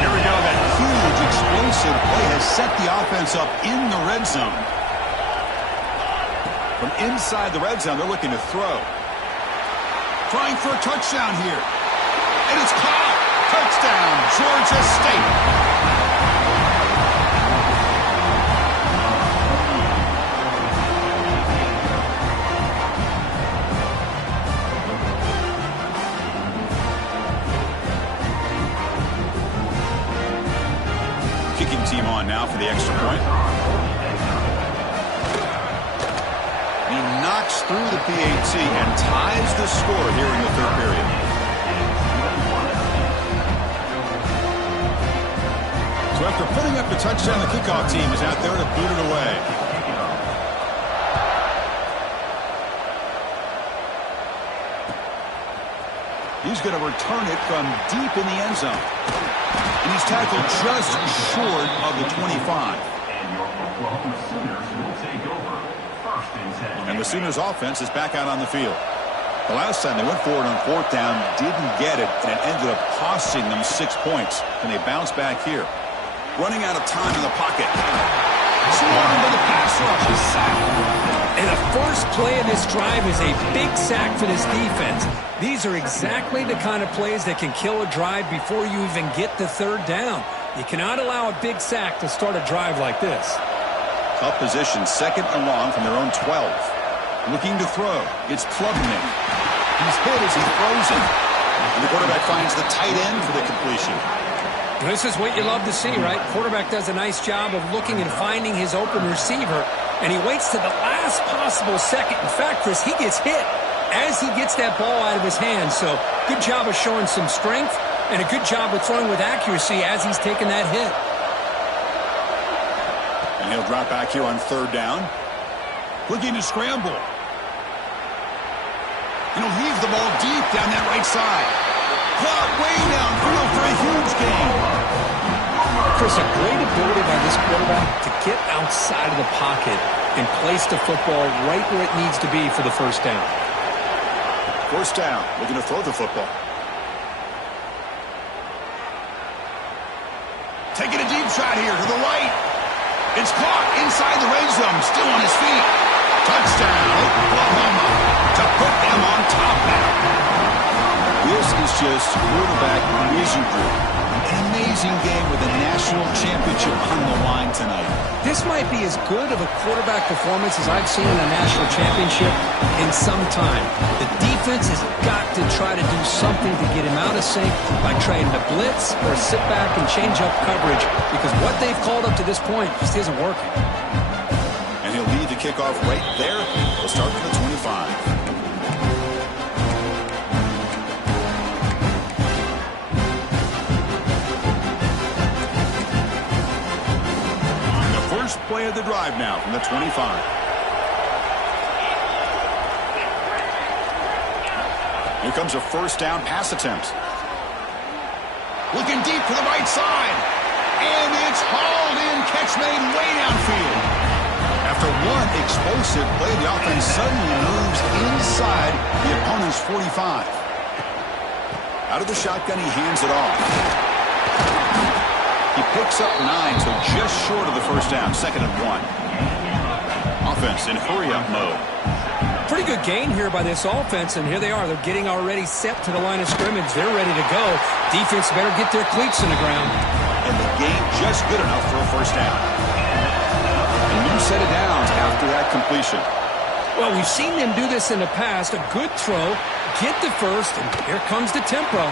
Here we go. That huge, explosive play has set the offense up in the red zone. From inside the red zone, they're looking to throw. Trying for a touchdown here. And it's caught. Touchdown, Georgia State. Kicking team on now for the extra point. He knocks through the PAT and ties the score here in the third period. So after putting up the touchdown, the kickoff team is out there to boot it away. He's going to return it from deep in the end zone. And he's tackled just short of the 25. And the Sooners offense is back out on the field. The last time they went for it on fourth down, didn't get it, and it ended up costing them 6 points. And they bounce back here. Running out of time in the pocket. Swarmed by the pass rush. A sack. And the first play of this drive is a big sack for this defense. These are exactly the kind of plays that can kill a drive before you even get the third down. You cannot allow a big sack to start a drive like this. Tough position, second and long from their own 12. Looking to throw. It's Klubnik. He's hit as he throws it. And the quarterback finds the tight end for the completion. This is what you love to see, right? Quarterback does a nice job of looking and finding his open receiver, and he waits to the last possible second. In fact, Chris, he gets hit as he gets that ball out of his hands. So good job of showing some strength and a good job of throwing with accuracy as he's taking that hit. And he'll drop back here on third down. Looking to scramble. And he'll leave the ball deep down that right side. Caught way downfield for a huge gain. Chris, a great ability by this quarterback to get outside of the pocket and place the football right where it needs to be for the first down. First down, looking to throw the football. Taking a deep shot here to the right. It's caught inside the red zone, still on his feet. Touchdown, Oklahoma, to put them on top now. This is just quarterback wizardry. An amazing game with a national championship on the line tonight. This might be as good of a quarterback performance as I've seen in a national championship in some time. The defense has got to try to do something to get him out of sync by trying to blitz or sit back and change up coverage, because what they've called up to this point just isn't working. And he'll lead the kickoff right there. We'll start from the 25. First play of the drive now from the 25. Here comes a first down pass attempt. Looking deep to the right side. And it's hauled in. Catch made way downfield. After one explosive play, the offense suddenly moves inside the opponent's 45. Out of the shotgun, he hands it off. He picks up 9, so just short of the first down, 2nd and 1. Offense in hurry-up mode. Pretty good gain here by this offense, and here they are. They're getting already set to the line of scrimmage. They're ready to go. Defense better get their cleats in the ground. And the gain just good enough for a first down. A new set of downs after that completion. Well, we've seen them do this in the past. A good throw, get the first, and here comes the tempo.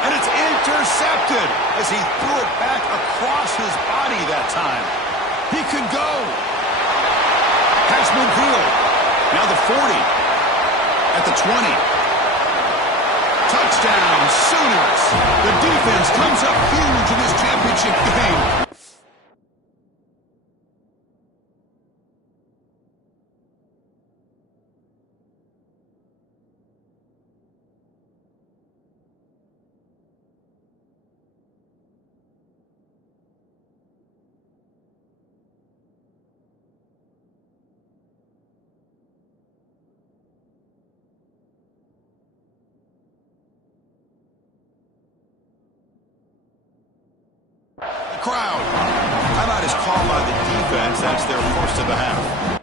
And it's intercepted as he threw it back across his body that time. He could go. Pass midfield. Now the 40. At the 20. Touchdown, Sooners. The defense comes up huge in this championship game. Crowd. Timeout is called by the defense. That's their first of the half.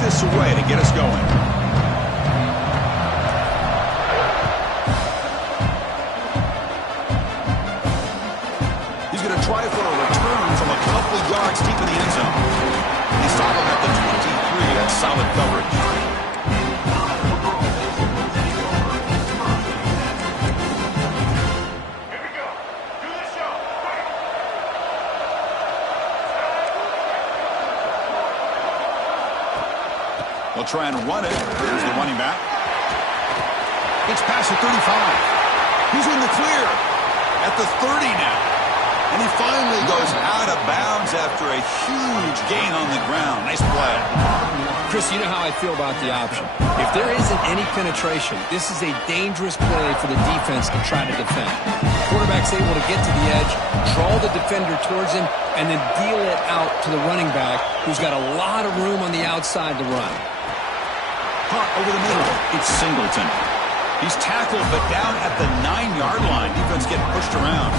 this away to get us going. He's going to try for a return from a couple yards deep in the end zone. He's stopped him at the 23. That's solid coverage. They'll try and run it. There's the running back. It's past the 35. He's in the clear at the 30 now. And he finally goes out of bounds after a huge gain on the ground. Nice play. Chris, you know how I feel about the option. If there isn't any penetration, this is a dangerous play for the defense to try to defend. The quarterback's able to get to the edge, draw the defender towards him, and then deal it out to the running back, who's got a lot of room on the outside to run. Caught over the middle. It's Singleton. He's tackled, but down at the 9-yard line. Defense getting pushed around.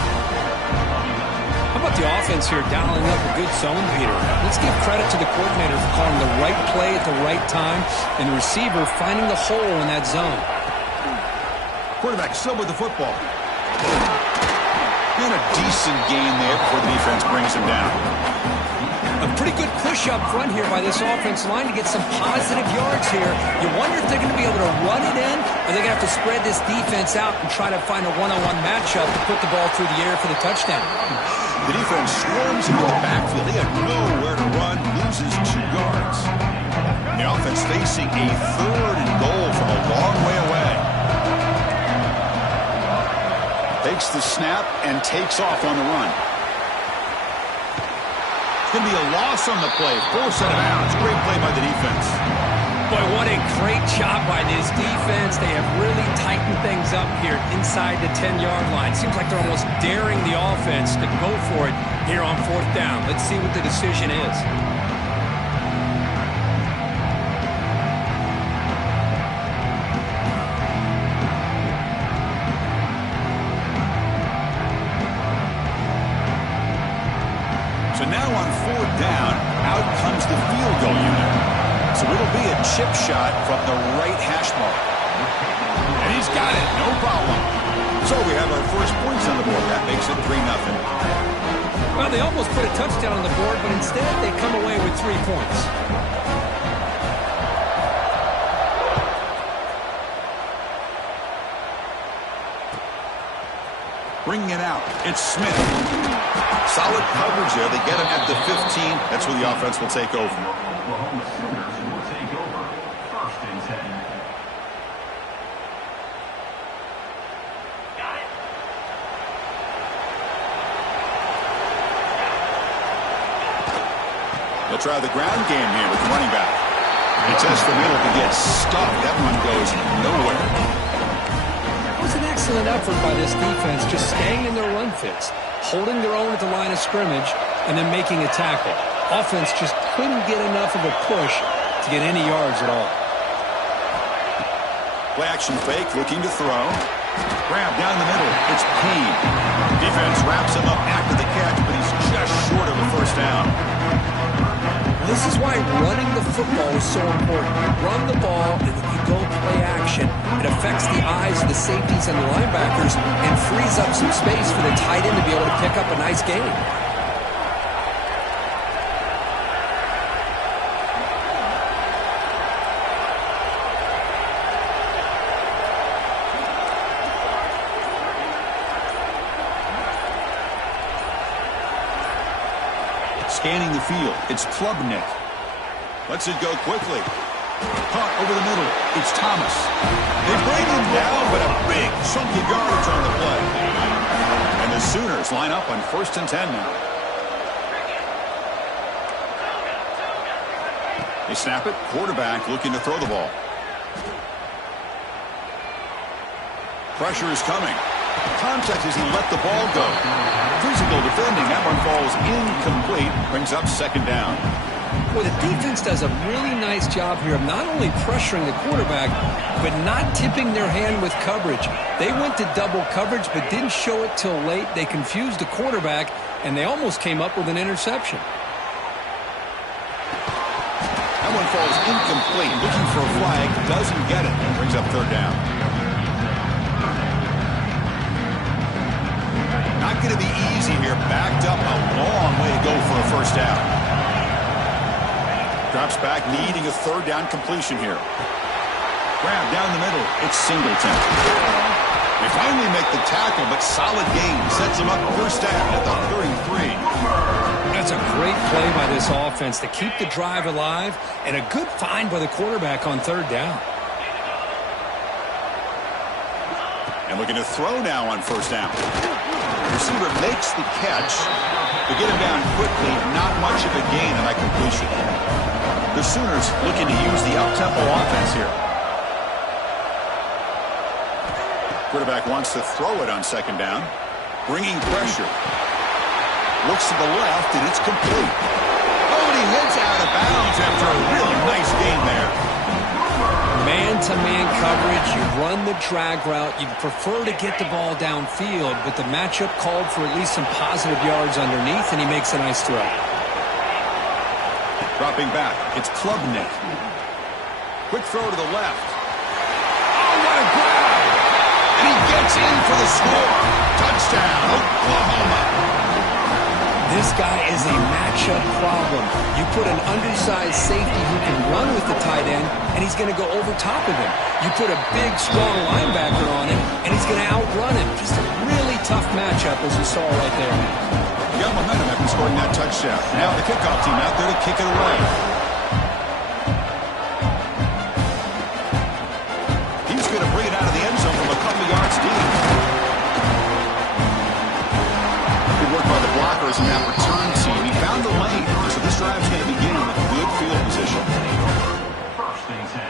How about the offense here dialing up a good zone beater? Let's give credit to the coordinator for calling the right play at the right time and the receiver finding the hole in that zone. Quarterback still with the football. And a decent gain there before the defense brings him down. A pretty good push up front here by this offense line to get some positive yards here. You wonder if they're going to be able to run it in, or they're going to have to spread this defense out and try to find a one-on-one matchup to put the ball through the air for the touchdown. The defense swarms into the backfield. They have nowhere to run, loses 2 yards. The offense facing a 3rd and goal from a long way away. Takes the snap and takes off on the run. It's going to be a loss on the play. Force out of bounds. Great play by the defense. Boy, what a great job by this defense. They have really tightened things up here inside the 10-yard line. Seems like they're almost daring the offense to go for it here on 4th down. Let's see what the decision is. So now on 4th down, out comes the field goal unit. So it'll be a chip shot from the right hash mark. And he's got it, no problem. So we have our first points on the board. That makes it 3-0. Well, they almost put a touchdown on the board, but instead they come away with 3 points. Bringing it out, it's Smith. Solid coverage there. They get him at the 15. That's where the offense will take over. Oklahoma Sooners will take over 1st and 10. They'll try the ground game here with the running back. He tests the middle to get stuffed. That one goes nowhere. It was an excellent effort by this defense, just staying in their run fits, holding their own at the line of scrimmage, and then making a tackle. Offense just couldn't get enough of a push to get any yards at all. Play action fake, looking to throw. Grab down the middle. It's Payne. Defense wraps him up after the catch, but he's just short of a 1st down. This is why running the football is so important. You run the ball, and if you go play action, it affects the eyes of the safeties and the linebackers and frees up some space for the tight end to be able to pick up a nice gain. Scanning the field, it's Klubnik. Lets it go quickly. Caught over the middle, it's Thomas. They bring him down, but a big chunk of yardage on the play. And the Sooners line up on 1st and 10 now. They snap it, quarterback looking to throw the ball. Pressure is coming. Contact as he let the ball go. Physical defending. That one falls incomplete. Brings up 2nd down. Well, the defense does a really nice job here of not only pressuring the quarterback, but not tipping their hand with coverage. They went to double coverage, but didn't show it till late. They confused the quarterback, and they almost came up with an interception. That one falls incomplete. Looking for a flag. Doesn't get it. Brings up third down. Not going to be easy here. Backed up a long way to go for a first down. Drops back, needing a third down completion here. Grab down the middle. It's Singleton. They finally make the tackle, but solid gain. Sets them up first down at the 33. That's a great play by this offense to keep the drive alive, and a good find by the quarterback on third down. And looking to throw now on first down. The receiver makes the catch. They get him down quickly. Not much of a gain on that completion. The Sooners looking to use the up-tempo offense here. Quarterback wants to throw it on second down. Bringing pressure. Looks to the left, and it's complete. Oh, and he heads out of bounds after a really nice gain there. Man-to-man coverage, you run the drag route. You prefer to get the ball downfield, but the matchup called for at least some positive yards underneath, and he makes a nice throw. Dropping back, it's Klubnik. Quick throw to the left. Oh, what a grab! And he gets in for the score. Touchdown, Oklahoma. This guy is a matchup problem. You put an undersized safety who can run with the tight end, and he's going to go over top of him. You put a big, strong linebacker on him, and he's going to outrun him. Just a really tough matchup, as you saw right there. He got momentum after scoring that touchdown. Now the kickoff team out there to kick it away. He's going to bring it out of the end zone from a couple yards deep. Good work by the blockers in that return team. He found the lane, so this drive's going to begin with good field position. First and 10.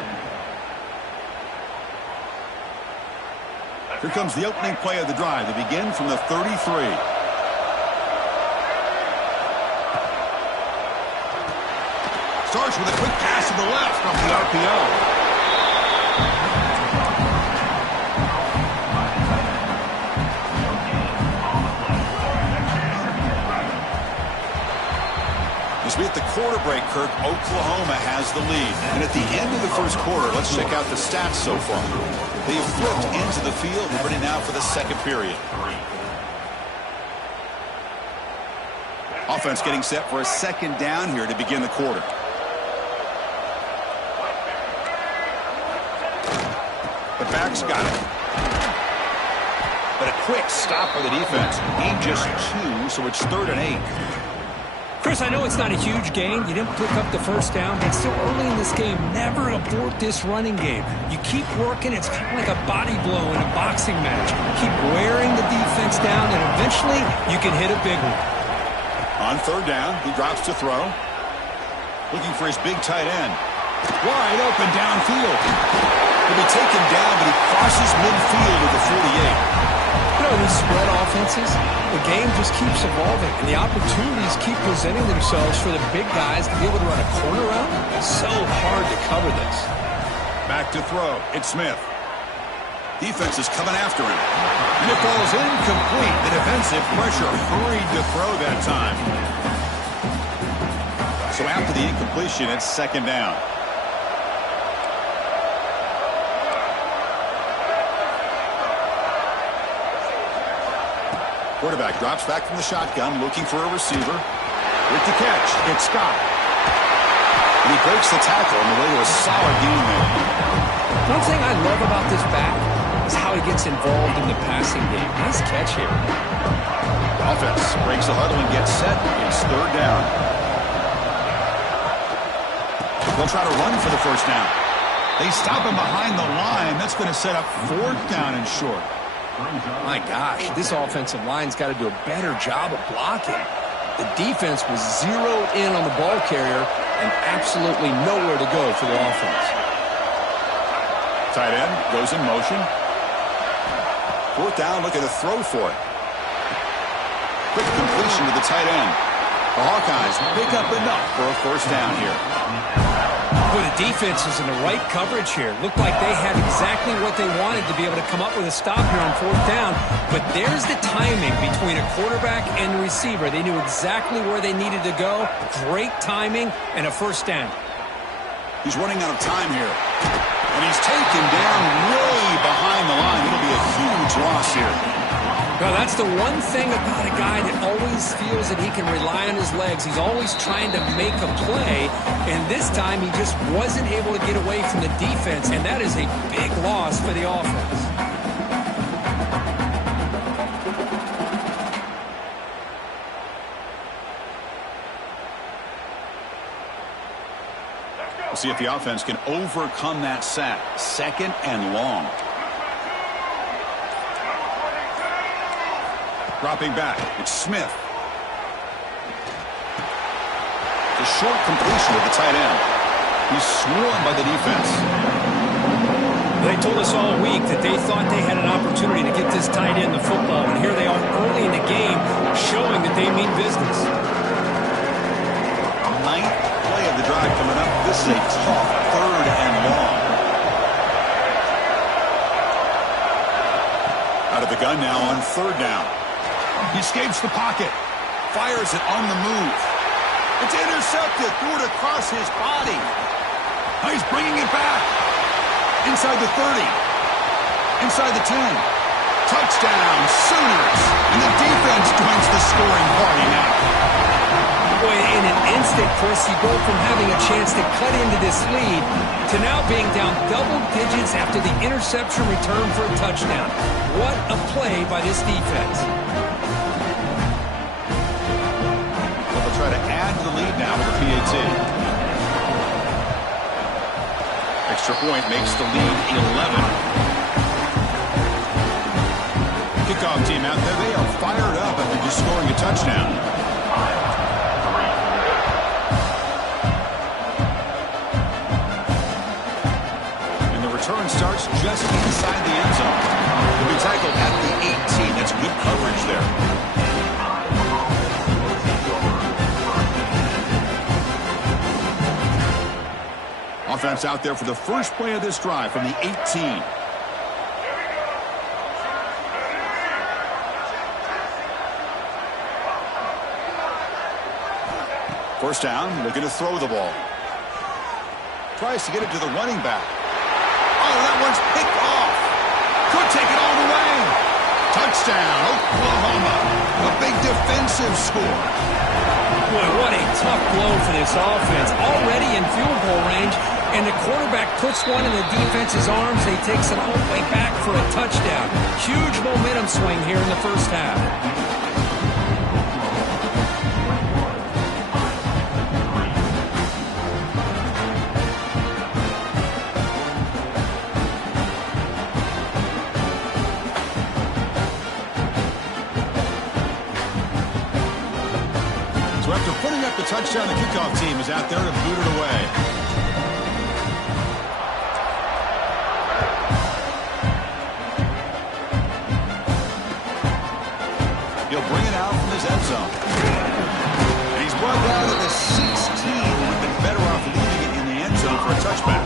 Here comes the opening play of the drive. They begin from the 33. Starts with a quick pass to the left off the RPO. As we hit the quarter break, Kirk, Oklahoma has the lead. And at the end of the first quarter, let's check out the stats so far. They have flipped into the field and ready now for the second period. Offense getting set for a second down here to begin the quarter. The back's got it. But a quick stop by the defense. Gain just 2, so it's 3rd and 8. Chris, I know it's not a huge gain. You didn't pick up the first down, but it's still early in this game. Never abort this running game. You keep working. It's kind of like a body blow in a boxing match. Keep wearing the defense down, and eventually you can hit a big one. On third down, he drops to throw. Looking for his big tight end. Wide open downfield. He'll be taken down, but he crosses midfield at the 48. You know, these spread offenses, the game just keeps evolving, and the opportunities keep presenting themselves for the big guys to be able to run a corner route. It's so hard to cover this. Back to throw. It's Smith. Defense is coming after him. And it falls incomplete. The defensive pressure hurried to throw that time. So after the incompletion, it's second down. Quarterback drops back from the shotgun, looking for a receiver. With the catch, it's Scott. And he breaks the tackle on the way to a solid gain there. One thing I love about this back is how he gets involved in the passing game. Nice catch here. Offense breaks the huddle and gets set. It's third down. They'll try to run for the first down. They stop him behind the line. That's going to set up 4th down and short. My gosh, this offensive line's got to do a better job of blocking. The defense was zeroed in on the ball carrier and absolutely nowhere to go for the offense. Tight end goes in motion. 4th down, looking to throw for it. Quick completion to the tight end. The Hawkeyes pick up enough for a first down here. Well, the defense is in the right coverage here. Looked like they had exactly what they wanted to be able to come up with a stop here on 4th down. But there's the timing between a quarterback and the receiver. They knew exactly where they needed to go. Great timing and a first down. He's running out of time here. And he's taken down way behind the line. It'll be a huge loss here. Well, that's the one thing about a guy that always feels that he can rely on his legs. He's always trying to make a play, and this time he just wasn't able to get away from the defense, and that is a big loss for the offense. We'll see if the offense can overcome that sack. 2nd and long. Dropping back, it's Smith. The short completion of the tight end. He's swarmed by the defense. They told us all week that they thought they had an opportunity to get this tight end the football, and here they are early in the game showing that they mean business. 9th play of the drive coming up. This is a tough 3rd and long. Out of the gun now on 3rd down. He escapes the pocket. Fires it on the move. It's intercepted. Threw it across his body. Now he's bringing it back. Inside the 30. Inside the 10. Touchdown, Sooners. And the defense joins the scoring party now. Boy, in an instant, Chris, you go from having a chance to cut into this lead to now being down double digits after the interception return for a touchdown. What a play by this defense. Try to add to the lead now with a PAT. Extra point makes the lead 11. Kickoff team out there. They are fired up after just scoring a touchdown. And the return starts just inside the end zone. He'll be tackled at the 18. That's good coverage there. Offense out there for the first play of this drive from the 18. First down, looking to throw the ball. Tries to get it to the running back. Oh, that one's picked off. Could take it all the way. Touchdown, Oklahoma. A big defensive score. Boy, what a tough blow for this offense. Already in field goal range, and the quarterback puts one in the defense's arms. He takes it all the way back for a touchdown. Huge momentum swing here in the first half. So after putting up the touchdown, the kickoff team is out there to boot it away. He'll bring it out from his end zone. And he's brought down to the 16. Would have been better off leaving it in the end zone for a touchback.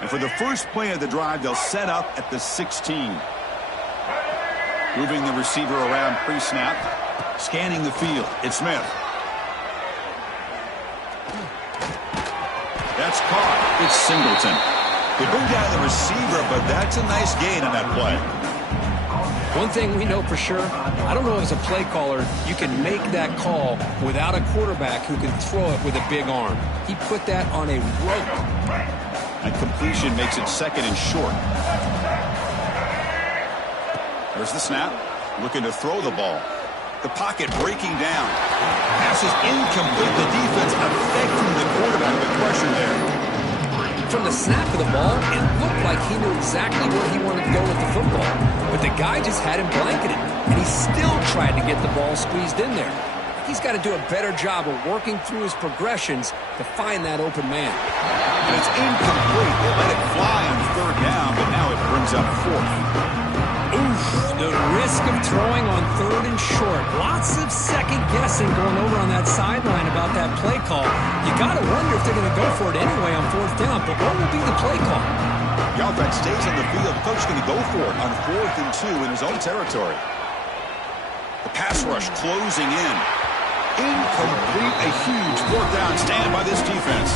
And for the first play of the drive, they'll set up at the 16. Moving the receiver around pre-snap. Scanning the field. It's Smith. That's caught. It's Singleton. They bring down the receiver, but that's a nice gain on that play. One thing we know for sure, I don't know as a play caller, you can make that call without a quarterback who can throw it with a big arm. He put that on a rope. And completion makes it 2nd and short. There's the snap. Looking to throw the ball. The pocket breaking down. Pass is incomplete. The defense affecting the quarterback with pressure there. From the snap of the ball, it looked like he knew exactly where he wanted to go with the football. But the guy just had him blanketed, and he still tried to get the ball squeezed in there. He's got to do a better job of working through his progressions to find that open man. And it's incomplete. They let it fly on 3rd down, but now it brings up 4th. Oof, The risk of throwing on 3rd and short. Lots of second guessing going over on that sideline about that play call. You got to wonder if they're going to go for it anyway on 4th down, but what will be the play call? The offense stays on the field. The coach is going to go for it on 4th and 2 in his own territory. The pass rush closing in. Incomplete. A huge 4th down stand by this defense.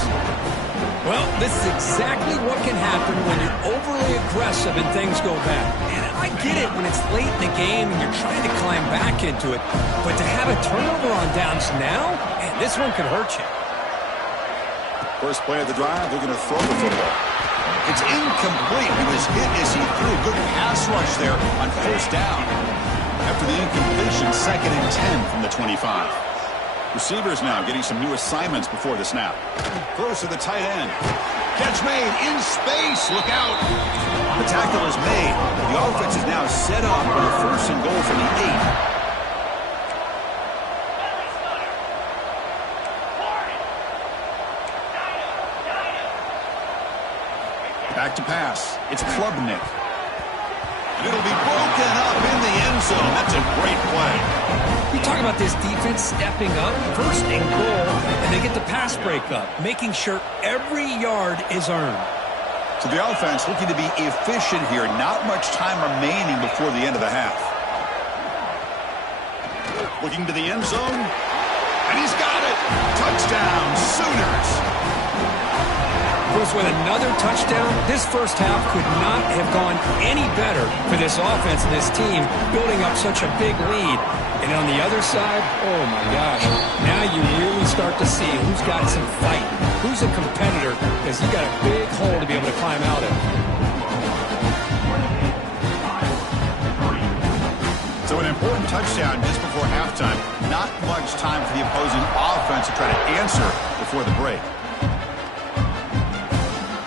Well, this is exactly what can happen when you're overly aggressive and things go bad. And I get it when it's late in the game and you're trying to climb back into it. But to have a turnover on downs now, man, this one could hurt you. First play of the drive, they're going to throw the football. It's incomplete. He was hit as he threw a good pass rush there on 1st down. After the incompletion, 2nd and 10 from the 25. Receivers now getting some new assignments before the snap. Throws to the tight end. Catch made in space. Look out. The tackle is made. The offense is now set up for the 1st and goal from the 8. Back to pass. It's Klubnik. And it'll be broken up in the end zone. That's a great play. We talk about this defense stepping up, 1st and goal, and they get the pass breakup, making sure every yard is earned. So the offense looking to be efficient here. Not much time remaining before the end of the half. Looking to the end zone. And he's got it. Touchdown, Sooners. With another touchdown, this first half could not have gone any better for this offense and this team, building up such a big lead. And on the other side, oh my gosh, now you really start to see who's got some fight, who's a competitor, because you got a big hole to be able to climb out of. So an important touchdown just before halftime. Not much time for the opposing offense to try to answer before the break.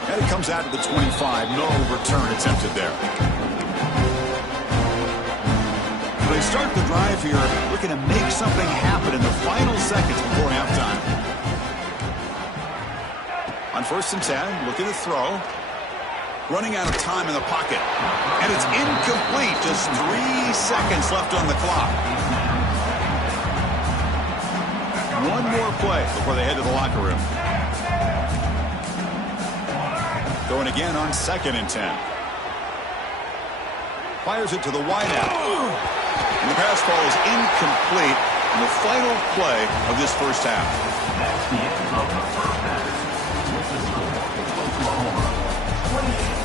And it comes out to the 25. No return attempted there. They start the drive here looking to make something happen in the final seconds before halftime. On 1st and 10, looking to throw. Running out of time in the pocket. And it's incomplete. Just 3 seconds left on the clock. One more play before they head to the locker room. Going again on 2nd and 10. Fires it to the wideout. And the pass ball is incomplete in the final play of this first half. That's the end of the first half. Mississippi, Oklahoma, 28.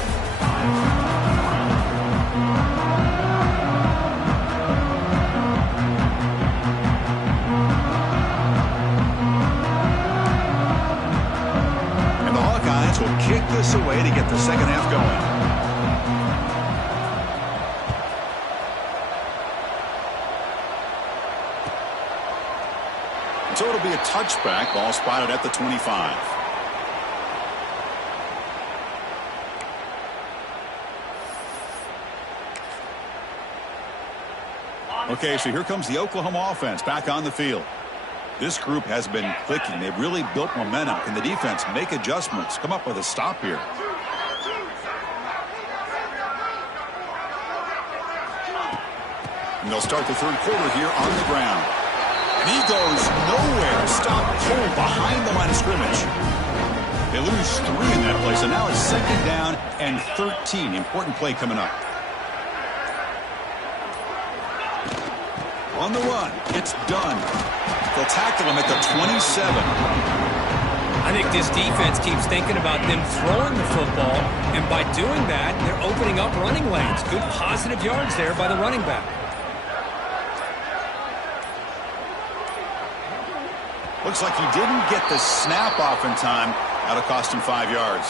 And the Hawkeyes will kick this away to get the second half going. So it'll be a touchback. Ball spotted at the 25. Okay, so here comes the Oklahoma offense back on the field. This group has been clicking. They've really built momentum. Can the defense make adjustments? Come up with a stop here. And they'll start the third quarter here on the ground. And he goes nowhere. Stop cold behind the line of scrimmage. They lose 3 in that play, so now it's 2nd down and 13. Important play coming up. On the run, it's done. They'll tackle him at the 27. I think this defense keeps thinking about them throwing the football, and by doing that, they're opening up running lanes. Good positive yards there by the running back. Looks like he didn't get the snap off in time. That'll cost him 5 yards.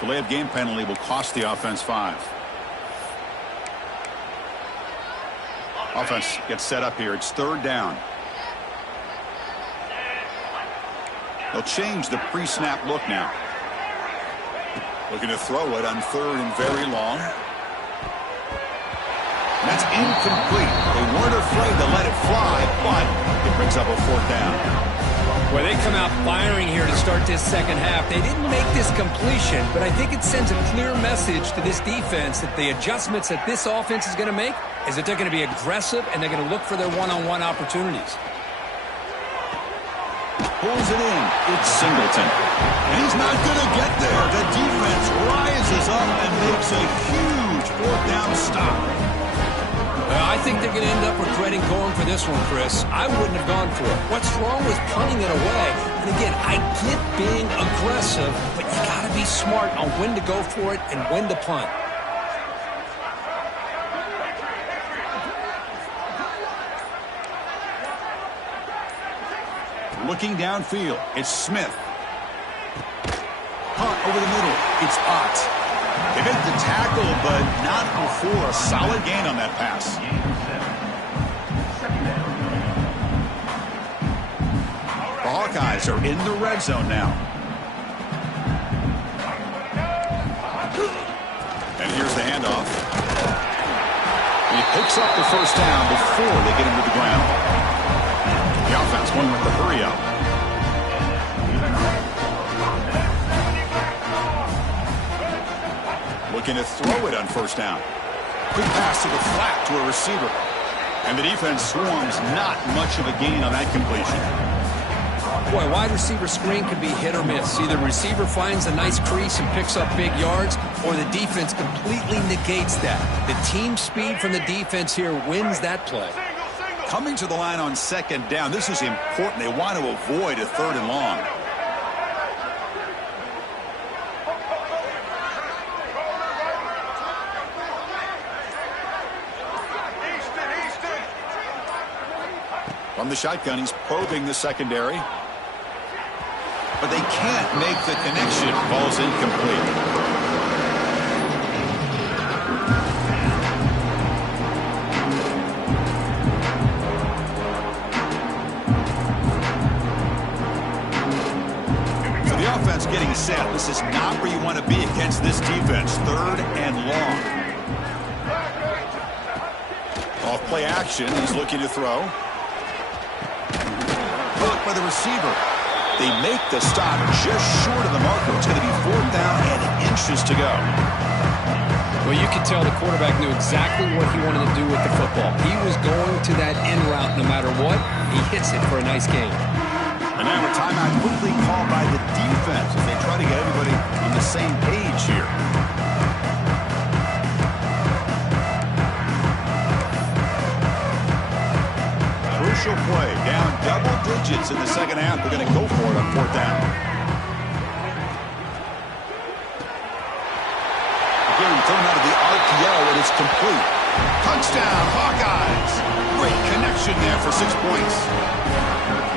Delay of game penalty will cost the offense 5. Offense gets set up here. It's 3rd down. They'll change the pre-snap look now. Looking to throw it on 3rd and very long. And that's incomplete. They weren't afraid to let it fly, but it brings up a 4th down. Well, they come out firing here to start this second half. They didn't make this completion, but I think it sends a clear message to this defense that the adjustments that this offense is going to make is that they're going to be aggressive and they're going to look for their one-on-one opportunities. Pulls it in. It's Singleton. And he's not going to get there. The defense rises up and makes a huge fourth down stop. I think they're going to end up regretting going for this one, Chris. I wouldn't have gone for it. What's wrong with punting it away? And again, I get being aggressive, but you got to be smart on when to go for it and when to punt. Looking downfield, it's Smith. Punt over the middle, it's Ott. They make the tackle, but not before a solid gain on that pass. The Hawkeyes are in the red zone now. And here's the handoff. He picks up the first down before they get him to the ground. The offense going with the hurry up. Looking to throw it on first down. Quick pass to the flat to a receiver. And the defense swarms, not much of a gain on that completion. Boy, wide receiver screen can be hit or miss. Either the receiver finds a nice crease and picks up big yards, or the defense completely negates that. The team speed from the defense here wins that play. Coming to the line on second down, this is important. They want to avoid a third and long. From the shotgun, he's probing the secondary. But they can't make the connection. Ball's incomplete. Getting set. This is not where you want to be against this defense. Third and long. Off play action. He's looking to throw. Blocked by the receiver. They make the stop just short of the marker. It's going to be fourth down and inches to go. Well, you could tell the quarterback knew exactly what he wanted to do with the football. He was going to that end route no matter what. He hits it for a nice gain. And now a timeout quickly called by the defense as they try to get everybody on the same page here. Crucial play, down double digits in the second half. They're going to go for it on fourth down. Again, thrown out of the RPO, and it's complete. Touchdown, Hawkeyes! Great connection there for 6 points.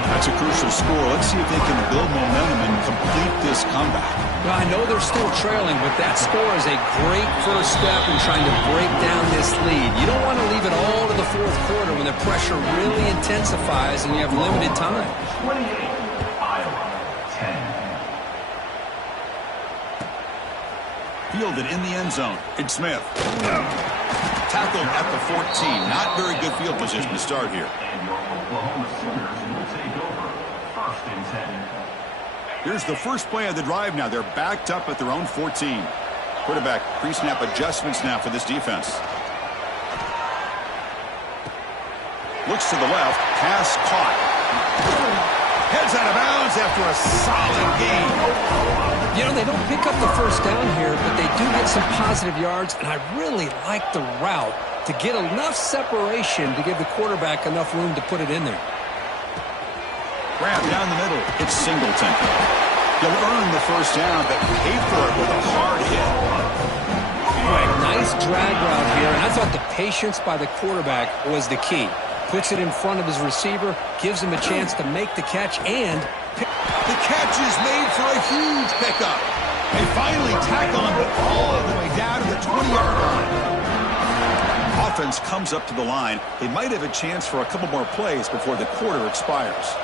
That's a crucial score. Let's see if they can build momentum and complete this comeback. Well, I know they're still trailing, but that score is a great first step in trying to break down this lead. You don't want to leave it all to the fourth quarter when the pressure really intensifies and you have limited time. 28, Iowa, 10. Fielded in the end zone. It's Smith. Tackled at the 14. Not very good field position to start here. And your Oklahoma Sooners will take over first and 10. Here's the first play of the drive now. They're backed up at their own 14. Quarterback pre-snap adjustments now for this defense. Looks to the left. Pass caught. Heads out of bounds after a solid gain. You know, they don't pick up the first down here, but they do get some positive yards, and I really like the route to get enough separation to give the quarterback enough room to put it in there. Grab down the middle. It's Singleton. He'll earn the first down, but pay for it with a hard hit. Right, nice drag route here, and I thought the patience by the quarterback was the key. Puts it in front of his receiver, gives him a chance to make the catch, and the catch is made for a huge pickup. They finally tackle him, but all the way down to the 20-yard line. Offense comes up to the line. They might have a chance for a couple more plays before the quarter expires.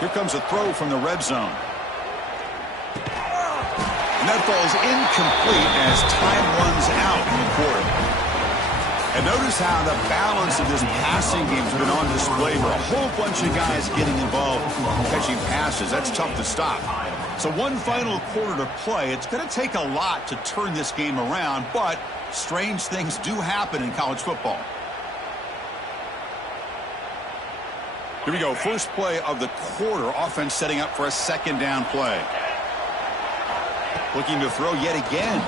Here comes a throw from the red zone. And that falls incomplete as time runs out in the quarter. And notice how the balance of this passing game has been on display for a whole bunch of guys getting involved catching passes. That's tough to stop. So one final quarter to play. It's going to take a lot to turn this game around, but strange things do happen in college football. Here we go. First play of the quarter. Offense setting up for a second down play. Looking to throw yet again.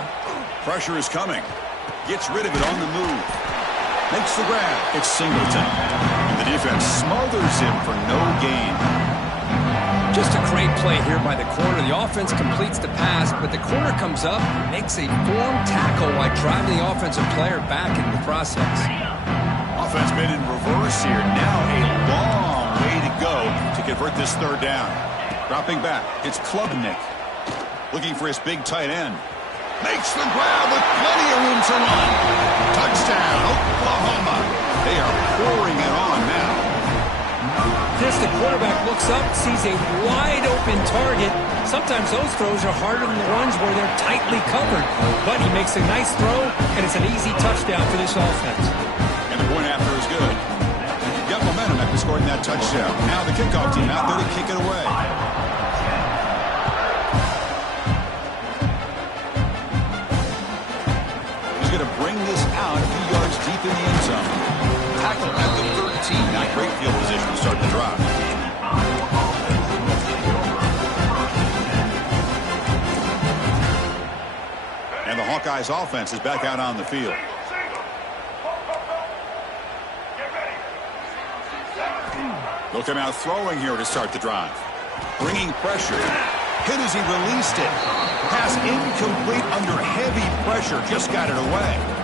Pressure is coming. Gets rid of it on the move. Makes the grab. It's Singleton. And the defense smothers him for no gain. Just a great play here by the corner. The offense completes the pass, but the corner comes up, makes a form tackle while driving the offensive player back into the process. Offense been in reverse here. Now a long way to go to convert this third down. Dropping back. It's Klubnik. Looking for his big tight end. Makes the grab with plenty of room to run. Touchdown, Oklahoma. They are pouring it on now. The quarterback looks up, sees a wide-open target. Sometimes those throws are harder than the ones where they're tightly covered. But he makes a nice throw, and it's an easy touchdown for this offense. And the point after is good. Got momentum after scoring that touchdown. Now the kickoff team out there to kick it away. He's going to bring this out a few yards deep in the end zone. Tackle at the 13. Not great field position to start the drive. And the Hawkeyes offense is back out on the field. They'll come out throwing here to start the drive. Bringing pressure. Hit as he released it. Pass incomplete under heavy pressure. Just got it away.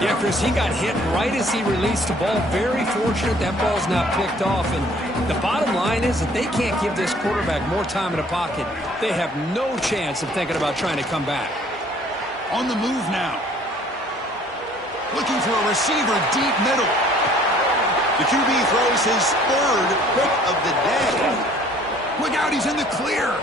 Yeah, Chris, he got hit right as he released the ball. Very fortunate that ball's not picked off. And the bottom line is that they can't give this quarterback more time in the pocket. They have no chance of thinking about trying to come back. On the move now. Looking for a receiver deep middle. The QB throws his third pick of the day. Look out, he's in the clear.